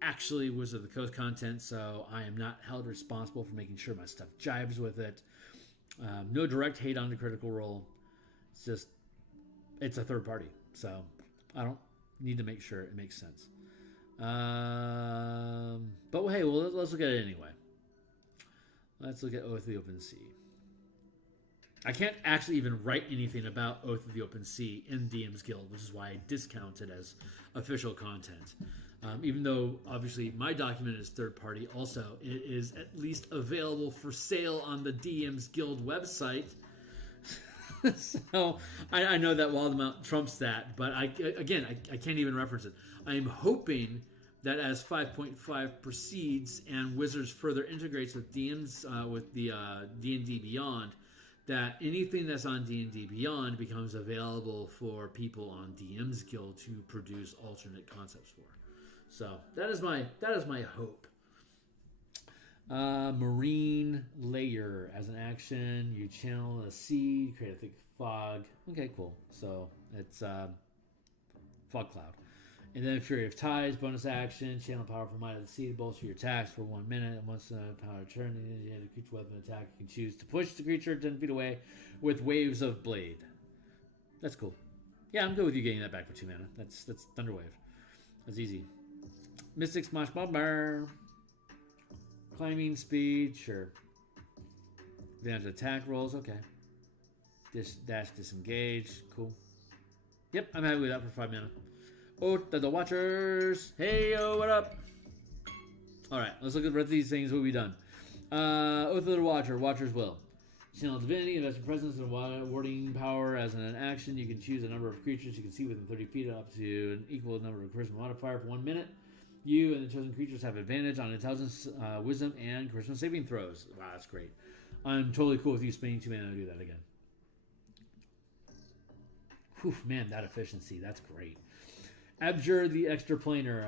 actually Wizard of the Coast content, so I am not held responsible for making sure my stuff jibes with it. No direct hate on the Critical Role. It's just, it's a third party, so I don't need to make sure it makes sense. But hey, well, let's look at it anyway. Let's look at Oath of the Open Sea. I can't actually even write anything about Oath of the Open Sea in DMsGuild, which is why I discount it as official content. Even though, obviously, my document is third-party, also, it is at least available for sale on the DMsGuild website. So, I know that wild amount trumps that, but I can't even reference it. I am hoping that as 5.5 proceeds and Wizards further integrates with DMs, with the D&D Beyond, that anything that's on D&D Beyond becomes available for people on DMsGuild to produce alternate concepts for. So that is my hope. Marine Layer. As an action, you channel a sea, create a thick fog. Okay, cool. So it's fog cloud. And then Fury of Tides, bonus action, channel powerful might of the sea to bolster your attacks for 1 minute. And once the power turn, you have a creature weapon attack. You can choose to push the creature 10 feet away with waves of blade. That's cool. Yeah, I'm good with you getting that back for 2 mana. That's Thunderwave. That's easy. Mystic Smash Bomber. Climbing speed, sure. Advantage attack rolls, okay. Dash disengage, cool. Yep, I'm happy with that for 5 mana. Oath of the Watchers. Hey, yo, what up? Alright, let's look at the rest of these things. What have we done? Oath of the Watcher, Watcher's Will. Channel Divinity, invest your presence and warding power as an action. You can choose a number of creatures you can see within 30 feet up to an equal number of charisma modifier for 1 minute. You and the chosen creatures have advantage on intelligence, wisdom, and charisma saving throws. Wow, that's great. I'm totally cool with you spending 2 mana to do that again. Whew, man, that efficiency, that's great. Abjure the Extraplanar.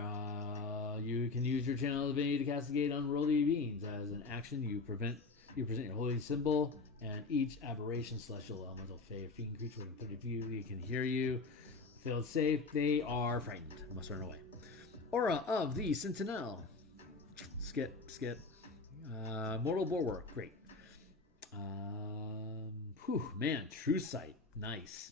You can use your channel ability to castigate unworldly beings. As an action, you present your holy symbol, and each aberration, celestial, elemental, fey, fiend creature within 30 feet you can hear you. Failed save, they are frightened. Must run away. Aura of the Sentinel. Skip. Mortal Bulwark, great. Man, True Sight, nice.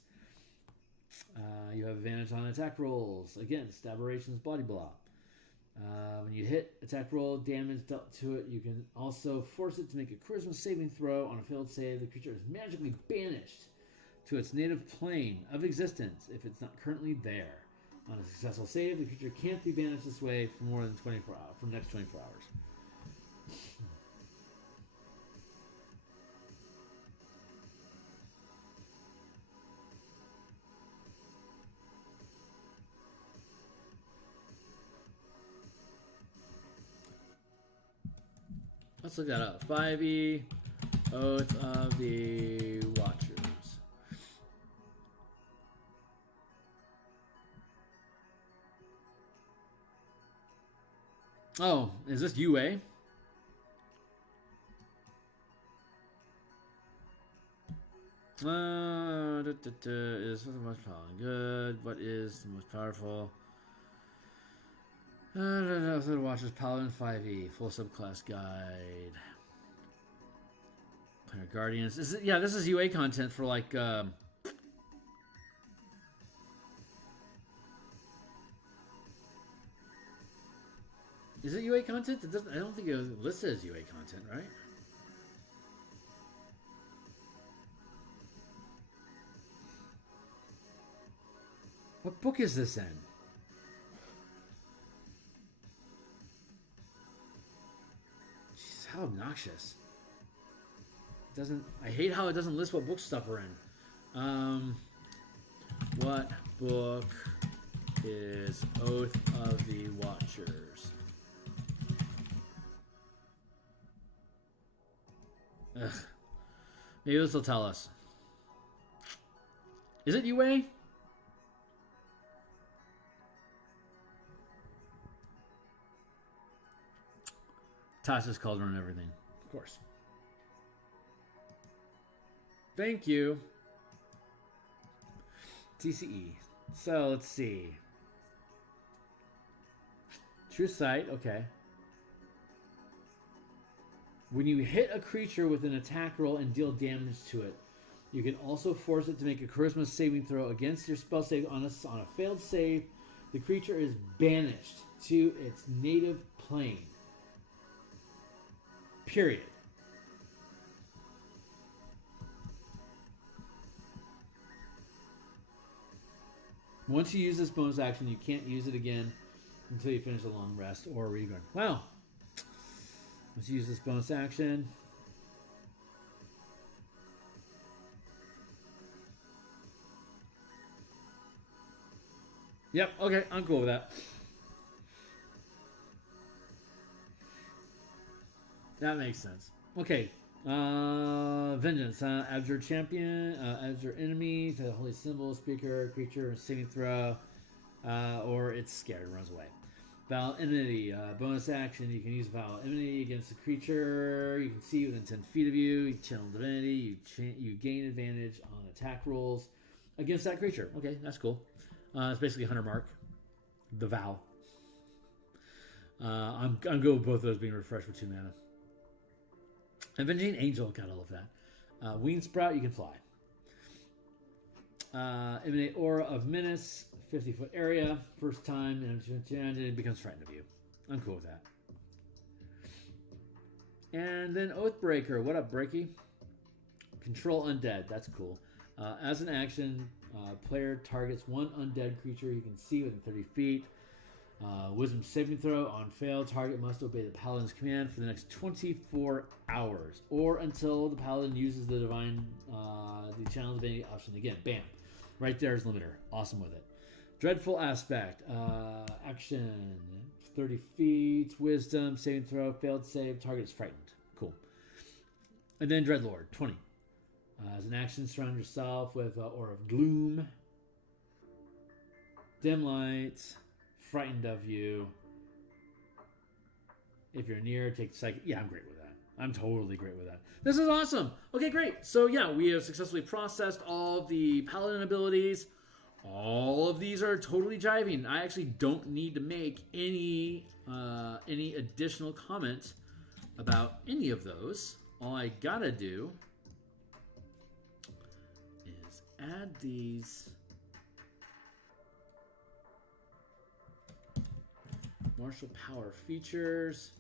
You have advantage on attack rolls against aberrations body block. When you hit attack roll, damage dealt to it, you can also force it to make a charisma saving throw. On a failed save, the creature is magically banished to its native plane of existence if it's not currently there. On a successful save, the creature can't be banished this way for more than 24 hours, for the next 24 hours. Let's look that up. 5e, Oath of the Watchers. Oh, is this UA? Is the most powerful? Good. What is the most powerful? The Watchers Paladin 5e full subclass guide. Player Guardians. This is UA content for like. Is it UA content? It doesn't. I don't think it was listed as UA content, right? What book is this in? Jeez, how obnoxious. It doesn't. I hate how it doesn't list what book stuff we're in. What book is Oath of the Watchers? Ugh. Maybe this will tell us. Is it UA? Tasha's Cauldron and everything. Of course. Thank you. TCE. So let's see. True sight. Okay. When you hit a creature with an attack roll and deal damage to it, you can also force it to make a charisma saving throw against your spell save. On a failed save, the creature is banished to its native plane. Period. Once you use this bonus action, you can't use it again until you finish a long rest or regard. Wow. Let's use this bonus action. Yep, okay, I'm cool with that. That makes sense. Okay. Vengeance. Abjure champion. Abjure enemy. The holy symbol, speaker, creature, saving throw. Or it's scared and runs away. Vile Enmity. Bonus action. You can use Vile Enmity against a creature you can see within 10 feet of you. You channel divinity. You gain advantage on attack rolls against that creature. Okay, that's cool. It's basically Hunter Mark. The Vow. I'm good with both of those being refreshed for 2 mana. Avenging Angel, gotta love that. Wing Sprout, you can fly. Emanate Aura of Menace, 50-foot area. First time, and it becomes frightened of you. I'm cool with that. And then Oathbreaker. What up, Breaky? Control Undead. That's cool. As an action, player targets one undead creature you can see within 30 feet. Wisdom saving throw on fail. Target must obey the paladin's command for the next 24 hours, or until the paladin uses the the channel divinity option again. Bam, right there is limiter. Awesome with it. Dreadful aspect. Action 30 feet. Wisdom saving throw. Failed save. Target is frightened. Cool. And then Dreadlord 20. As an action, surround yourself with Aura of Gloom. Dim light. Frightened of you. If you're near, take psychic. Yeah, I'm great with that. I'm totally great with that. This is awesome. Okay, great. So yeah, we have successfully processed all of the paladin abilities. All of these are totally jiving. I actually don't need to make any additional comments about any of those. All I gotta do is add these martial power features.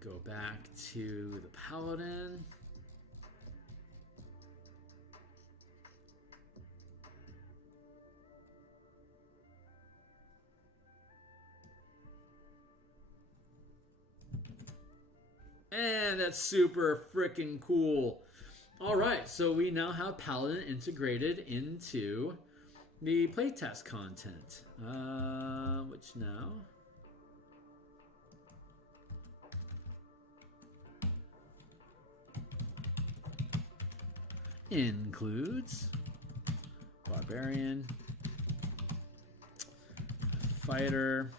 Go back to the paladin. And that's super freaking cool. All right, so we now have Paladin integrated into the playtest content, which now includes Barbarian, Fighter,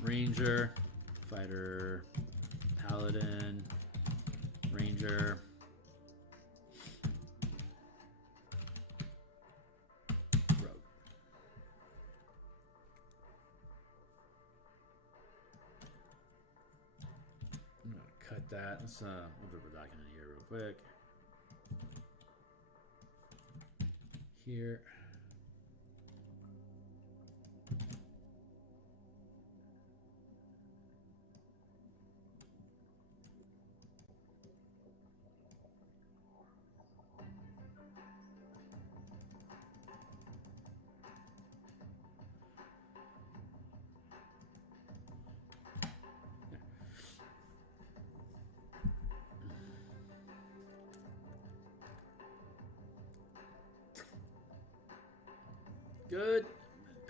Ranger, Fighter, Paladin, Ranger, Rogue. I'm going to cut that. Let's we'll put the document here real quick. Here. good.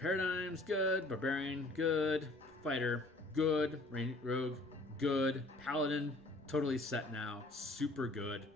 Paradigms, good. Barbarian, good. Fighter, good. Rogue, good. Paladin, totally set now. Super good.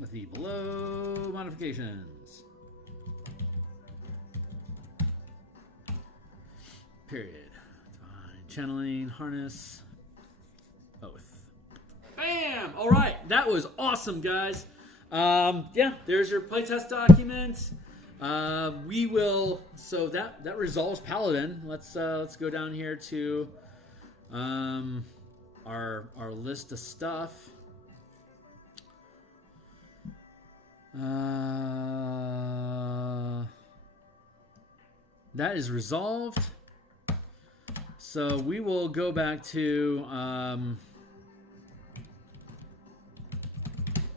With the below modifications. Period. Divine channeling, harness, oath. Bam! All right, that was awesome, guys. Yeah, there's your playtest document. We will. So that resolves Paladin. Let's go down here to our list of stuff. That is resolved. So we will go back to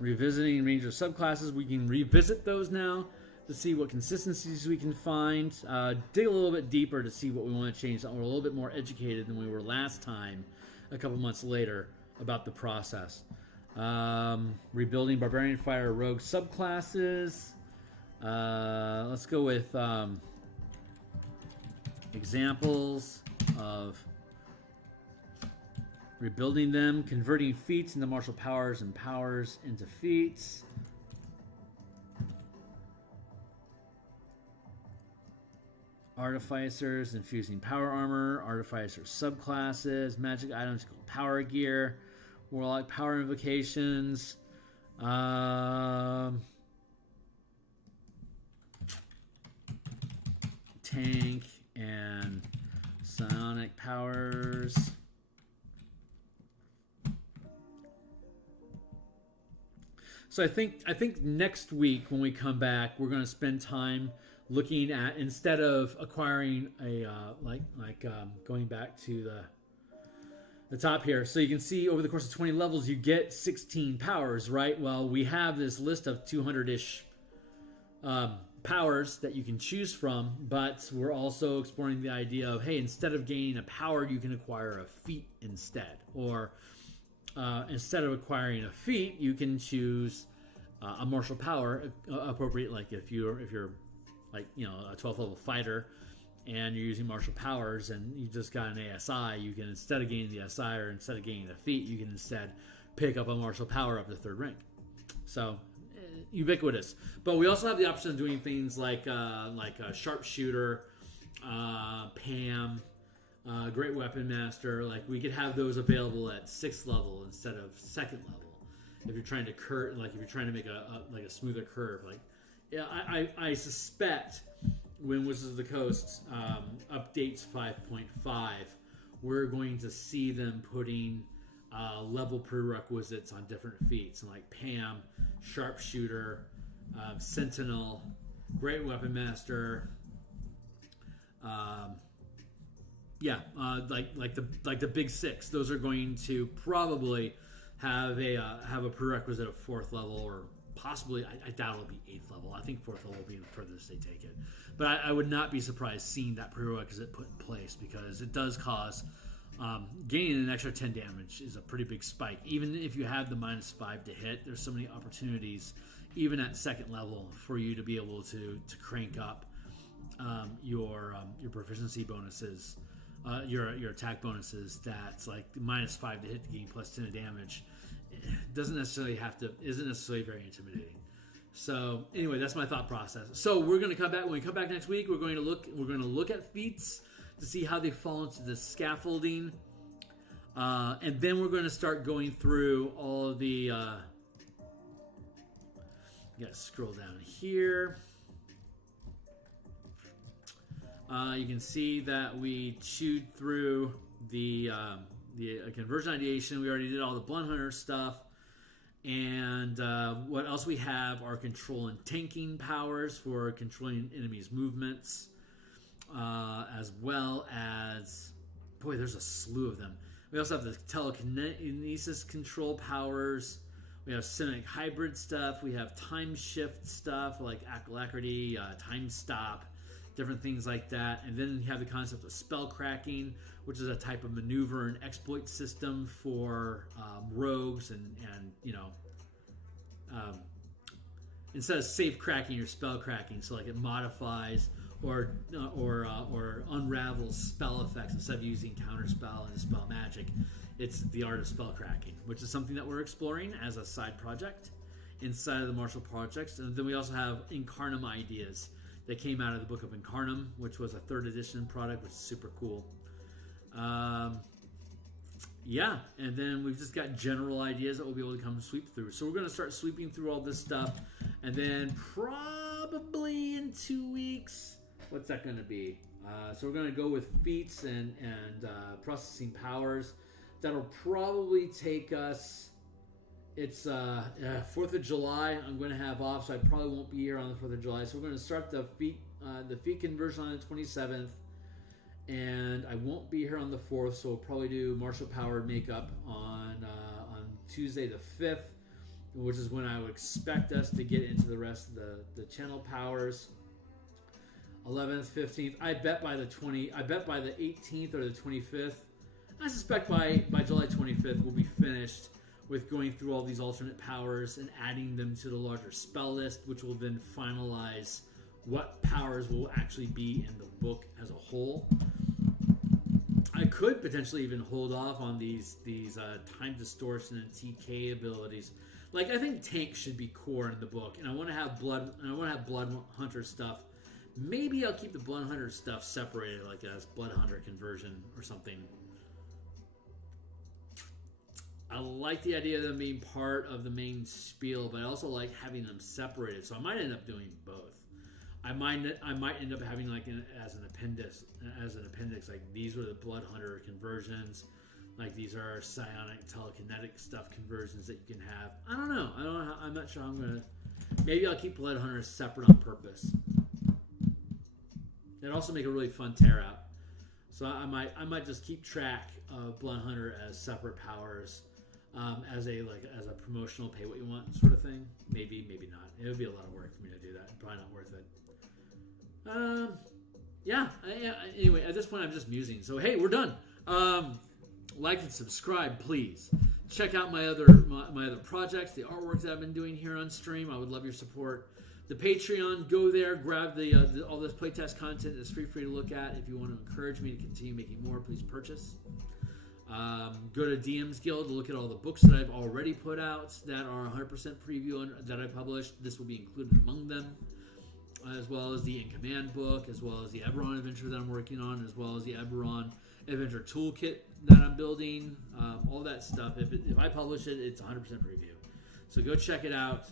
revisiting range of subclasses. We can revisit those now to see what consistencies we can find. Dig a little bit deeper to see what we want to change. So we're a little bit more educated than we were last time, a couple months later, about the process. Rebuilding Barbarian, Fighter, Rogue subclasses. Let's go with examples of rebuilding them, converting feats into martial powers and powers into feats. Artificers, infusing power armor, artificer subclasses, magic items called power gear, warlock power invocations, tank and psionic powers. So I think next week when we come back, we're going to spend time looking at, instead of acquiring a going back to the top here, so you can see over the course of 20 levels you get 16 powers, right? Well, we have this list of 200-ish powers that you can choose from, but we're also exploring the idea of, hey, instead of gaining a power, you can acquire a feat instead, or instead of acquiring a feat, you can choose a martial power appropriate. Like if you're like, you know, a 12th level fighter and you're using martial powers and you just got an ASI, you can, instead of gaining the SI or instead of gaining a feat, you can instead pick up a martial power up to 3rd rank. So ubiquitous. But we also have the option of doing things like a sharpshooter, Pam, Great Weapon Master. Like we could have those available at 6th level instead of 2nd level. If you're trying to if you're trying to make a smoother curve, like, yeah, I suspect when Wizards of the Coast updates 5.5, we're going to see them putting level prerequisites on different feats, and like Pam, Sharpshooter, Sentinel, Great Weapon Master, like the big 6. Those are going to probably have a prerequisite of 4th level, or possibly, I doubt it'll be 8th level. I think 4th level will be the furthest they take it. But I would not be surprised seeing that prerequisite put in place, because it does cause gaining an extra 10 damage is a pretty big spike. Even if you have the -5 to hit, there's so many opportunities, even at 2nd level, for you to be able to crank up your proficiency bonuses, your attack bonuses. That's like -5 to hit to gain +10 of damage isn't necessarily very intimidating. So anyway, that's my thought process. So we're going to come back when we come back next week. We're going to look at feats to see how they fall into the scaffolding, and then we're going to start going through all of the. You got to scroll down here. You can see that we chewed through the conversion ideation. We already did all the Blood Hunter stuff. And what else we have are control and tanking powers for controlling enemies' movements, as well as, boy, there's a slew of them. We also have the telekinesis control powers. We have cinematic hybrid stuff. We have time shift stuff like alacrity, time stop, different things like that. And then you have the concept of spell cracking, which is a type of maneuver and exploit system for rogues and instead of safe cracking, you're spell cracking. So like it modifies or unravels spell effects instead of using counterspell and dispel magic. It's the art of spell cracking, which is something that we're exploring as a side project inside of the martial projects. And then we also have Incarnum ideas that came out of the Book of Incarnum, which was a 3rd edition product, which is super cool. Yeah, and then we've just got general ideas that we'll be able to come sweep through. So we're going to start sweeping through all this stuff, and then probably in 2 weeks, what's that going to be? So we're going to go with feats and processing powers. That'll probably take us. It's 4th of July. I'm going to have off, so I probably won't be here on the 4th of July. So we're going to start the feat conversion on the 27th. And I won't be here on the 4th, so we'll probably do martial power makeup on Tuesday the 5th, which is when I would expect us to get into the rest of the channel powers. 11th, 15th. I bet by the 18th or the 25th. I suspect by July 25th we'll be finished with going through all these alternate powers and adding them to the larger spell list, which will then finalize what powers will actually be in the book as a whole. I could potentially even hold off on these time distortion and TK abilities. Like, I think tank should be core in the book, and I want to have blood hunter stuff. Maybe I'll keep the blood hunter stuff separated, like as blood hunter conversion or something. I like the idea of them being part of the main spiel, but I also like having them separated. So I might end up doing both. I might end up having like as an appendix, like these were the blood hunter conversions, like these are psionic telekinetic stuff conversions that you can have. I don't know. I'm not sure how I'm gonna. Maybe I'll keep blood hunters separate on purpose. It'd also make a really fun tear out. So I might just keep track of blood hunter as separate powers, as a promotional pay what you want sort of thing. Maybe not. It would be a lot of work for me to do that. Probably not worth it. Anyway, at this point, I'm just musing. So, hey, we're done. Like and subscribe, please. Check out my other projects, the artwork that I've been doing here on stream. I would love your support. The Patreon, go there, grab all this playtest content. It's free to look at. If you want to encourage me to continue making more, please purchase. Go to DMsGuild to look at all the books that I've already put out that are 100% preview and that I published. This will be included among them, as well as the In Command book, as well as the Eberron adventure that I'm working on, as well as the Eberron adventure toolkit that I'm building. All that stuff. If I publish it, it's 100% preview. So go check it out.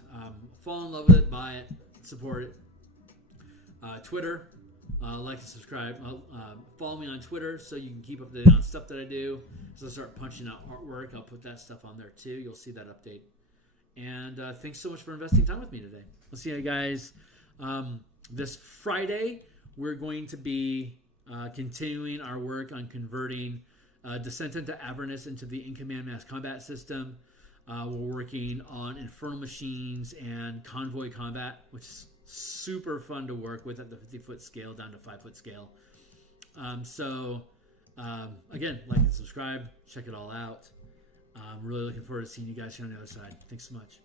Fall in love with it, buy it, support it. Twitter, like and subscribe. Follow me on Twitter so you can keep up to date on stuff that I do. So I start punching out artwork, I'll put that stuff on there too. You'll see that update. And thanks so much for investing time with me today. I'll see you guys this Friday. We're going to be continuing our work on converting Descent into Avernus into the In Command mass combat system. We're working on Infernal Machines and Convoy Combat, which is super fun to work with at the 50-foot scale down to 5-foot scale. Again, like and subscribe. Check it all out. I'm really looking forward to seeing you guys here on the other side. Thanks so much.